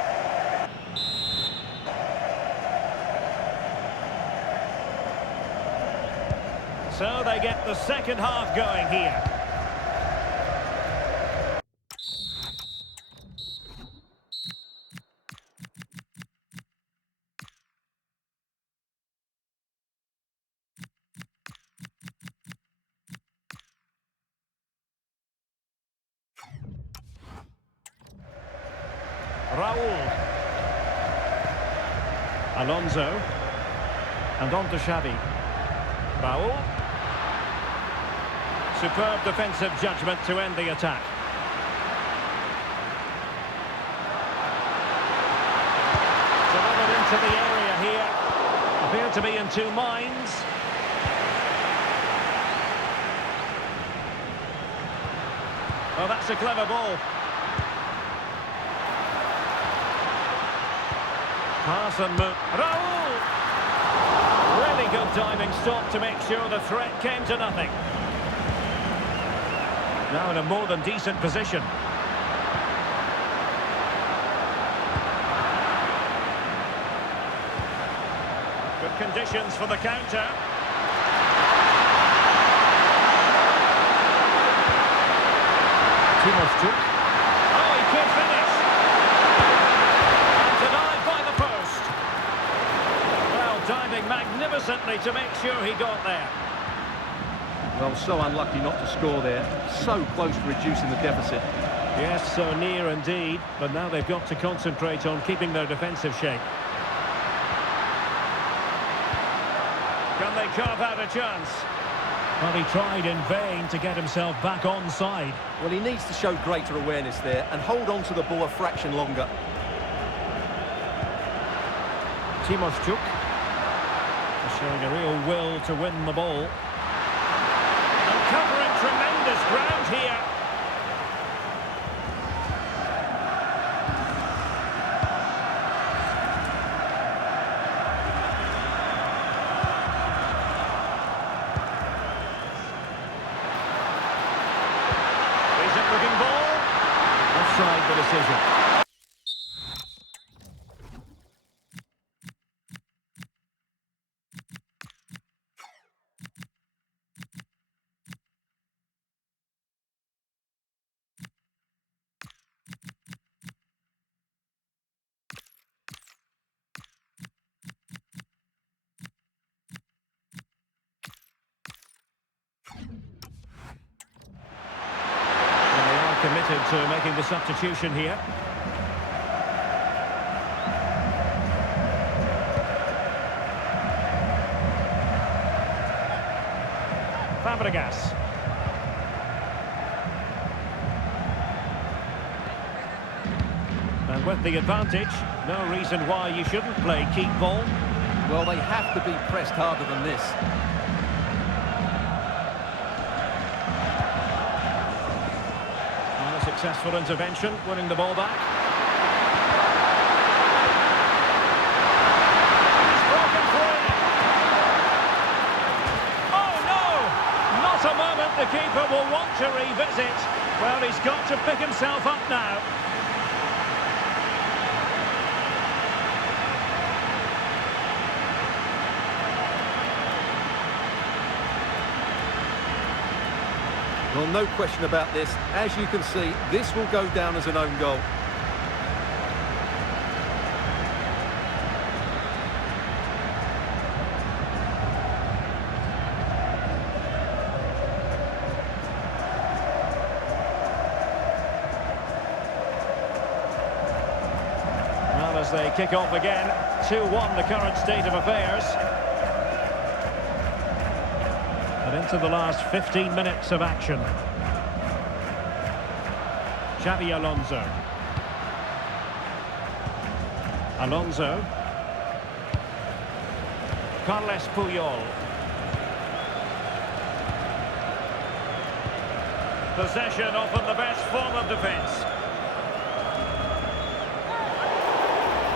So they get the second half going here. Raul. Alonso. And on to Xavi. Raul. Superb defensive judgment to end the attack. Delivered into the area here. Appear to be in two minds. Well, that's a clever ball. Pass and move. Raul! Really good diving stop to make sure the threat came to nothing. Now in a more than decent position. Good conditions for the counter. Oh, he could finish. And denied by the post. Well, diving magnificently to make sure he got there. Well, so unlucky not to score there. So close to reducing the deficit. Yes, so near indeed. But now they've got to concentrate on keeping their defensive shape. Can they carve out a chance? Well, he tried in vain to get himself back onside. Well, he needs to show greater awareness there and hold on to the ball a fraction longer. Showing a real will to win the ball. And covering tremendous ground here. Decent looking ball. Offside the decision. Committed to making the substitution here. Fabregas. And with the advantage, no reason why you shouldn't play keep ball. Well, they have to be pressed harder than this. Successful intervention, winning the ball back. He's broken free. Oh no! Not a moment the keeper will want to revisit. Well, he's got to pick himself up now. Well, no question about this. As you can see, this will go down as an own goal. Well, as they kick off again, 2-1 the current state of affairs. And into the last 15 minutes of action. Xabi Alonso. Alonso. Carles Puyol. Possession often the best form of defence.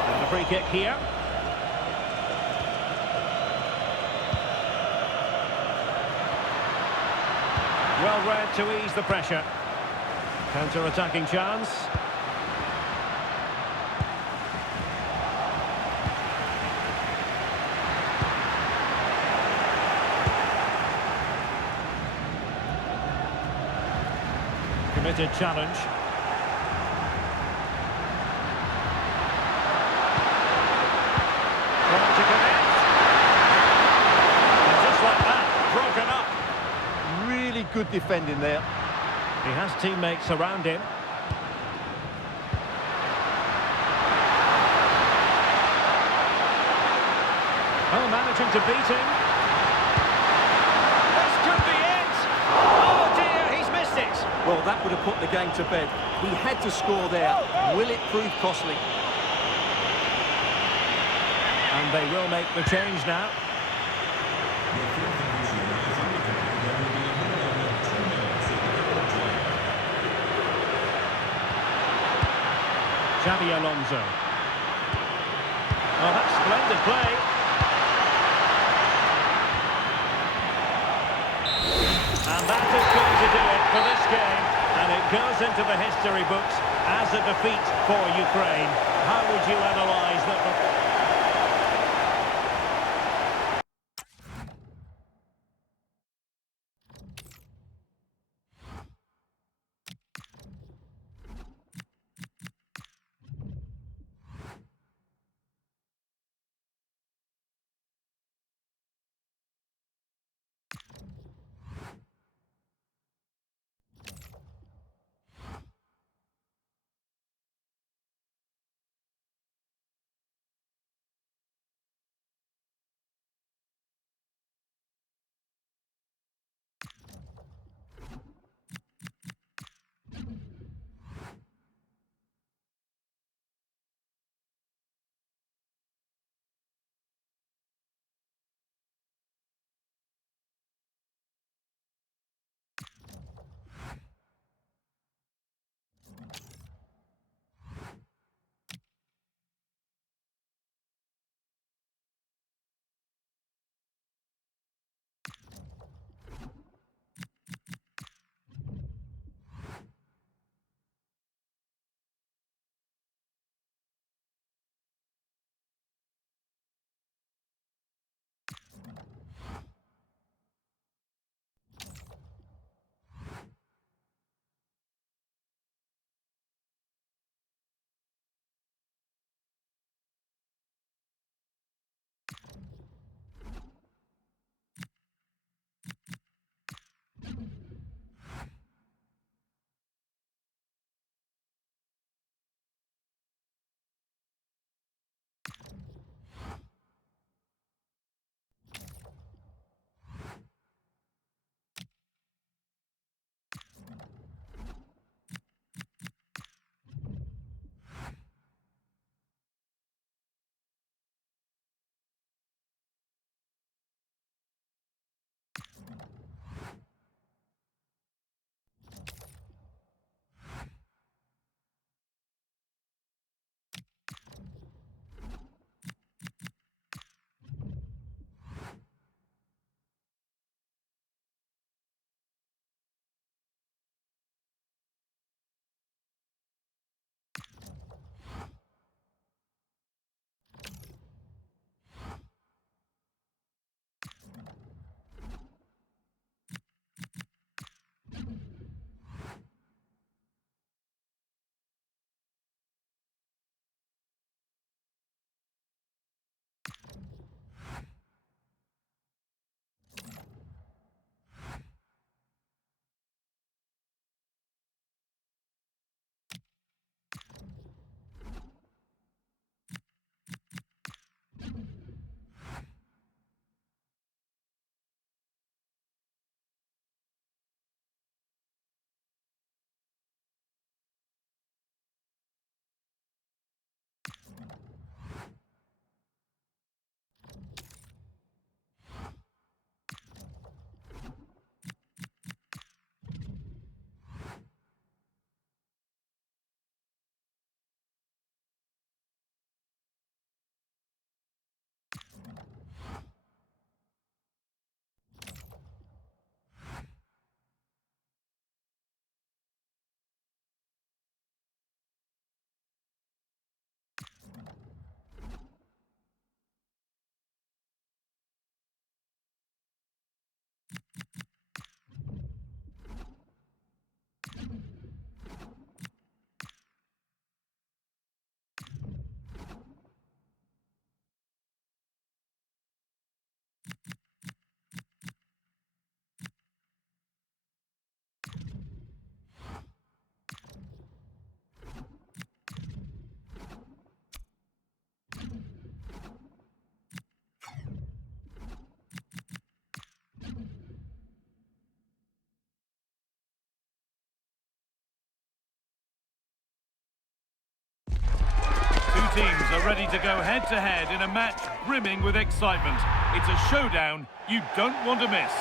And a free kick here. Well read to ease the pressure. Counter-attacking chance. Committed challenge. Trying to connect. And just like that, broken up. Really good defending there. He has teammates around him. Oh, managing to beat him. This could be it. Oh dear, he's missed it. Well, that would have put the game to bed. He had to score there. Will it prove costly? And they will make the change now. Xabi Alonso. Oh, that's splendid play. And that is going to do it for this game. And it goes into the history books as a defeat for Ukraine. How would you analyse that? ready to go head-to-head in a match brimming with excitement. It's a showdown you don't want to miss.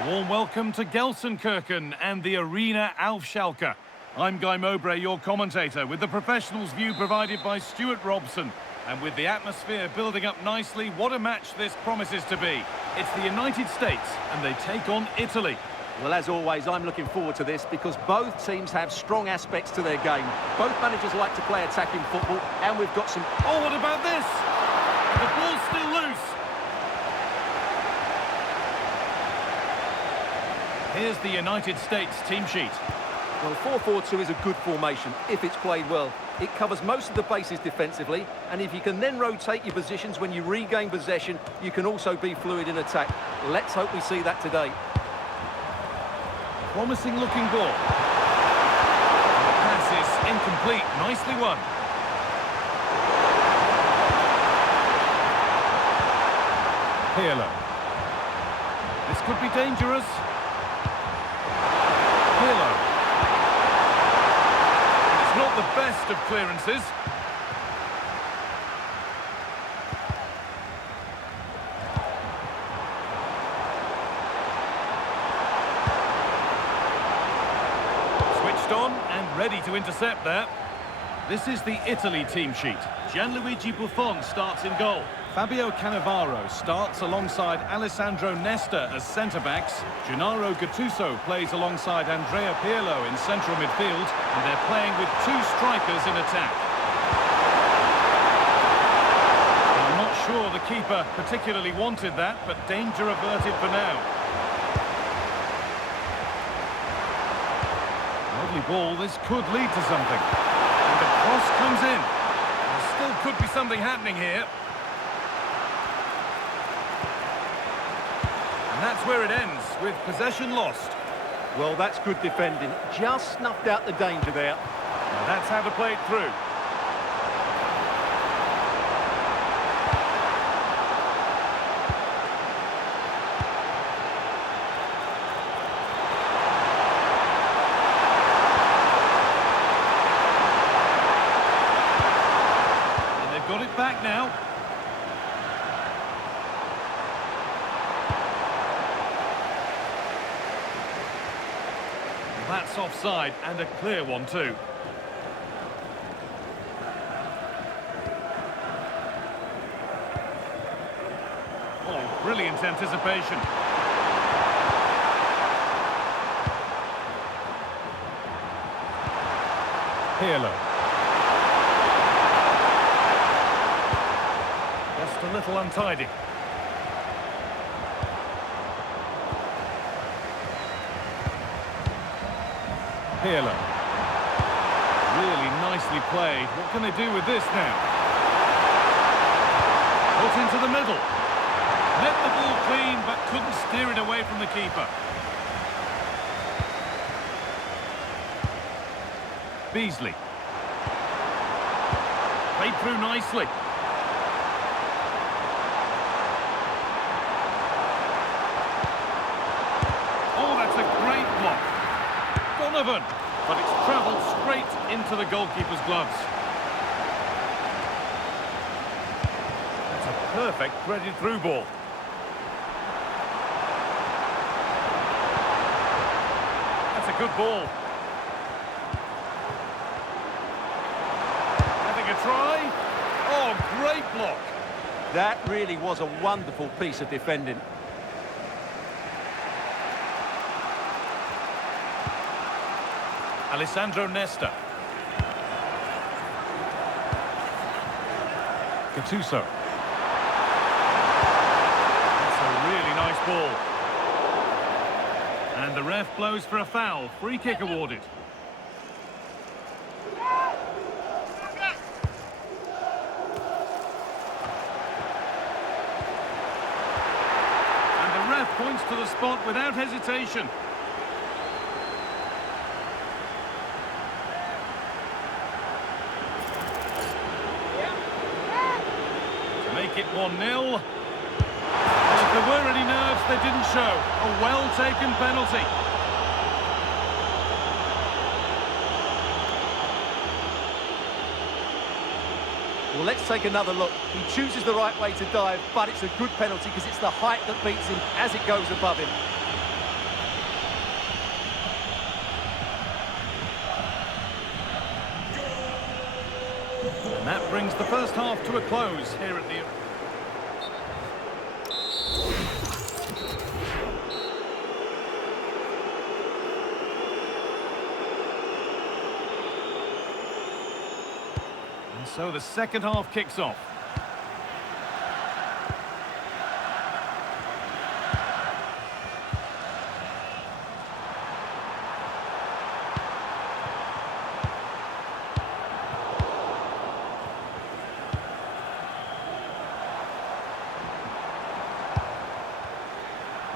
A warm welcome to Gelsenkirchen and the Arena Alf Schalke. I'm Guy Mowbray, your commentator, with the professionals' view provided by Stuart Robson. And with the atmosphere building up nicely, what a match this promises to be. It's the United States, and they take on Italy. Well, as always, I'm looking forward to this because both teams have strong aspects to their game. Both managers like to play attacking football, and we've got some... Oh, what about this? The ball's still loose. Here's the United States team sheet. Well, 4-4-2 is a good formation if it's played well. It covers most of the bases defensively, and if you can then rotate your positions when you regain possession, you can also be fluid in attack. Let's hope we see that today. Promising looking ball. The pass is incomplete. Nicely won. Pirlo. This could be dangerous. Pirlo. It's not the best of clearances. Switched on and ready to intercept there. This is the Italy team sheet. Gianluigi Buffon starts in goal. Fabio Cannavaro starts alongside Alessandro Nesta as centre-backs. Gennaro Gattuso plays alongside Andrea Pirlo in central midfield, and they're playing with two strikers in attack. I'm not sure the keeper particularly wanted that, but danger averted for now. Lovely ball, this could lead to something. And the cross comes in. There still could be something happening here. And that's where it ends, with possession lost. Well, that's good defending. Just snuffed out the danger there. And that's how to play it through. And they've got it back now. That's offside, and a clear one too. Oh, brilliant anticipation. Pirlo. Just a little untidy. Pirlo. Really nicely played. What can they do with this now? Put into the middle. Let the ball clean, but couldn't steer it away from the keeper. Beasley. Played through nicely. Oh, that's a great block. Donovan, but it's travelled straight into the goalkeeper's gloves. That's a perfect threaded through ball. That's a good ball. Having a try. Oh, great block. That really was a wonderful piece of defending. Alessandro Nesta. Gattuso. That's a really nice ball. And the ref blows for a foul. Free kick awarded. And the ref points to the spot without hesitation. Make it 1-0. If there were any nerves, they didn't show. A well-taken penalty. Well, let's take another look. He chooses the right way to dive, but it's a good penalty because it's the height that beats him as it goes above him. And that brings the first half to a close here at the... And so the second half kicks off.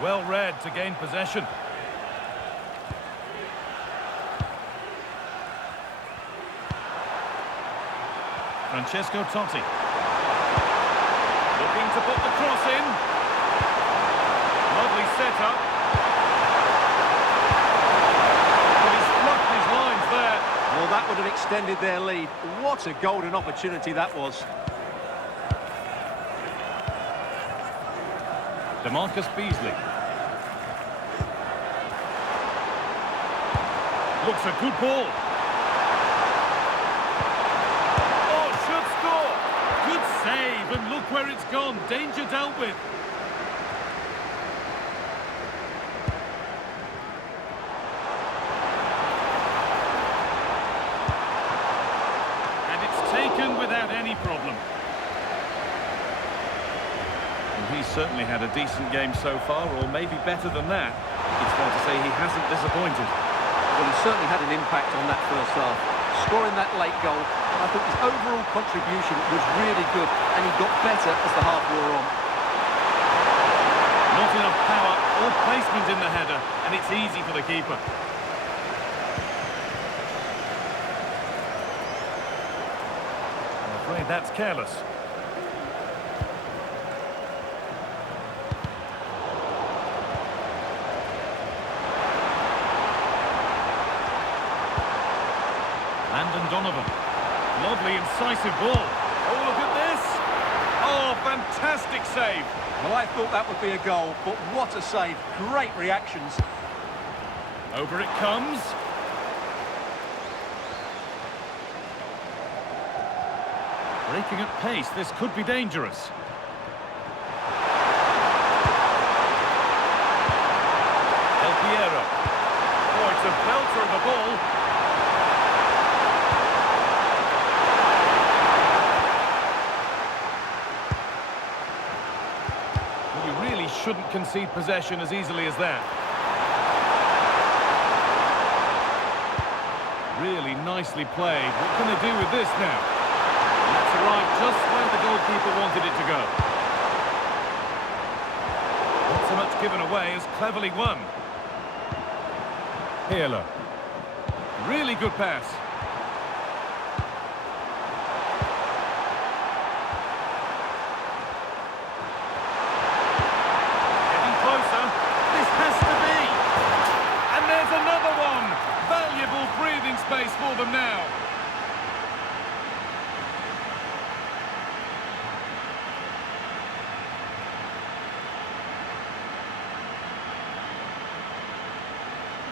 Well read to gain possession. Francesco Totti. Looking to put the cross in. Lovely setup. But he's fluffed his lines there. Well, that would have extended their lead. What a golden opportunity that was. DeMarcus Beasley. Looks a good ball. Oh, should score. Good save, and look where it's gone. Danger dealt with. And it's taken without any problem. Well, he's certainly had a decent game so far, or maybe better than that. It's fair to say he hasn't disappointed. Well, he certainly had an impact on that first half. Scoring that late goal, I thought his overall contribution was really good, and he got better as the half wore on. Not enough power or placement in the header, and it's easy for the keeper. I'm afraid that's careless. Landon Donovan. Lovely, incisive ball. Oh, look at this. Oh, fantastic save. Well, I thought that would be a goal, but what a save. Great reactions. Over it comes. Breaking at pace, this could be dangerous. El Piero. Oh, it's a belter of a ball. Shouldn't concede possession as easily as that. Really nicely played. What can they do with this now? That's arrived just where the goalkeeper wanted it to go. Not so much given away as cleverly won. Pirlo. Really good pass. Breathing space for them now.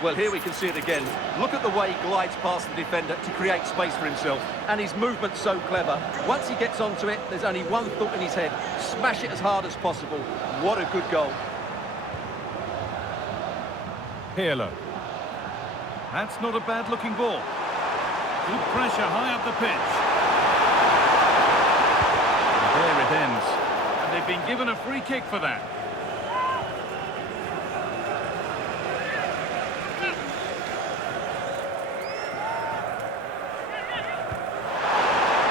Well, here we can see it again. Look at the way he glides past the defender to create space for himself. And his movement's so clever. Once he gets onto it, there's only one thought in his head. Smash it as hard as possible. What a good goal. Pirlo. That's not a bad-looking ball. Good pressure high up the pitch. And there it ends. And they've been given a free kick for that.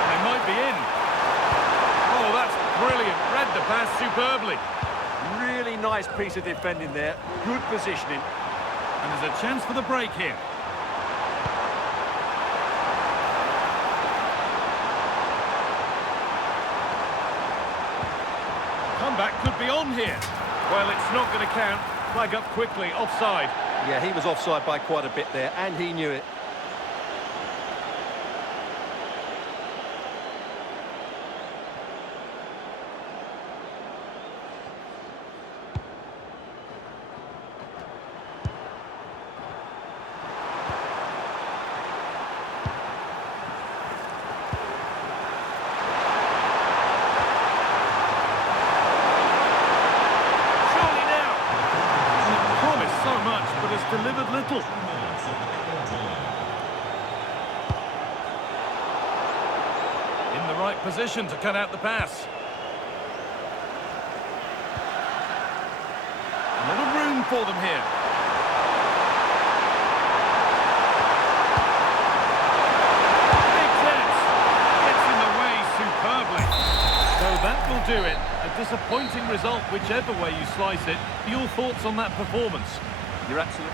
They might be in. Oh, that's brilliant. Read the pass superbly. Really nice piece of defending there. Good positioning. And there's a chance for the break here. Comeback could be on here. Well, it's not going to count. Flag up quickly, offside. Yeah, he was offside by quite a bit there, and he knew it. little. In the right position to cut out the pass. A little room for them here. Big chance. Gets in the way superbly. So that will do it. A disappointing result, whichever way you slice it. Your thoughts on that performance? You're absolutely...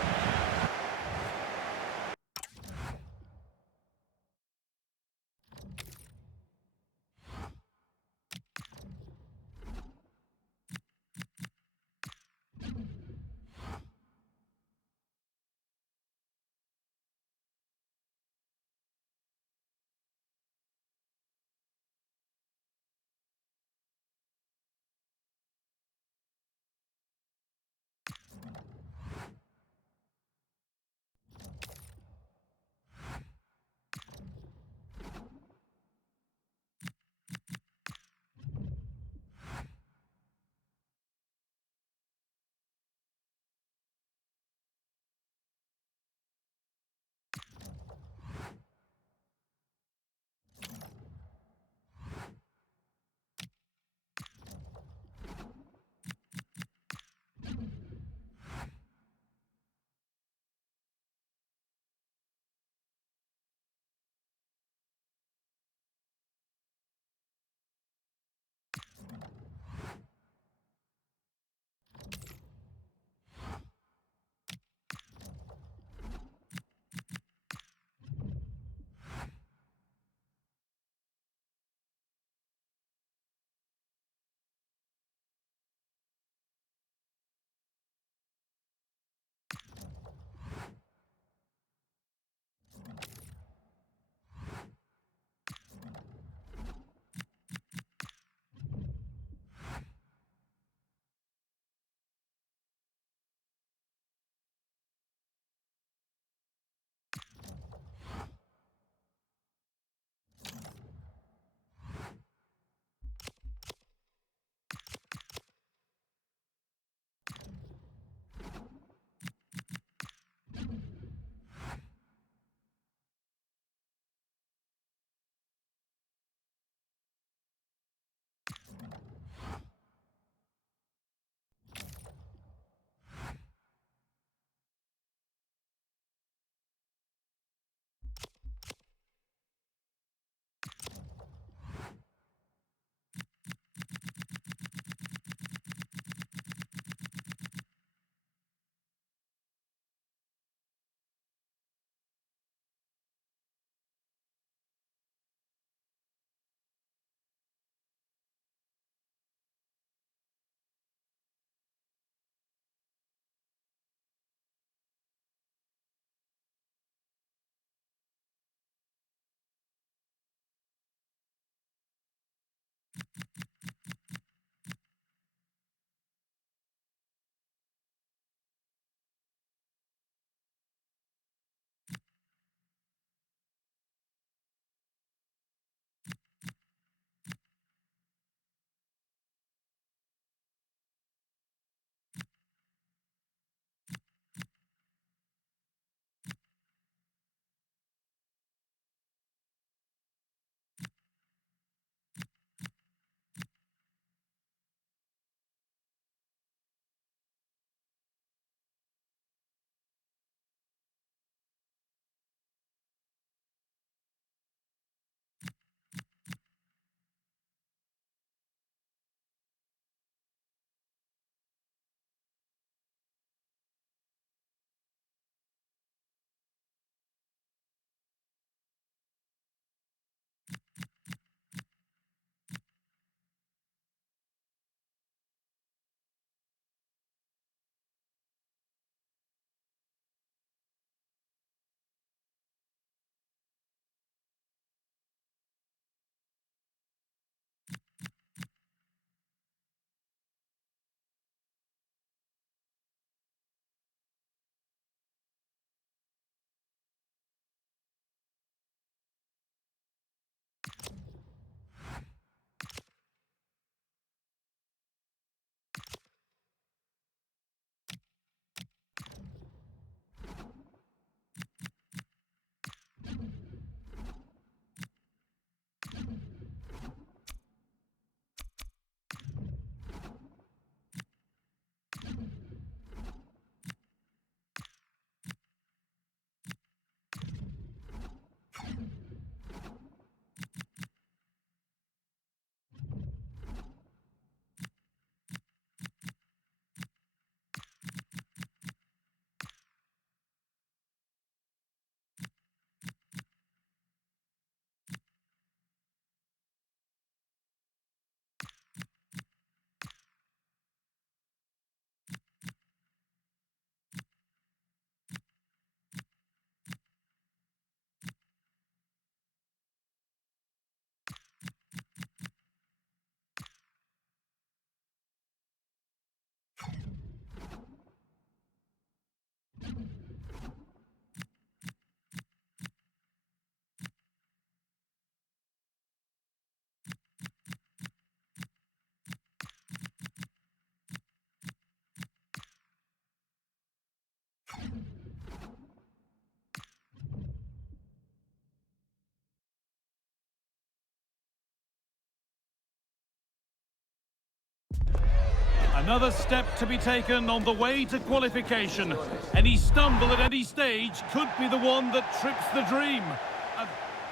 Another step to be taken on the way to qualification. Any stumble at any stage could be the one that trips the dream.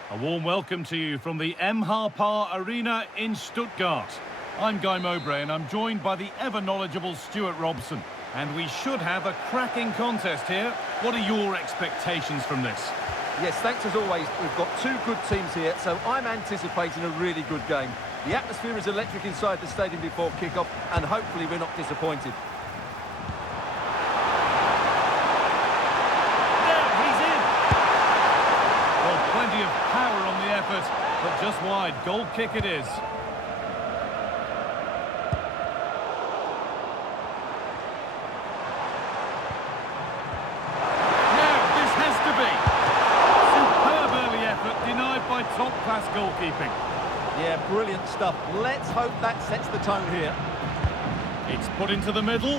A warm welcome to you from the MH Arena in Stuttgart. I'm Guy Mowbray and I'm joined by the ever-knowledgeable Stuart Robson. And we should have a cracking contest here. What are your expectations from this? Yes, thanks as always. We've got two good teams here, so I'm anticipating a really good game. The atmosphere is electric inside the stadium before kick-off, and hopefully we're not disappointed. There, he's in! Well, plenty of power on the effort, but just wide. Goal kick it is. By top-class goalkeeping. Yeah, brilliant stuff. Let's hope that sets the tone here. It's put into the middle.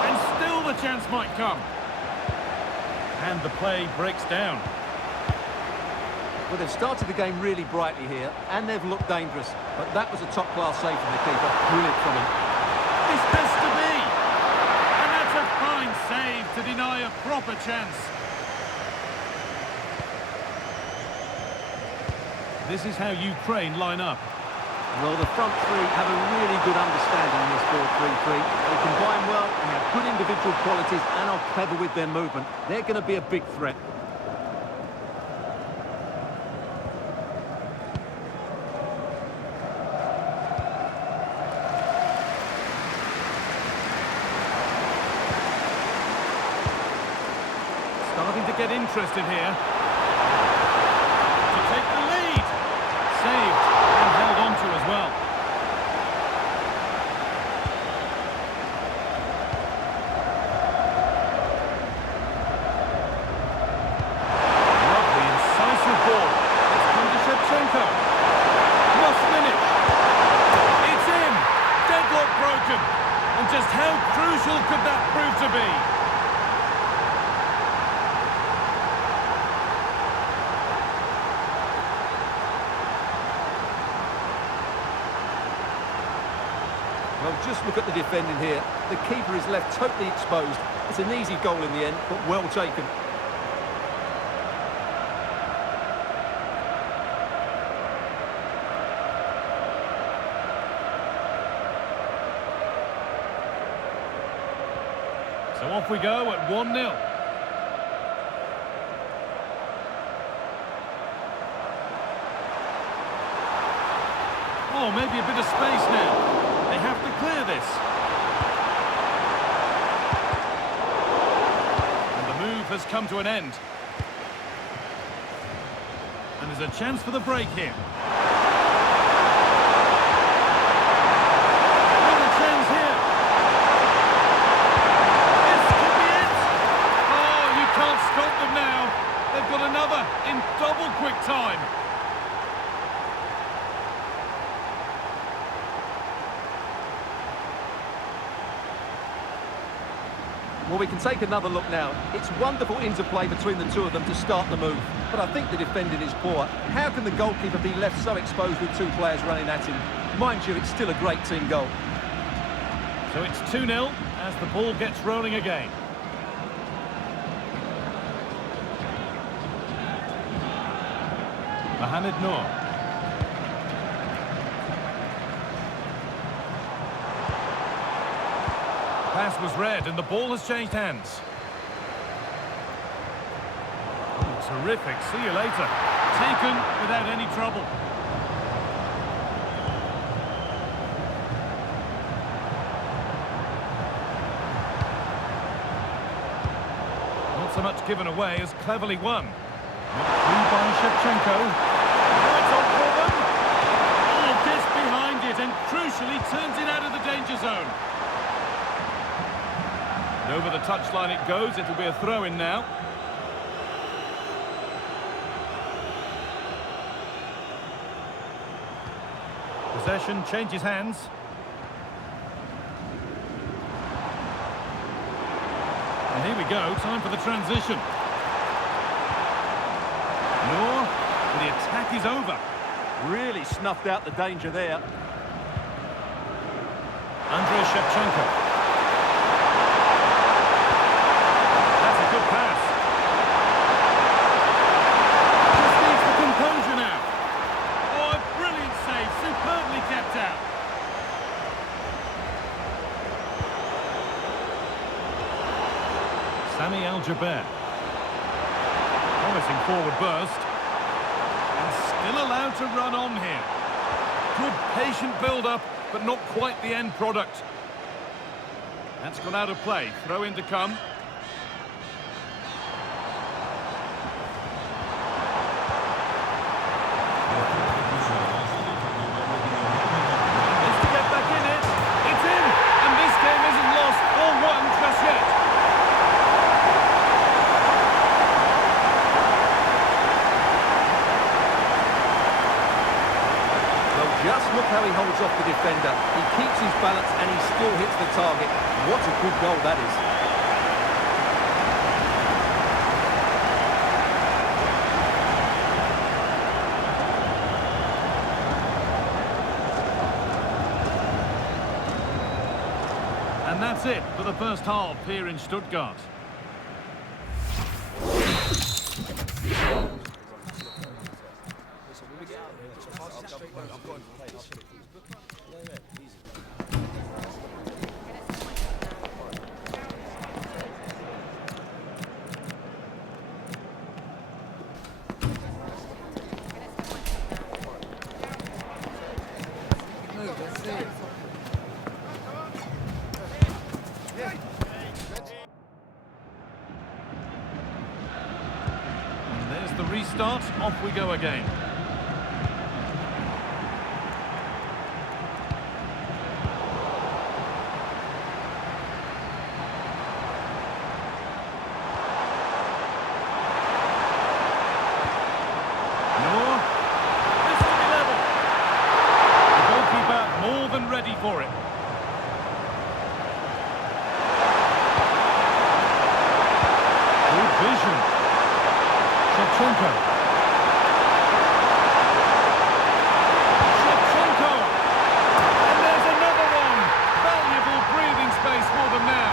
And still the chance might come. And the play breaks down. Well, they've started the game really brightly here, and they've looked dangerous. But that was a top-class save from the keeper. Brilliant from him. This has to be! And that's a fine save to deny a proper chance. This is how Ukraine line up. Well, the front three have a really good understanding in this 4-3-3. They combine well and have good individual qualities and are clever with their movement. They're going to be a big threat. Starting to get interested here. To take the lead. Saved and held on to as well. Lovely, incisive ball. It's come to Shevchenko. Must finish. It's in. Deadlock broken. And just how crucial could that prove to be? Well, just look at the defending here. The keeper is left totally exposed. It's an easy goal in the end, but well taken. So off we go at 1-0. Oh, maybe a bit of space now. They have to clear this. And the move has come to an end. And there's a chance for the break here. Another chance here. This could be it. Oh, you can't stop them now. They've got another in double quick time. Well, we can take another look now. It's wonderful interplay between the two of them to start the move. But I think the defending is poor. How can the goalkeeper be left so exposed with two players running at him? Mind you, it's still a great team goal. So it's 2-0 as the ball gets rolling again. Mohamed Noor. Pass was read and the ball has changed hands. Oh, terrific. See you later. Taken without any trouble. Not so much given away as cleverly won. Not through by Shevchenko. Right on for them. Oh, gets behind it and crucially turns it out of the danger zone. And over the touchline it goes. It'll be a throw-in now. Possession changes hands. And here we go, time for the transition. Noor, the attack is over. Really snuffed out the danger there. Shevchenko. That's a good pass. Just needs the composure now. Oh, a brilliant save, superbly kept out. Sami Al-Jaber. Promising forward burst. And still allowed to run on here. Good patient build-up, but not quite the end product. That's gone out of play. Throw in to come. Needs to get back in it. It's in! And this game isn't lost or won just yet. Just look how he holds off the defender. He keeps his balance and he still hits the target. What a good goal that is. And that's it for the first half here in Stuttgart. And there's the restart. Off we go again. Ready for it. Good vision. Shevchenko. Shevchenko. And there's another one. Valuable breathing space for them now.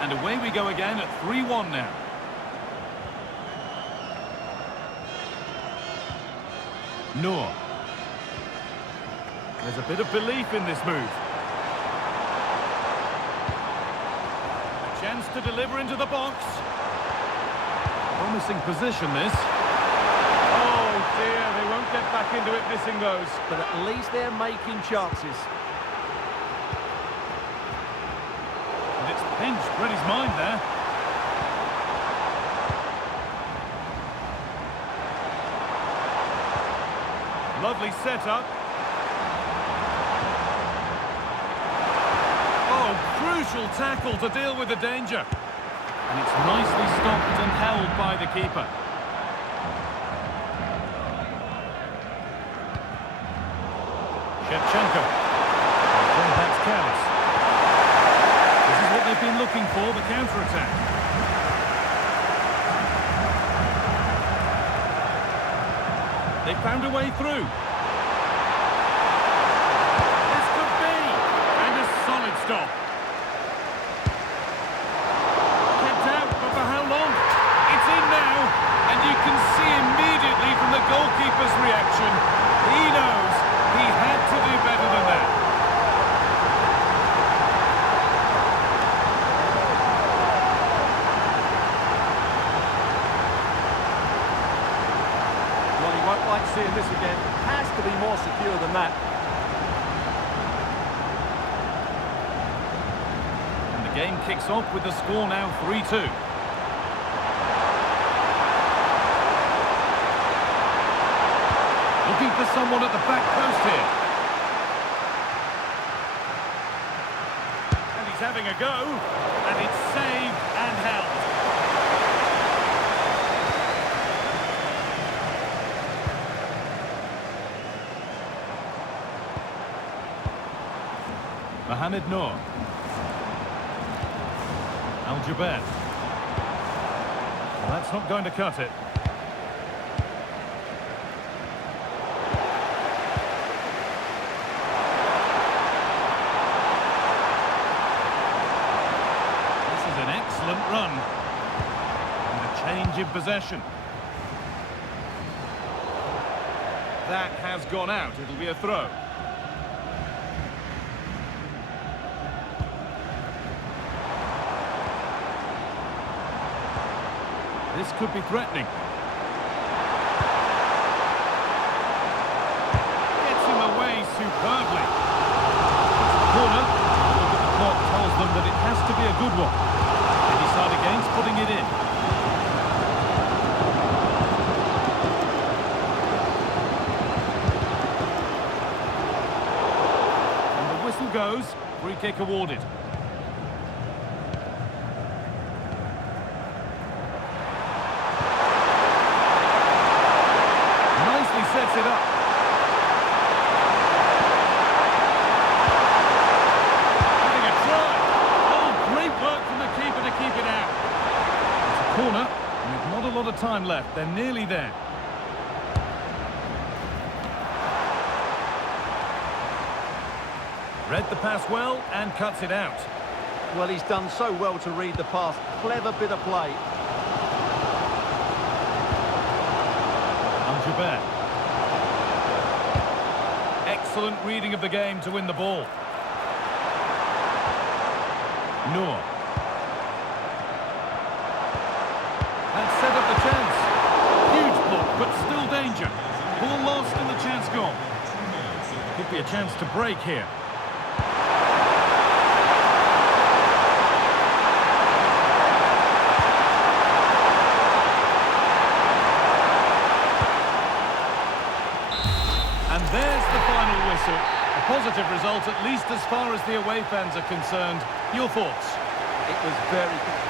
And away we go again at 3-1 now. Noor. There's a bit of belief in this move. A chance to deliver into the box. Promising position, this. Oh dear, they won't get back into it missing those. But at least they're making chances. Pinched, read his mind there. Lovely setup. Oh, crucial tackle to deal with the danger. And it's nicely stopped and held by the keeper. Shevchenko. Oh, that's careless. What they've been looking for, the counter-attack. They found a way through. This could be. And a solid stop. Kept out, but for how long? It's in now. And you can see immediately from the goalkeeper's reaction, he knows he had to do better than that. Seeing this again, has to be more secure than that. And the game kicks off with the score now 3-2. for someone at the back post here. And he's having a go, and it's saved and held. Mohamed Noor. Al-Jubair. Well, that's not going to cut it. This is an excellent run. And a change in possession. That has gone out. It'll be a throw. This could be threatening. Gets in the way superbly. It's a corner. Look at the clock tells them that it has to be a good one. They decide against putting it in. And the whistle goes. Free kick awarded. Sets it up. Having a try. Oh, great work from the keeper to keep it out. It's a corner, and with not a lot of time left. They're nearly there. Read the pass well and cuts it out. Well, he's done so well to read the pass. Clever bit of play. Al-Jubair. Excellent reading of the game to win the ball. Noor. That set up the chance. Huge block, but still danger. Ball lost and the chance gone. Could be a chance to break here. And there's the final whistle. A positive result, at least as far as the away fans are concerned. Your thoughts? It was very good.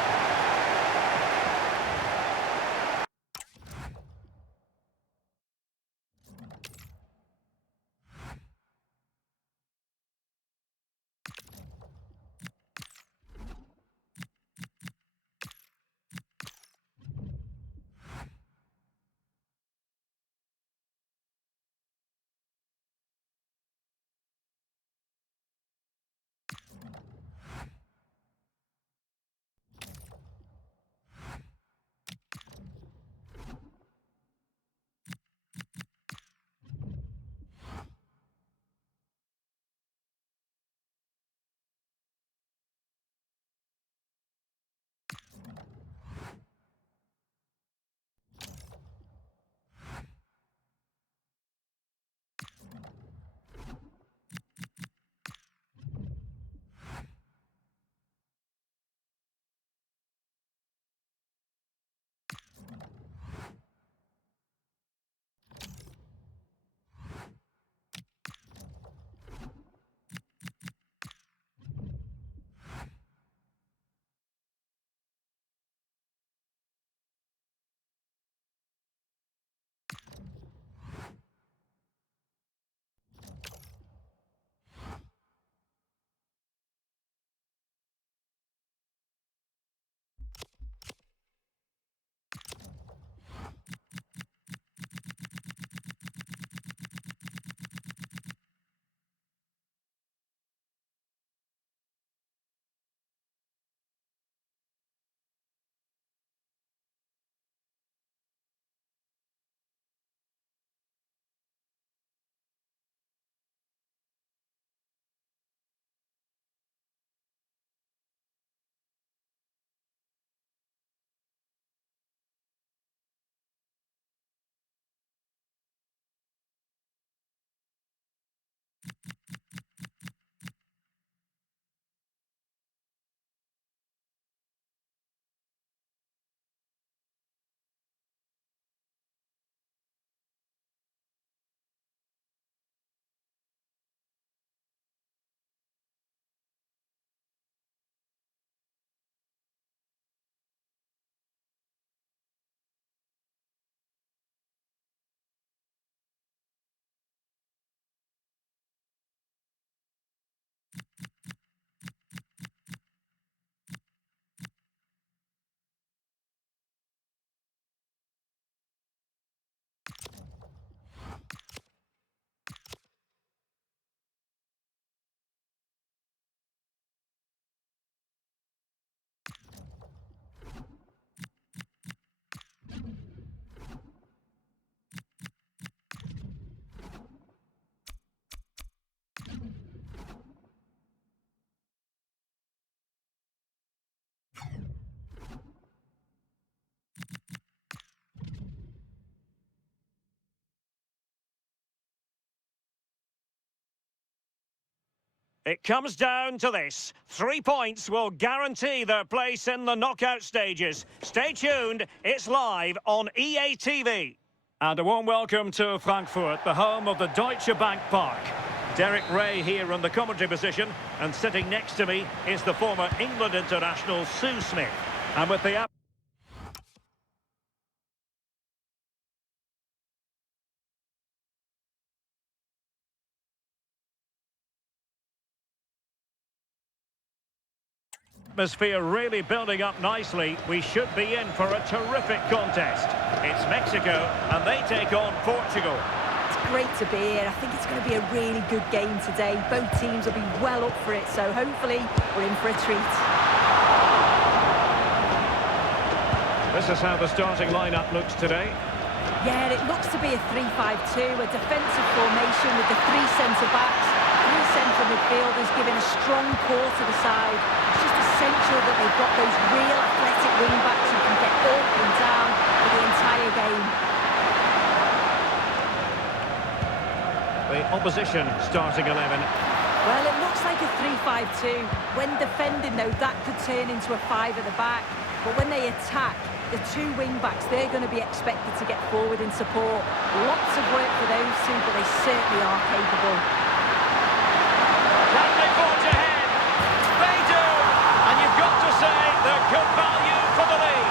It comes down to this. 3 points will guarantee their place in the knockout stages. Stay tuned, it's live on EA TV. And a warm welcome to Frankfurt, the home of the Deutsche Bank Park. Derek Ray here in the commentary position, and sitting next to me is the former England international Sue Smith. And with the atmosphere really building up nicely, we should be in for a terrific contest. It's Mexico, and they take on Portugal. It's great to be here. I think it's going to be a really good game today. Both teams will be well up for it, so hopefully we're in for a treat. This is how the starting lineup looks today. Yeah, it looks to be a 3-5-2, a defensive formation with the 3 centre-backs, 3 central midfielders giving a strong core to the side. It's just essential that they've got those real athletic wing-backs who can get up and down for the entire game. The opposition starting 11. Well, it looks like a 3-5-2. When defending, though, that could turn into a 5 at the back. But when they attack, the 2 wing-backs, they're going to be expected to get forward in support. Lots of work for those 2, but they certainly are capable. Can they forge ahead? They do! And you've got to say they're good value for the lead.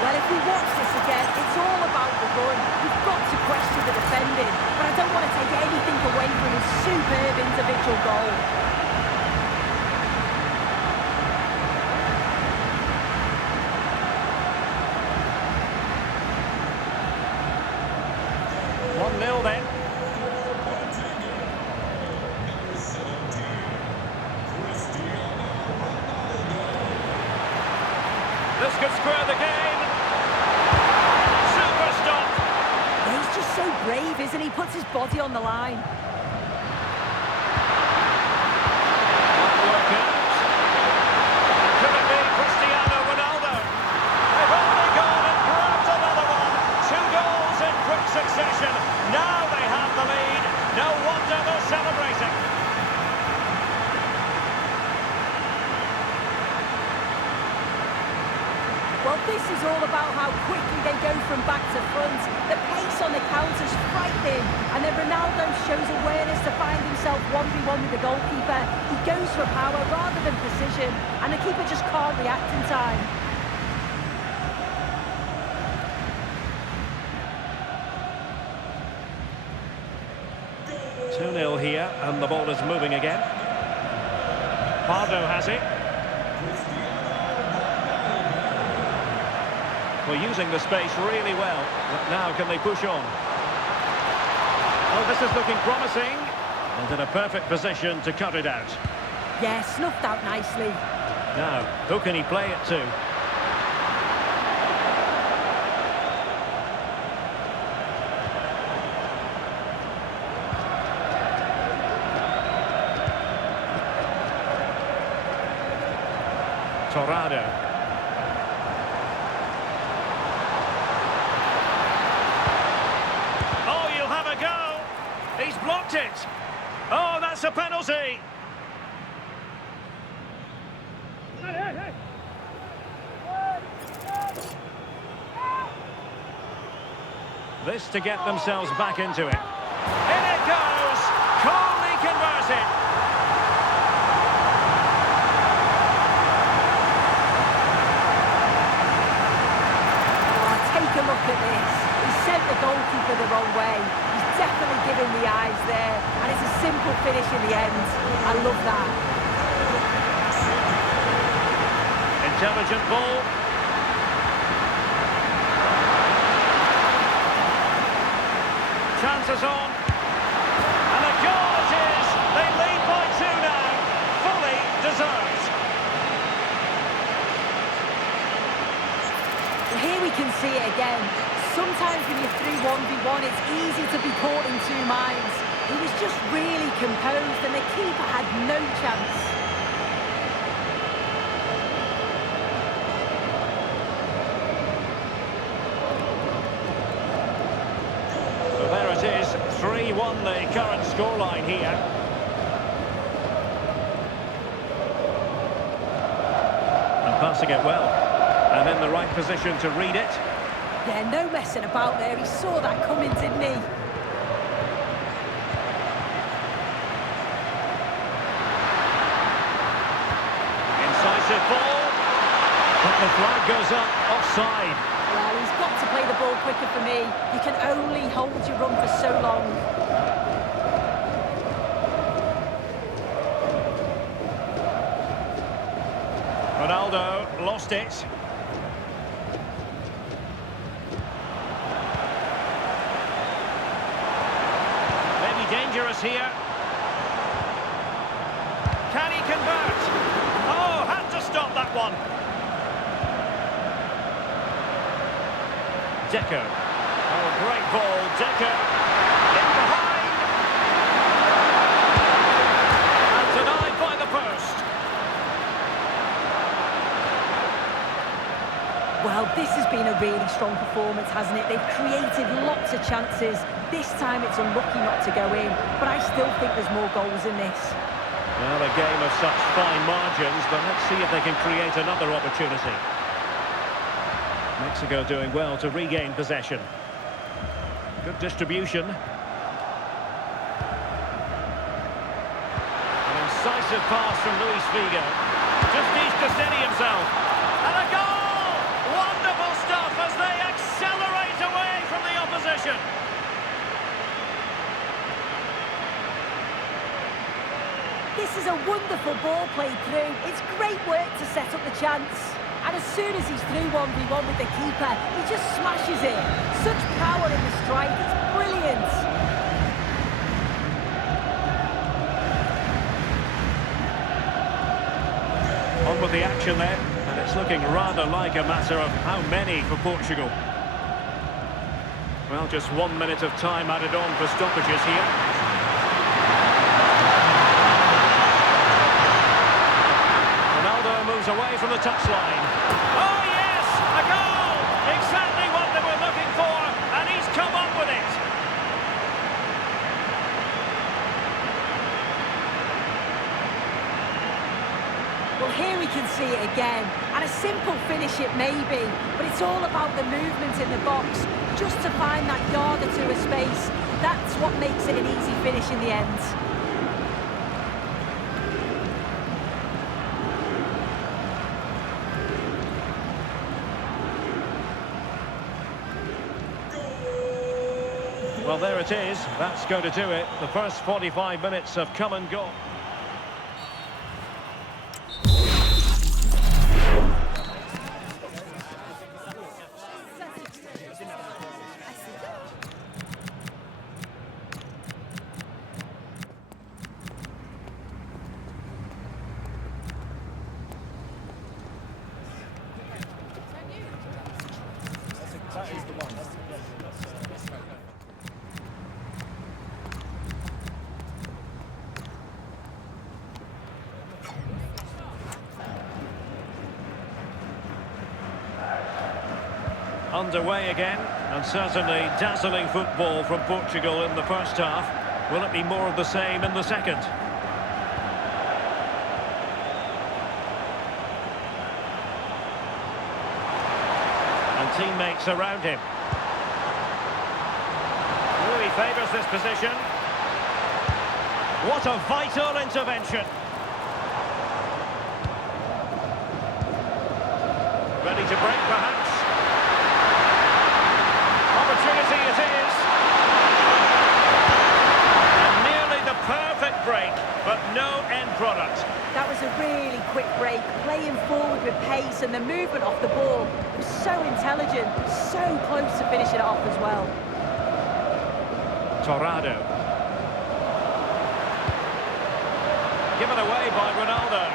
Well, if we watch this again, it's all about the run. We've got to question the defending, but I don't want to take anything away from his superb individual goal. Then. This could square the game. Super stop. He's just so brave, isn't he? Puts his body on the line. Work out. Could it be Cristiano Ronaldo? They've only gone and grabbed another one. 2 goals in quick succession. Now they have the lead. No wonder they're celebrating. Well, this is all about how quickly they go from back to front. The pace on the counter's frightening. And then Ronaldo shows awareness to find himself 1v1 with the goalkeeper. He goes for power rather than precision. And the keeper just can't react in time. Here, and the ball is moving again. Pardo has it. Well, using the space really well. But now can they push on? Oh, this is looking promising. And in a perfect position to cut it out. Yeah, snuffed out nicely. Now, who can he play it to? Torrado. Oh, you'll have a go. He's blocked it. Oh, that's a penalty. This to get themselves back into it. In it goes. Calmly converted. Take a look at this. He sent the goalkeeper the wrong way. He's definitely giving the eyes there. And it's a simple finish in the end. I love that. Intelligent ball. Chances on. And a goal it is. They lead by 2 now. Fully deserved. Here we can see it again. Sometimes when you're 3-1v1, it's easy to be caught in 2 minds. He was just really composed and the keeper had no chance. 2-1, the current scoreline here. And passing it well. And in the right position to read it. Yeah, no messing about there. He saw that coming, didn't he? Incisive ball. But the flag goes up, offside. Well, he's got to play the ball quicker for me. You can only hold your run for so long. Ronaldo lost it. Maybe dangerous here. Can he convert? Oh, had to stop that one. Deco. Oh, great ball, Deco. In behind. And denied by the post. Well, this has been a really strong performance, hasn't it? They've created lots of chances. This time it's unlucky not to go in, but I still think there's more goals in this. Well, a game of such fine margins, but let's see if they can create another opportunity. Mexico doing well to regain possession. Good distribution. An incisive pass from Luis Figo. Just needs to steady himself. And a goal! Wonderful stuff as they accelerate away from the opposition. This is a wonderful ball played through. It's great work to set up the chance. And as soon as he's through 1v1 with the keeper, he just smashes it. Such power in the strike, it's brilliant. On with the action there, and it's looking rather like a matter of how many for Portugal. Well, just 1 minute of time added on for stoppages here. Moves away from the touchline. Oh yes, a goal! Exactly what they were looking for, and he's come up with it. Well, here we can see it again, and a simple finish it may be, but it's all about the movement in the box, just to find that yard or two of space. That's what makes it an easy finish in the end. Well, there it is. That's going to do it. The first 45 minutes have come and gone. Underway again, and certainly dazzling football from Portugal in the first half. Will it be more of the same in the second? And teammates around him. Really favours this position. What a vital intervention. Ready to break, perhaps. Opportunity it is. And nearly the perfect break, but no end product. That was a really quick break, playing forward with pace, and the movement off the ball was so intelligent, so close to finishing it off as well. Torrado. Given away by Ronaldo.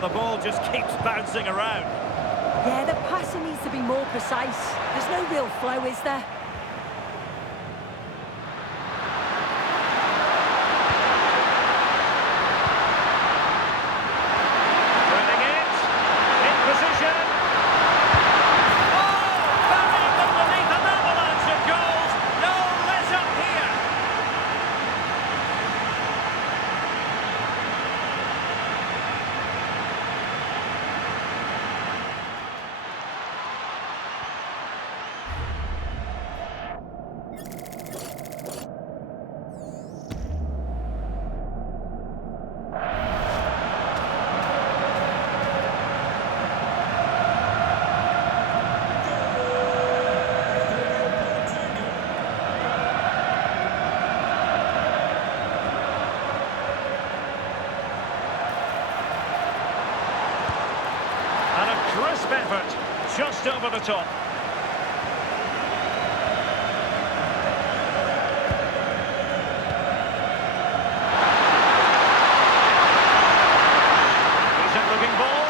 The ball just keeps bouncing around. Yeah, the passing needs to be more precise. There's no real flow, is there? Winning it. In position. crisp effort, just over the top. Decent looking ball.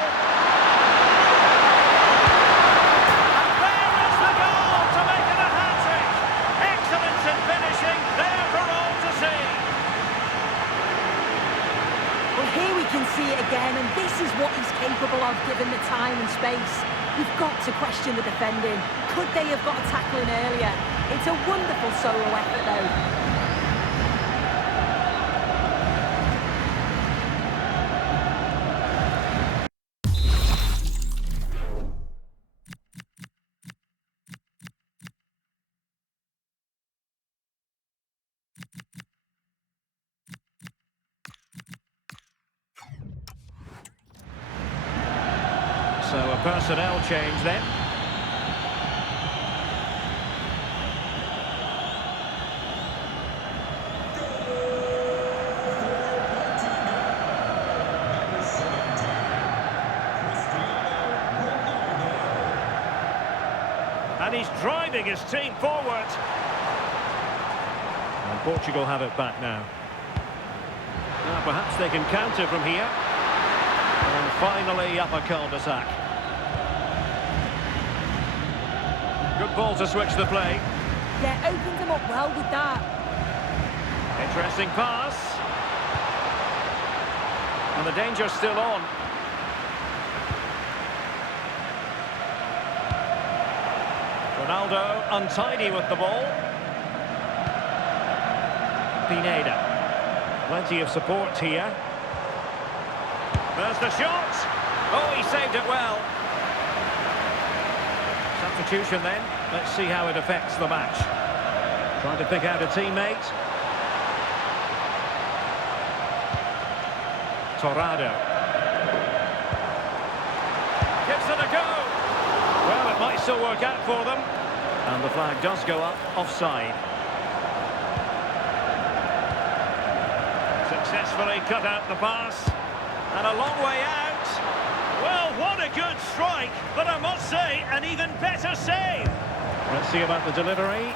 And there is the goal to make it a hat-trick. Excellence in finishing, there for all to see. Well, here we can see it again, and this is what he's capable of given the time and space. We've got to question the defending. Could they have got a tackle in earlier? It's a wonderful solo effort, though. So a personnel change then. And he's driving his team forward. And Portugal have it back now. Now perhaps they can counter from here. And finally up a cul-de-sac. Good ball to switch the play. Yeah, opened them up well with that. Interesting pass. And the danger's still on. Ronaldo untidy with the ball. Pineda. Plenty of support here. There's the shot. Oh, he saved it well. Substitution then. Let's see how it affects the match. Trying to pick out a teammate. Torrado. Gives it a go. Well, it might still work out for them. And the flag does go up, offside. Successfully cut out the pass. And a long way out. Well, what a good strike, but I must say, an even better save. Let's see about the delivery.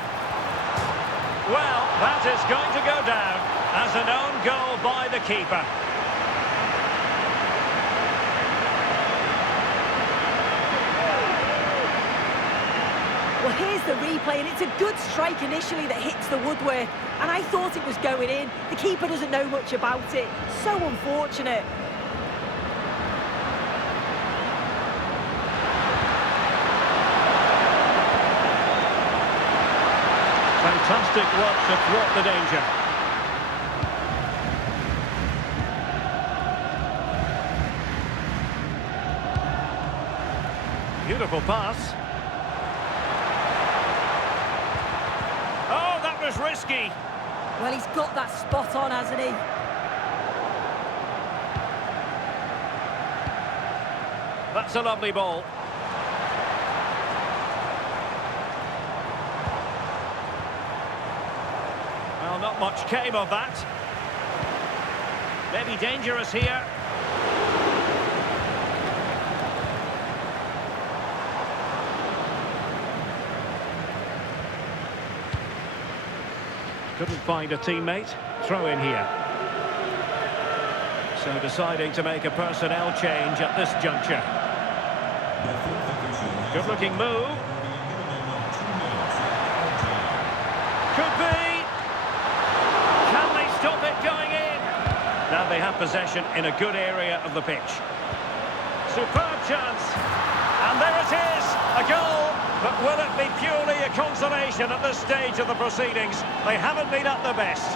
Well, that is going to go down as an own goal by the keeper. Well, here's the replay, and it's a good strike initially that hits the woodwork. And I thought it was going in. The keeper doesn't know much about it. So unfortunate. Fantastic work to thwart the danger. Beautiful pass. Oh, that was risky. Well, he's got that spot on, hasn't he? That's a lovely ball. Well, not much came of that. Maybe dangerous here. Couldn't find a teammate. Throw in here. So deciding to make a personnel change at this juncture. Good looking move. Could be. Can they stop it going in? Now they have possession in a good area of the pitch. Superb chance. And there it is, a goal. But will it be purely a consolation at this stage of the proceedings? They haven't been at their best.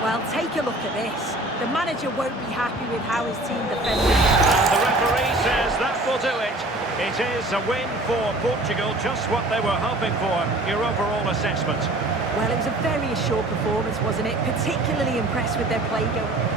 Well, take a look at this. The manager won't be happy with how his team defended. And the referee says that will do it. It is a win for Portugal, just what they were hoping for. Your overall assessment? Well, it was a very assured performance, wasn't it? Particularly impressed with their play going.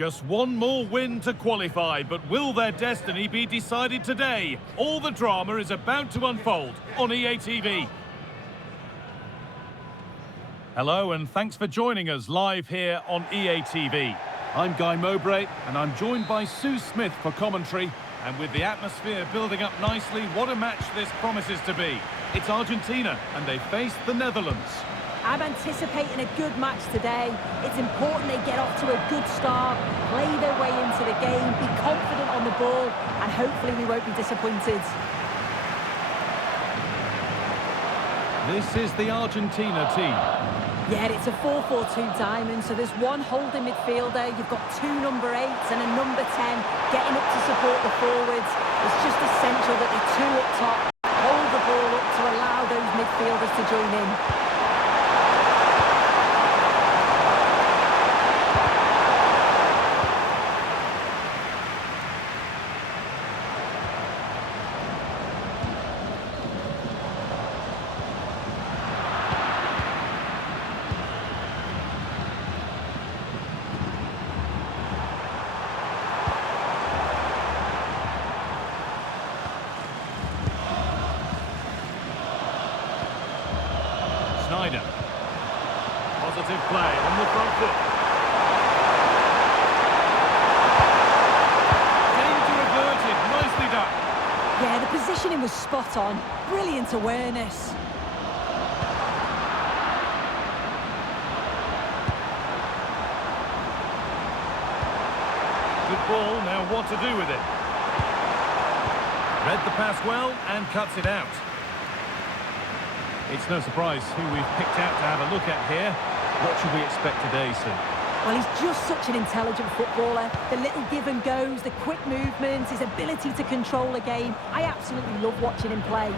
Just one more win to qualify, but will their destiny be decided today? All the drama is about to unfold on EA TV. Hello and thanks for joining us live here on EA TV. I'm Guy Mowbray and I'm joined by Sue Smith for commentary. And with the atmosphere building up nicely, what a match this promises to be. It's Argentina and they face the Netherlands. I'm anticipating a good match today. It's important they get off to a good start, play their way into the game, be confident on the ball, and hopefully we won't be disappointed. This is the Argentina team. Yeah, it's a 4-4-2 diamond, so there's one holding midfielder, you've got two number 8s and a number 10 getting up to support the forwards. It's just essential that the two up top hold the ball up to allow those midfielders to join in. Schneider. Positive play on the front foot. Danger averted. Nicely done. Yeah, the positioning was spot on. Brilliant awareness. Good ball. Now what to do with it? Read the pass well and cuts it out. It's no surprise who we've picked out to have a look at here. What should we expect today, Sue? Well, he's just such an intelligent footballer. The little give and goes, the quick movements, his ability to control a game. I absolutely love watching him play.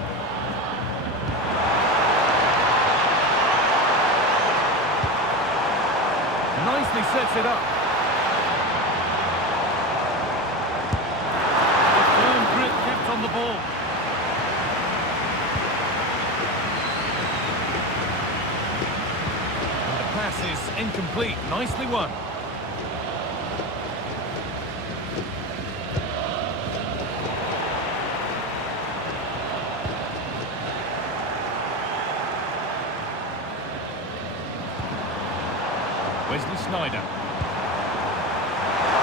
Nicely sets it up. The firm grip kept on the ball. Pass is incomplete. Nicely won. Wesley Sneijder.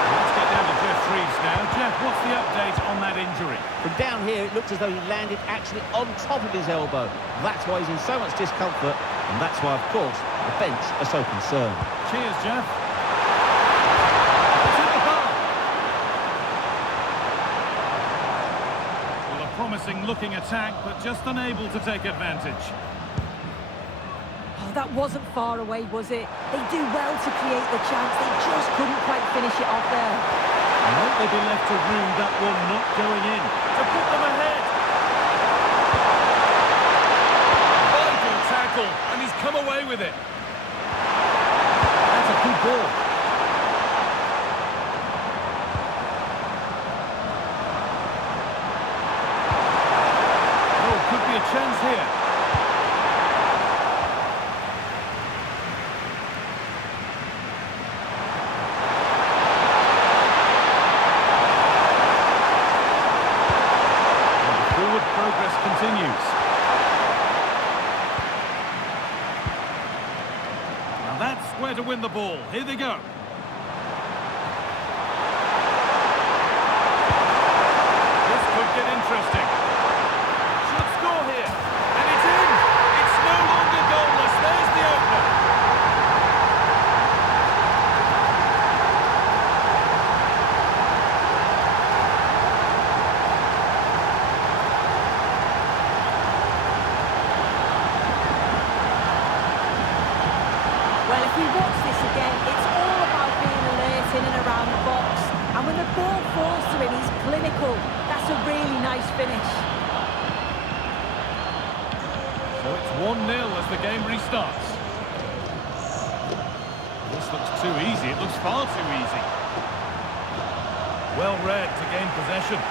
Let's get down to Jeff Reeves now. Jeff, what's the update on that injury? From down here, it looked as though he landed actually on top of his elbow. That's why he's in so much discomfort, and that's why, of course, the bench are so concerned. Cheers, Jeff. It's in the bar. Well, a promising-looking attack, but just unable to take advantage. Oh, that wasn't far away, was it? They do well to create the chance. They just couldn't quite finish it off there. Won't they be left to rue that one not going in? To put them ahead. Vital tackle, and he's come away with it. That's a good ball. Oh, could be a chance here. Progress continues. Now that's where to win the ball. Here they go. This could get interesting. Should score here. And it's in. It's no longer goalless. There's the opener. Well, if we watch this again, it's all about being alert in and around the box. And when the ball falls to him, he's clinical. That's a really nice finish. So it's 1-0 as the game restarts. This looks too easy. It looks far too easy. Well read to gain possession.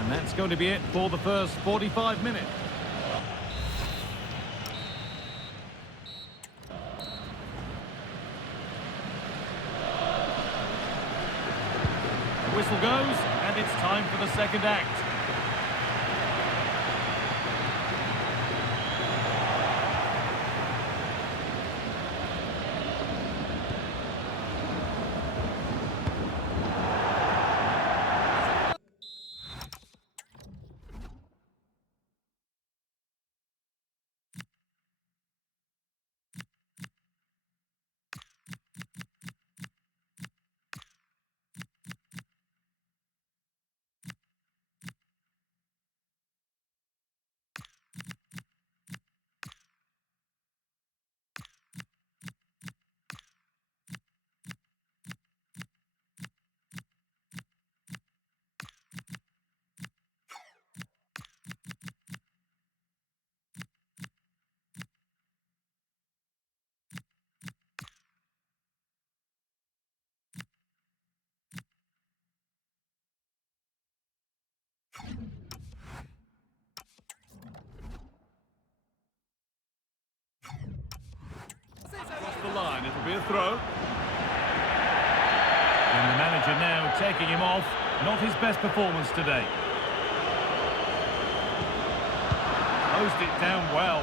And that's going to be it for the first 45 minutes. Whistle goes, and it's time for the second act. Across the line, it'll be a throw. And the manager now taking him off. Not his best performance today. Closed it down well.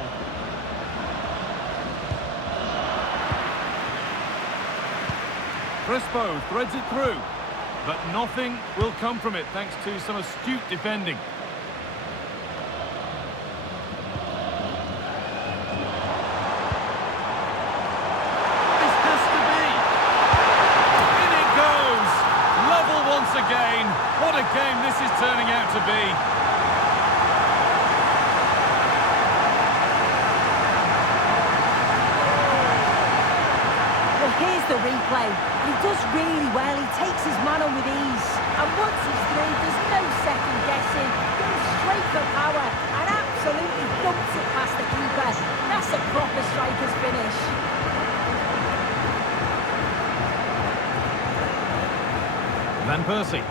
Crespo threads it through. But nothing will come from it thanks to some astute defending. Again, what a game this is turning out to be. Well, here's the replay. He does really well. He takes his man on with ease. And once he's through, there's no second guessing. Goes straight for power and absolutely dumps it past the keeper. That's a proper striker's finish. Van Persie.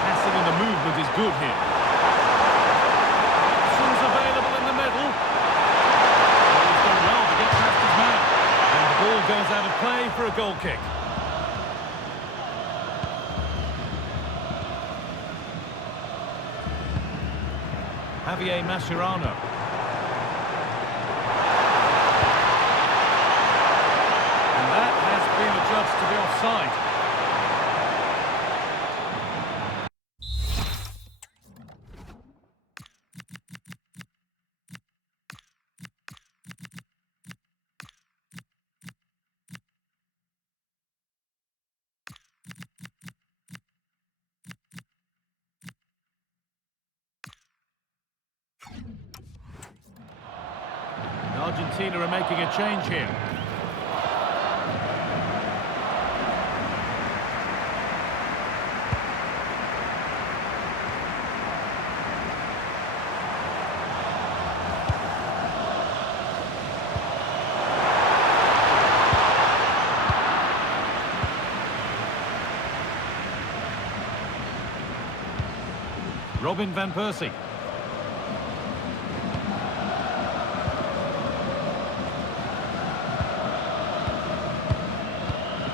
Passing and the movement is good here. Options available in the middle. He's done well to get past his man. And the ball goes out of play for a goal kick. Javier Mascherano. Judged to be offside. And Argentina are making a change here. Robin Van Persie.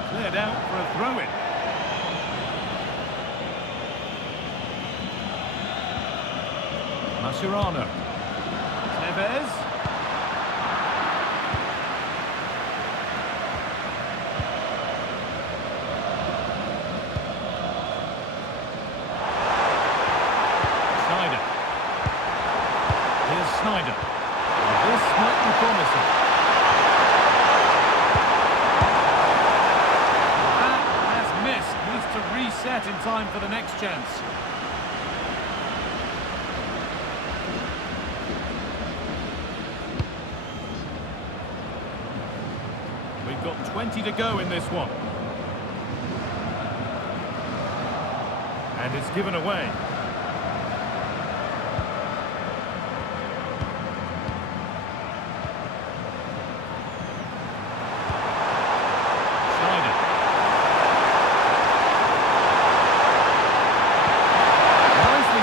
Cleared out for a throw-in. Mascherano. Tevez. Snyder. This might be promising. That has missed. Needs to reset in time for the next chance. We've got 20 to go in this one. And it's given away.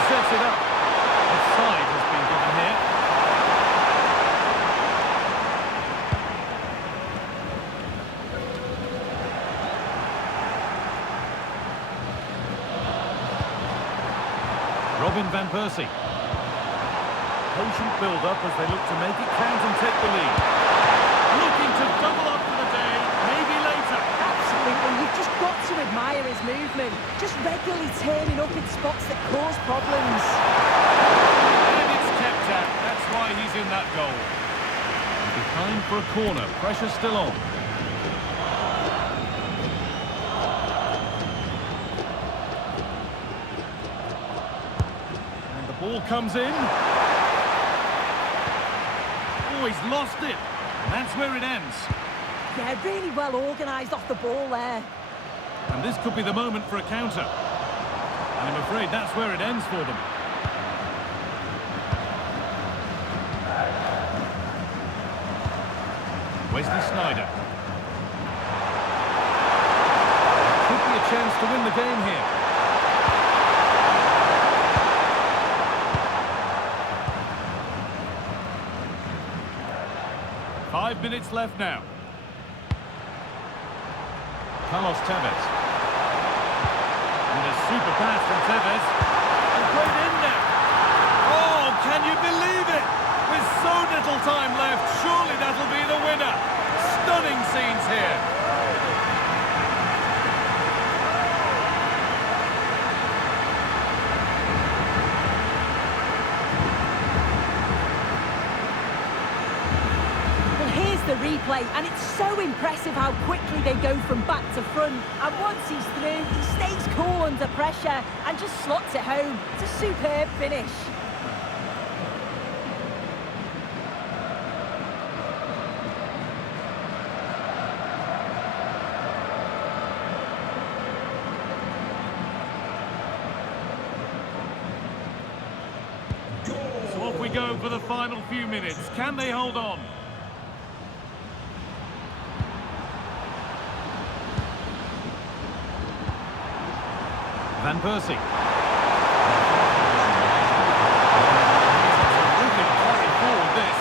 Sets it up. Offside has been given here. Kevin Van Persie. Patient build-up as they look to make it count and take the lead. Looking to double up for the day, maybe later. Absolutely, you've just got to admire his movement. Just regularly turning up in spots that cause problems. And it's kept out. That's why he's in that goal. Behind for a corner. Pressure still on. And the ball comes in. Oh, he's lost it. And that's where it ends. Yeah, really well organised off the ball there. And this could be the moment for a counter. And I'm afraid that's where it ends for them. Wesley Sneijder. Could be a chance to win the game here. Five minutes left now. Carlos Tevez. And a super pass from Tevez. And played in there. Oh, can you believe it? With so little time left, surely that'll be the winner. Stunning scenes here. The replay, and it's so impressive how quickly they go from back to front. And once he's through, he stays cool under pressure and just slots it home. It's a superb finish. So off we go for the final few minutes. Can they hold on? Van Persie. Terrific carry forward this.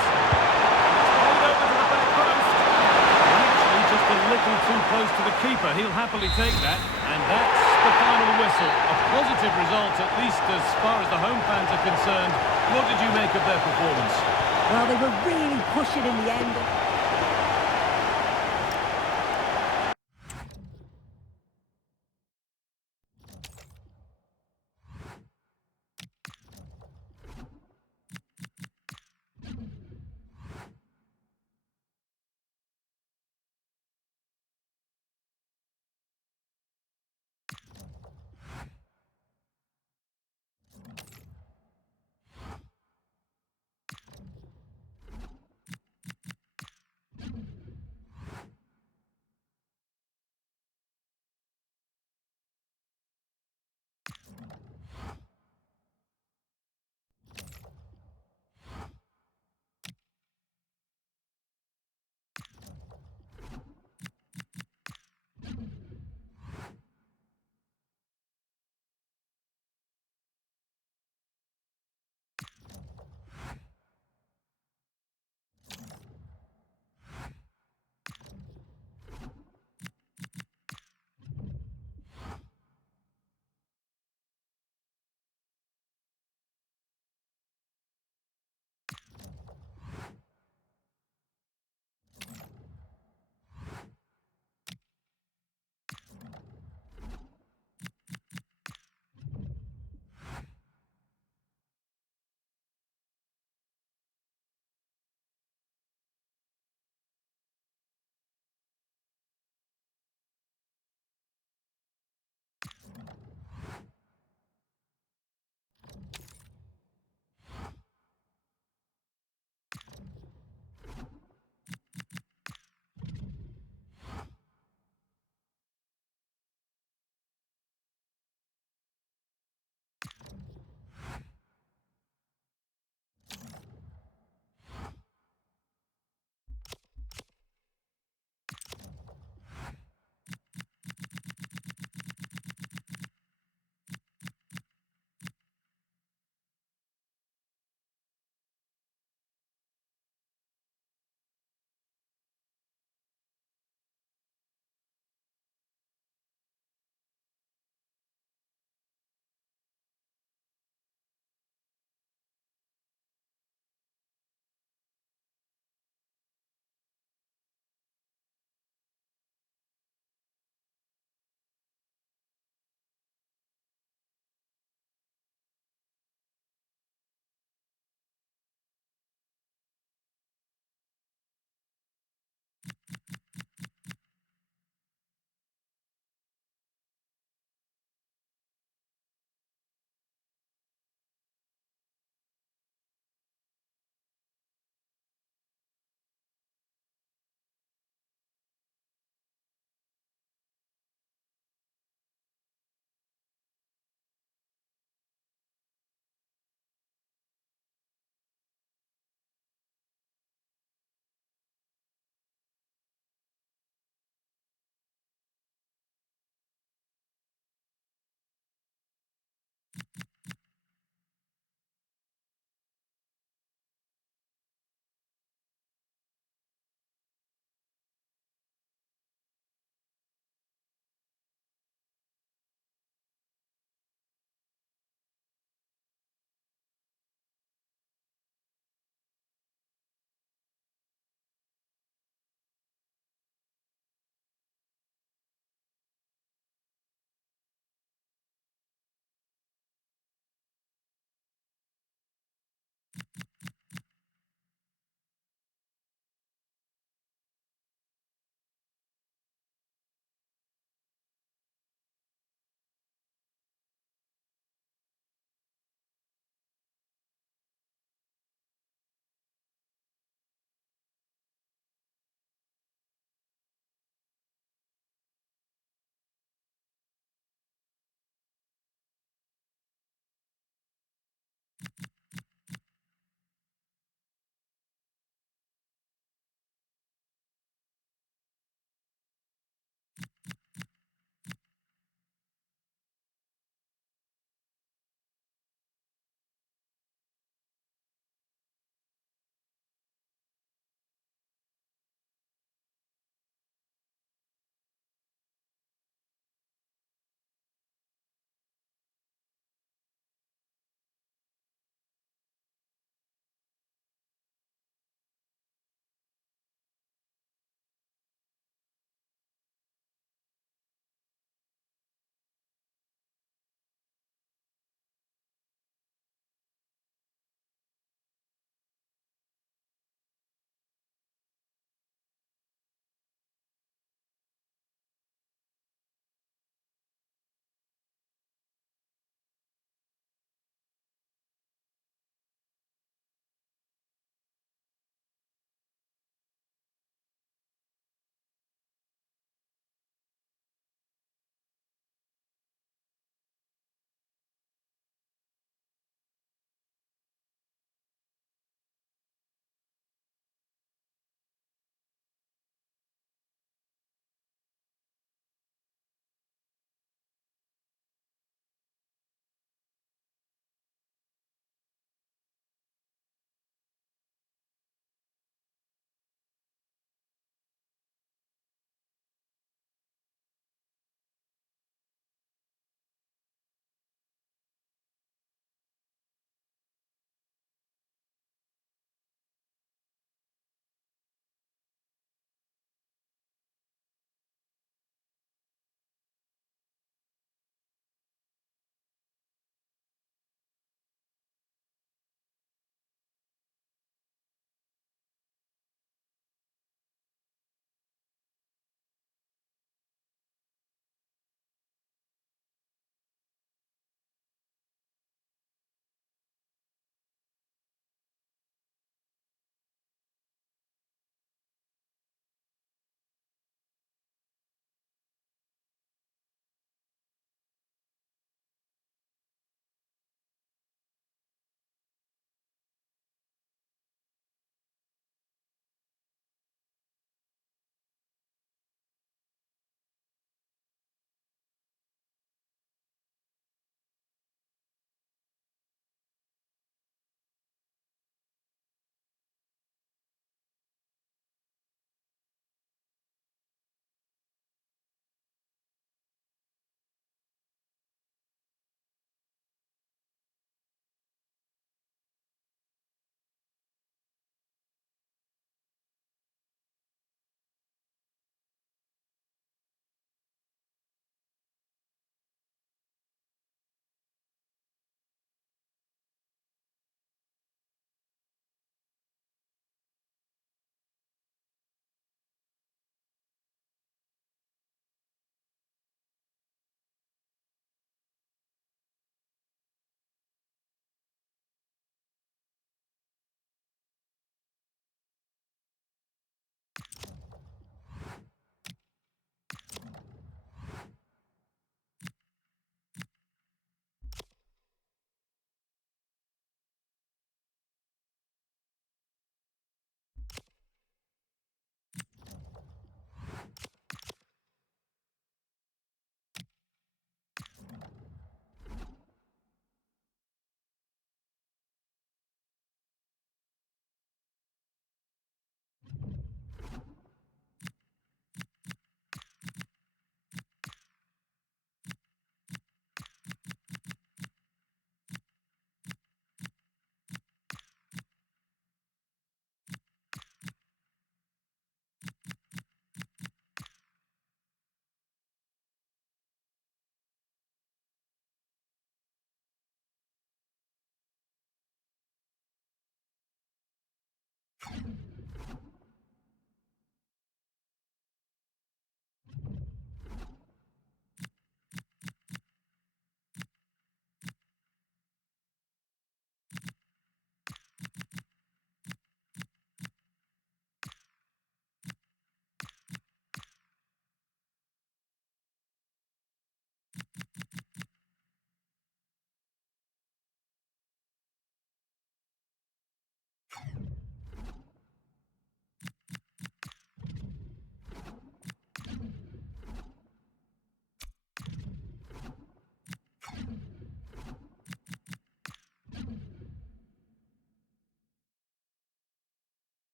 Played over to the back post. Actually just a little too close to the keeper. He'll happily take that. And that's the final whistle. A positive result, at least as far as the home fans are concerned. What did you make of their performance? Well, they were really pushing in the end.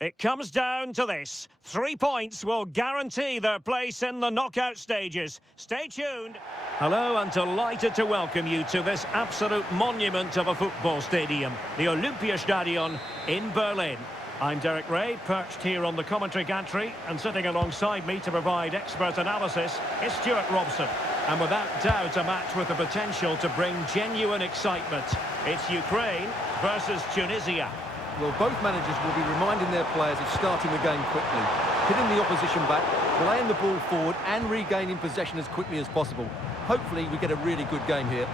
It comes down to this. 3 points will guarantee their place in the knockout stages. Stay tuned. Hello, and delighted to welcome you to this absolute monument of a football stadium, the Olympiastadion in Berlin. I'm Derek Ray, perched here on the commentary gantry, and sitting alongside me to provide expert analysis is Stuart Robson. And without doubt, a match with the potential to bring genuine excitement. It's Ukraine versus Tunisia. Well, both managers will be reminding their players of starting the game quickly, hitting the opposition back, playing the ball forward and regaining possession as quickly as possible. Hopefully we get a really good game here.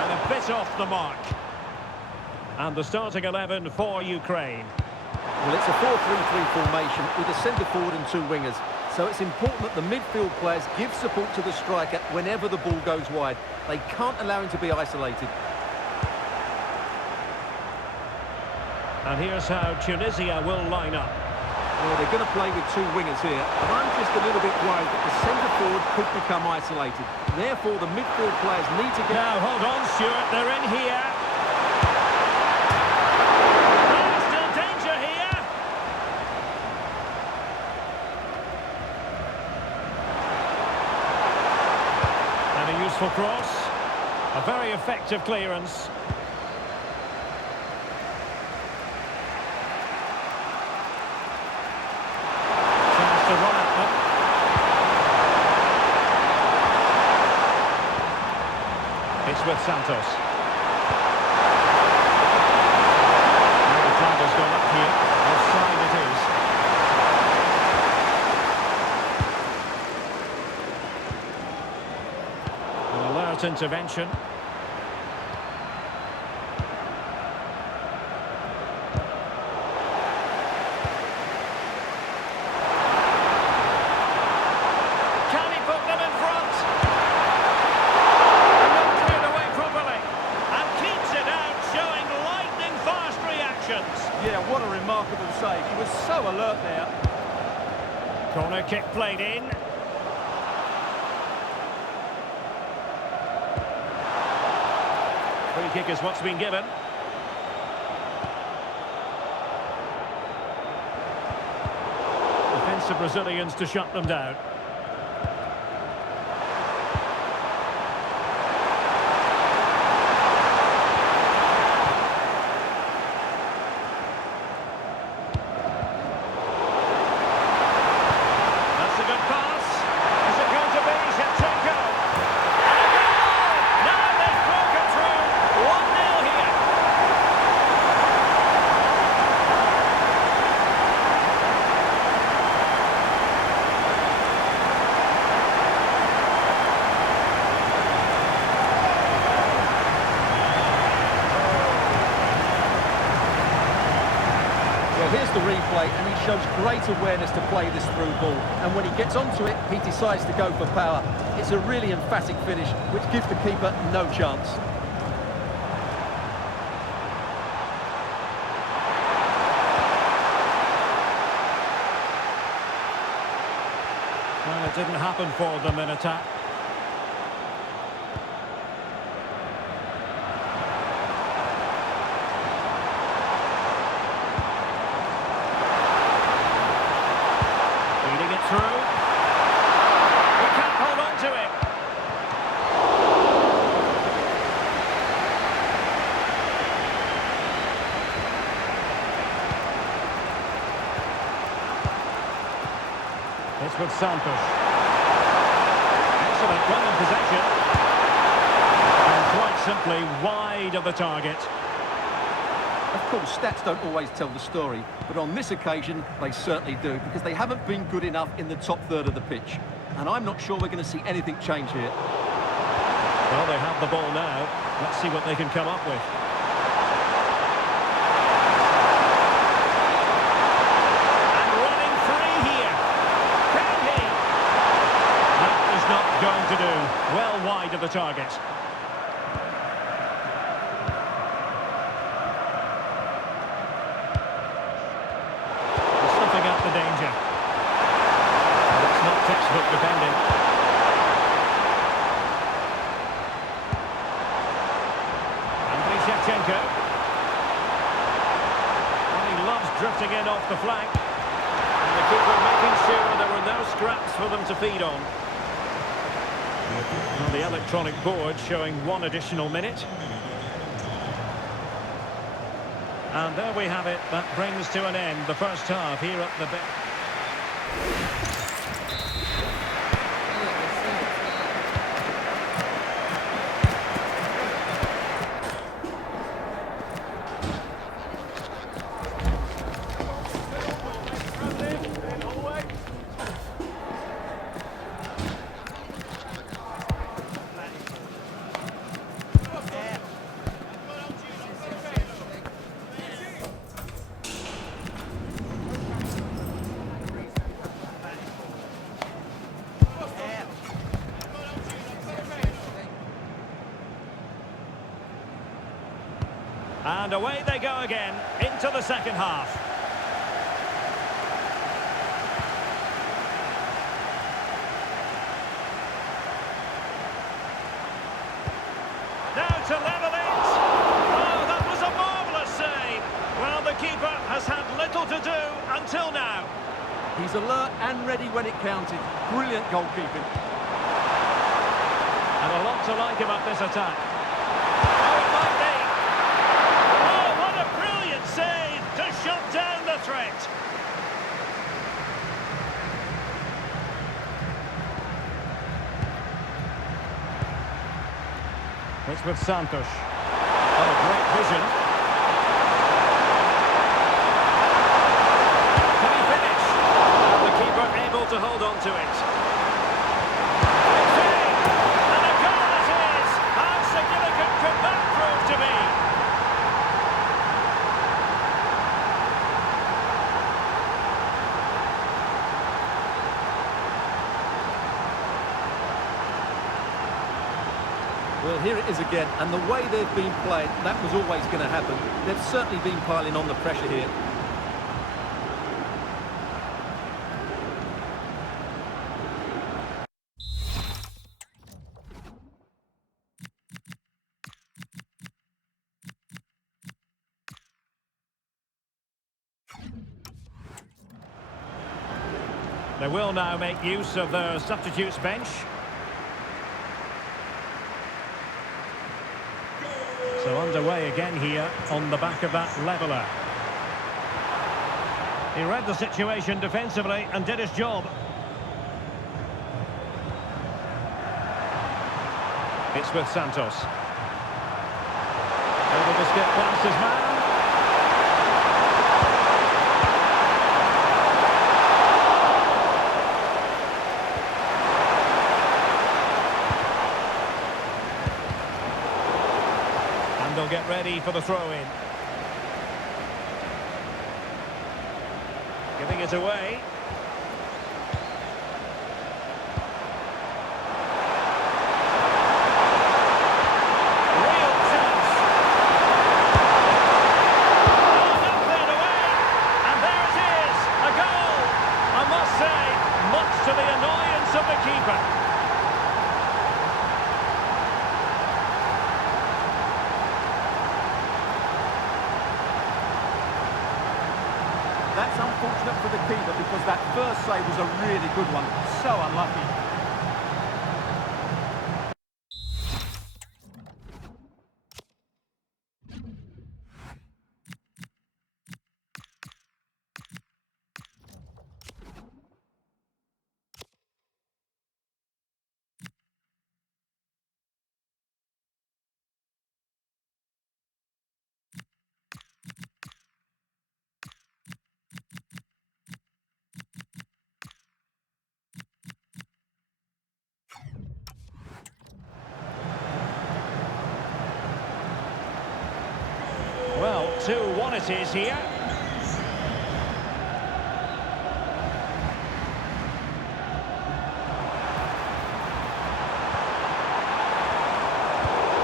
And a bit off the mark. And the starting 11 for Ukraine. Well, it's a 4-3-3 formation with a centre forward and two wingers. So it's important that the midfield players give support to the striker whenever the ball goes wide. They can't allow him to be isolated. And here's how Tunisia will line up. Well, they're going to play with two wingers here, and I'm just a little bit worried that the centre forward could become isolated. Therefore, the midfield players need to get... Now, hold on, Stuart, they're in here. There's still danger here. And a useful cross. A very effective clearance. To run at them. It's with Santos. Now the flag has gone up here. Offside it is. An alert intervention. Yeah, what a remarkable save. He was so alert there. Corner kick played in. Free kick is what's been given. Defensive Brazilians to shut them down. Here's the replay, and he shows great awareness to play this through ball. And when he gets onto it, he decides to go for power. It's a really emphatic finish, which gives the keeper no chance. Well, it didn't happen for them in attack. Through. He can't hold on to it. It's with Santos. Excellent run in possession. And quite simply wide of the target. Of course, stats don't always tell the story, but on this occasion, they certainly do, because they haven't been good enough in the top third of the pitch. And I'm not sure we're going to see anything change here. Well, they have the ball now. Let's see what they can come up with. And running free here. Can he? That is not going to do. Well wide of the target. The danger. It's not textbook defending. Andriy Shevchenko. drifting in off the flank. And the keeper making sure there were no scraps for them to feed on. Well, the electronic board showing 1 additional minute. And there we have it. That brings to an end the first half here at the bench. And away they go again into the second half. Now to level it. Oh, that was a marvellous save. Well, the keeper has had little to do until now. He's alert and ready when it counted. Brilliant goalkeeping. And a lot to like about this attack. Oh, it might be. Oh, what a brilliant save to shut down the threat. It's with Santos. Oh, great vision. Can he finish? The keeper able to hold on to it. And a goal it is! How significant could that prove to be? Well, here it is again, and the way they've been playing, that was always going to happen. They've certainly been piling on the pressure here. They will now make use of their substitutes bench. So underway again here on the back of that leveller. He read the situation defensively and did his job. It's with Santos. Able to skip past his man. They'll get ready for the throw-in. Giving it away. Real chance. Oh, that cleared away. And there it is, a goal. I must say, much to the annoyance of the keeper. That's unfortunate for the keeper because that first save was a really good one. So unlucky. Well, 2-1 it is here.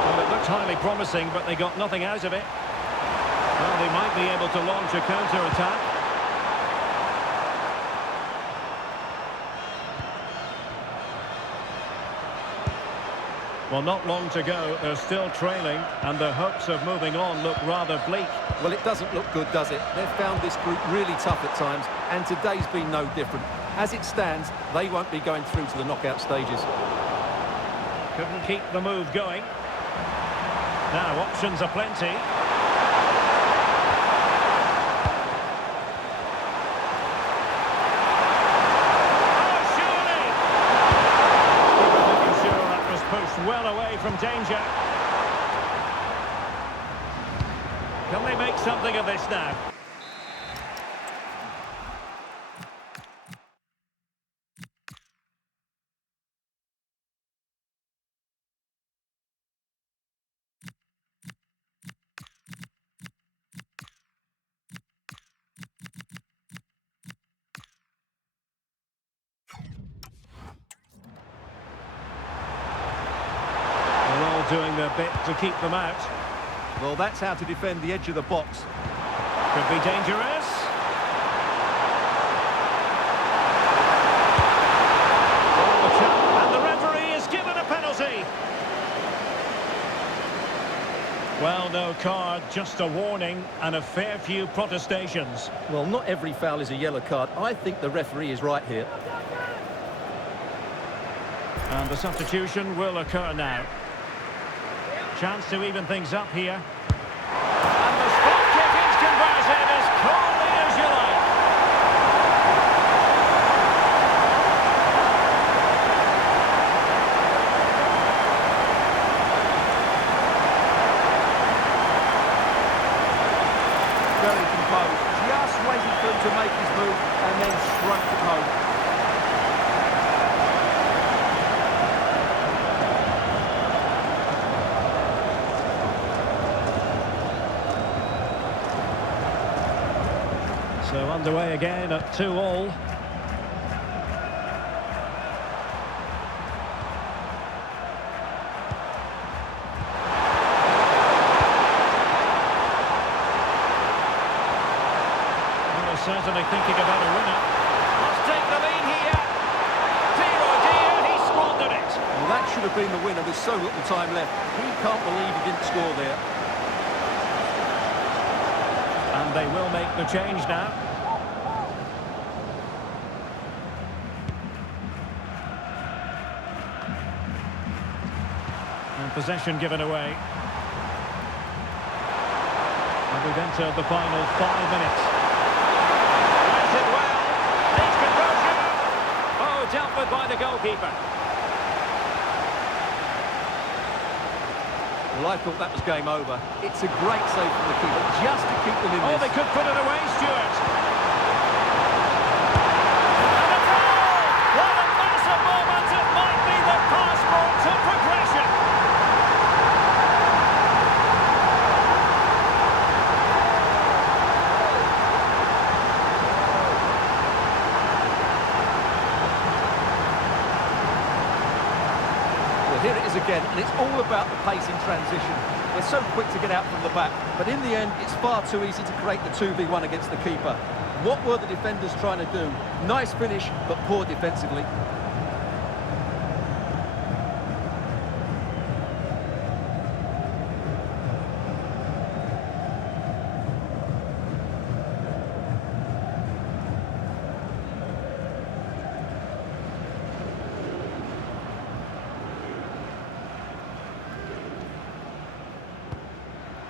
Well, it looked highly promising, but they got nothing out of it. Well, they might be able to launch a counter-attack. Well, not long to go. They're still trailing, and their hopes of moving on look rather bleak. Well, it doesn't look good, does it? They've found this group really tough at times, and today's been no different. As it stands, they won't be going through to the knockout stages. Couldn't keep the move going. Now, options are plenty. Well away from danger. Can they make something of this now? Doing their bit to keep them out. Well, that's how to defend the edge of the box. Could be dangerous. And the referee is given a penalty. Well, no card, just a warning and a fair few protestations. Well, not every foul is a yellow card. I think the referee is right here. And the substitution will occur now. Chance to even things up here. And the spot kick is converted as calmly as you like. Very composed. Just waiting for him to make his move and then straight to home. So underway again at 2-2. Well, they're certainly thinking about a winner. Must take the lead here. Dear oh dear, he squandered it. Well, that should have been the winner with so little time left. He can't believe he didn't score there. And they will make the change now. And possession given away. And we've entered the final 5 minutes. Plays it well. Needs conversion. Oh, dealt with by the goalkeeper. Well, I thought that was game over. It's a great save from the keeper, just to keep them in this. Oh, they could put it away, Stuart. And a goal! What a massive moment! It might be the passport to progression. Here it is again, and it's all about the pace in transition. They're so quick to get out from the back, but in the end, it's far too easy to create the 2v1 against the keeper. What were the defenders trying to do? Nice finish, but poor defensively.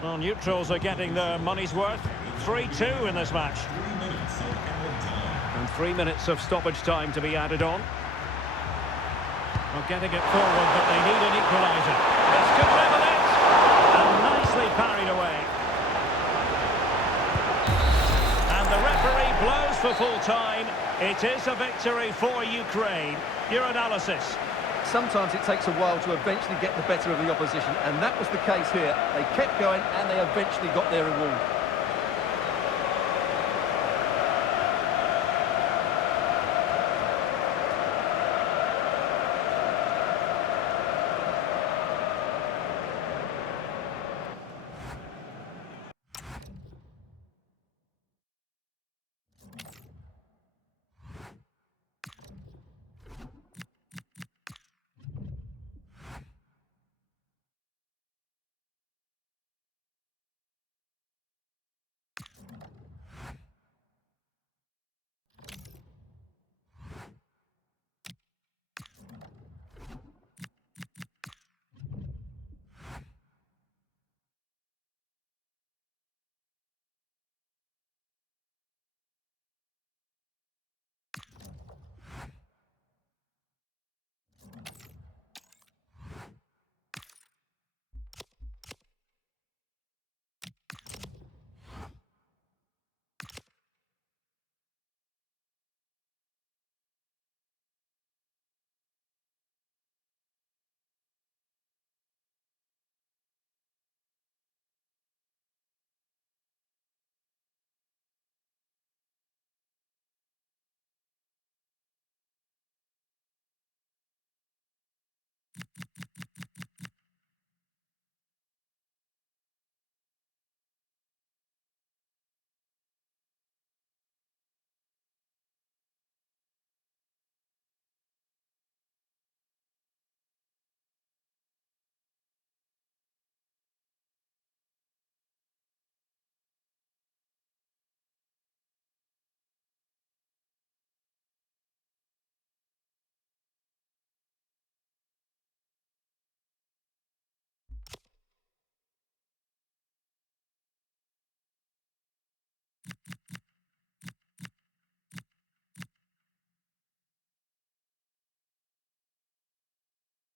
Well, neutrals are getting their money's worth. 3-2 in this match. And 3 minutes of stoppage time to be added on. Well, getting it forward, but they need an equaliser. This could level it! And nicely parried away. And the referee blows for full time. It is a victory for Ukraine. Your analysis? Sometimes it takes a while to eventually get the better of the opposition, and that was the case here. They kept going and they eventually got their reward.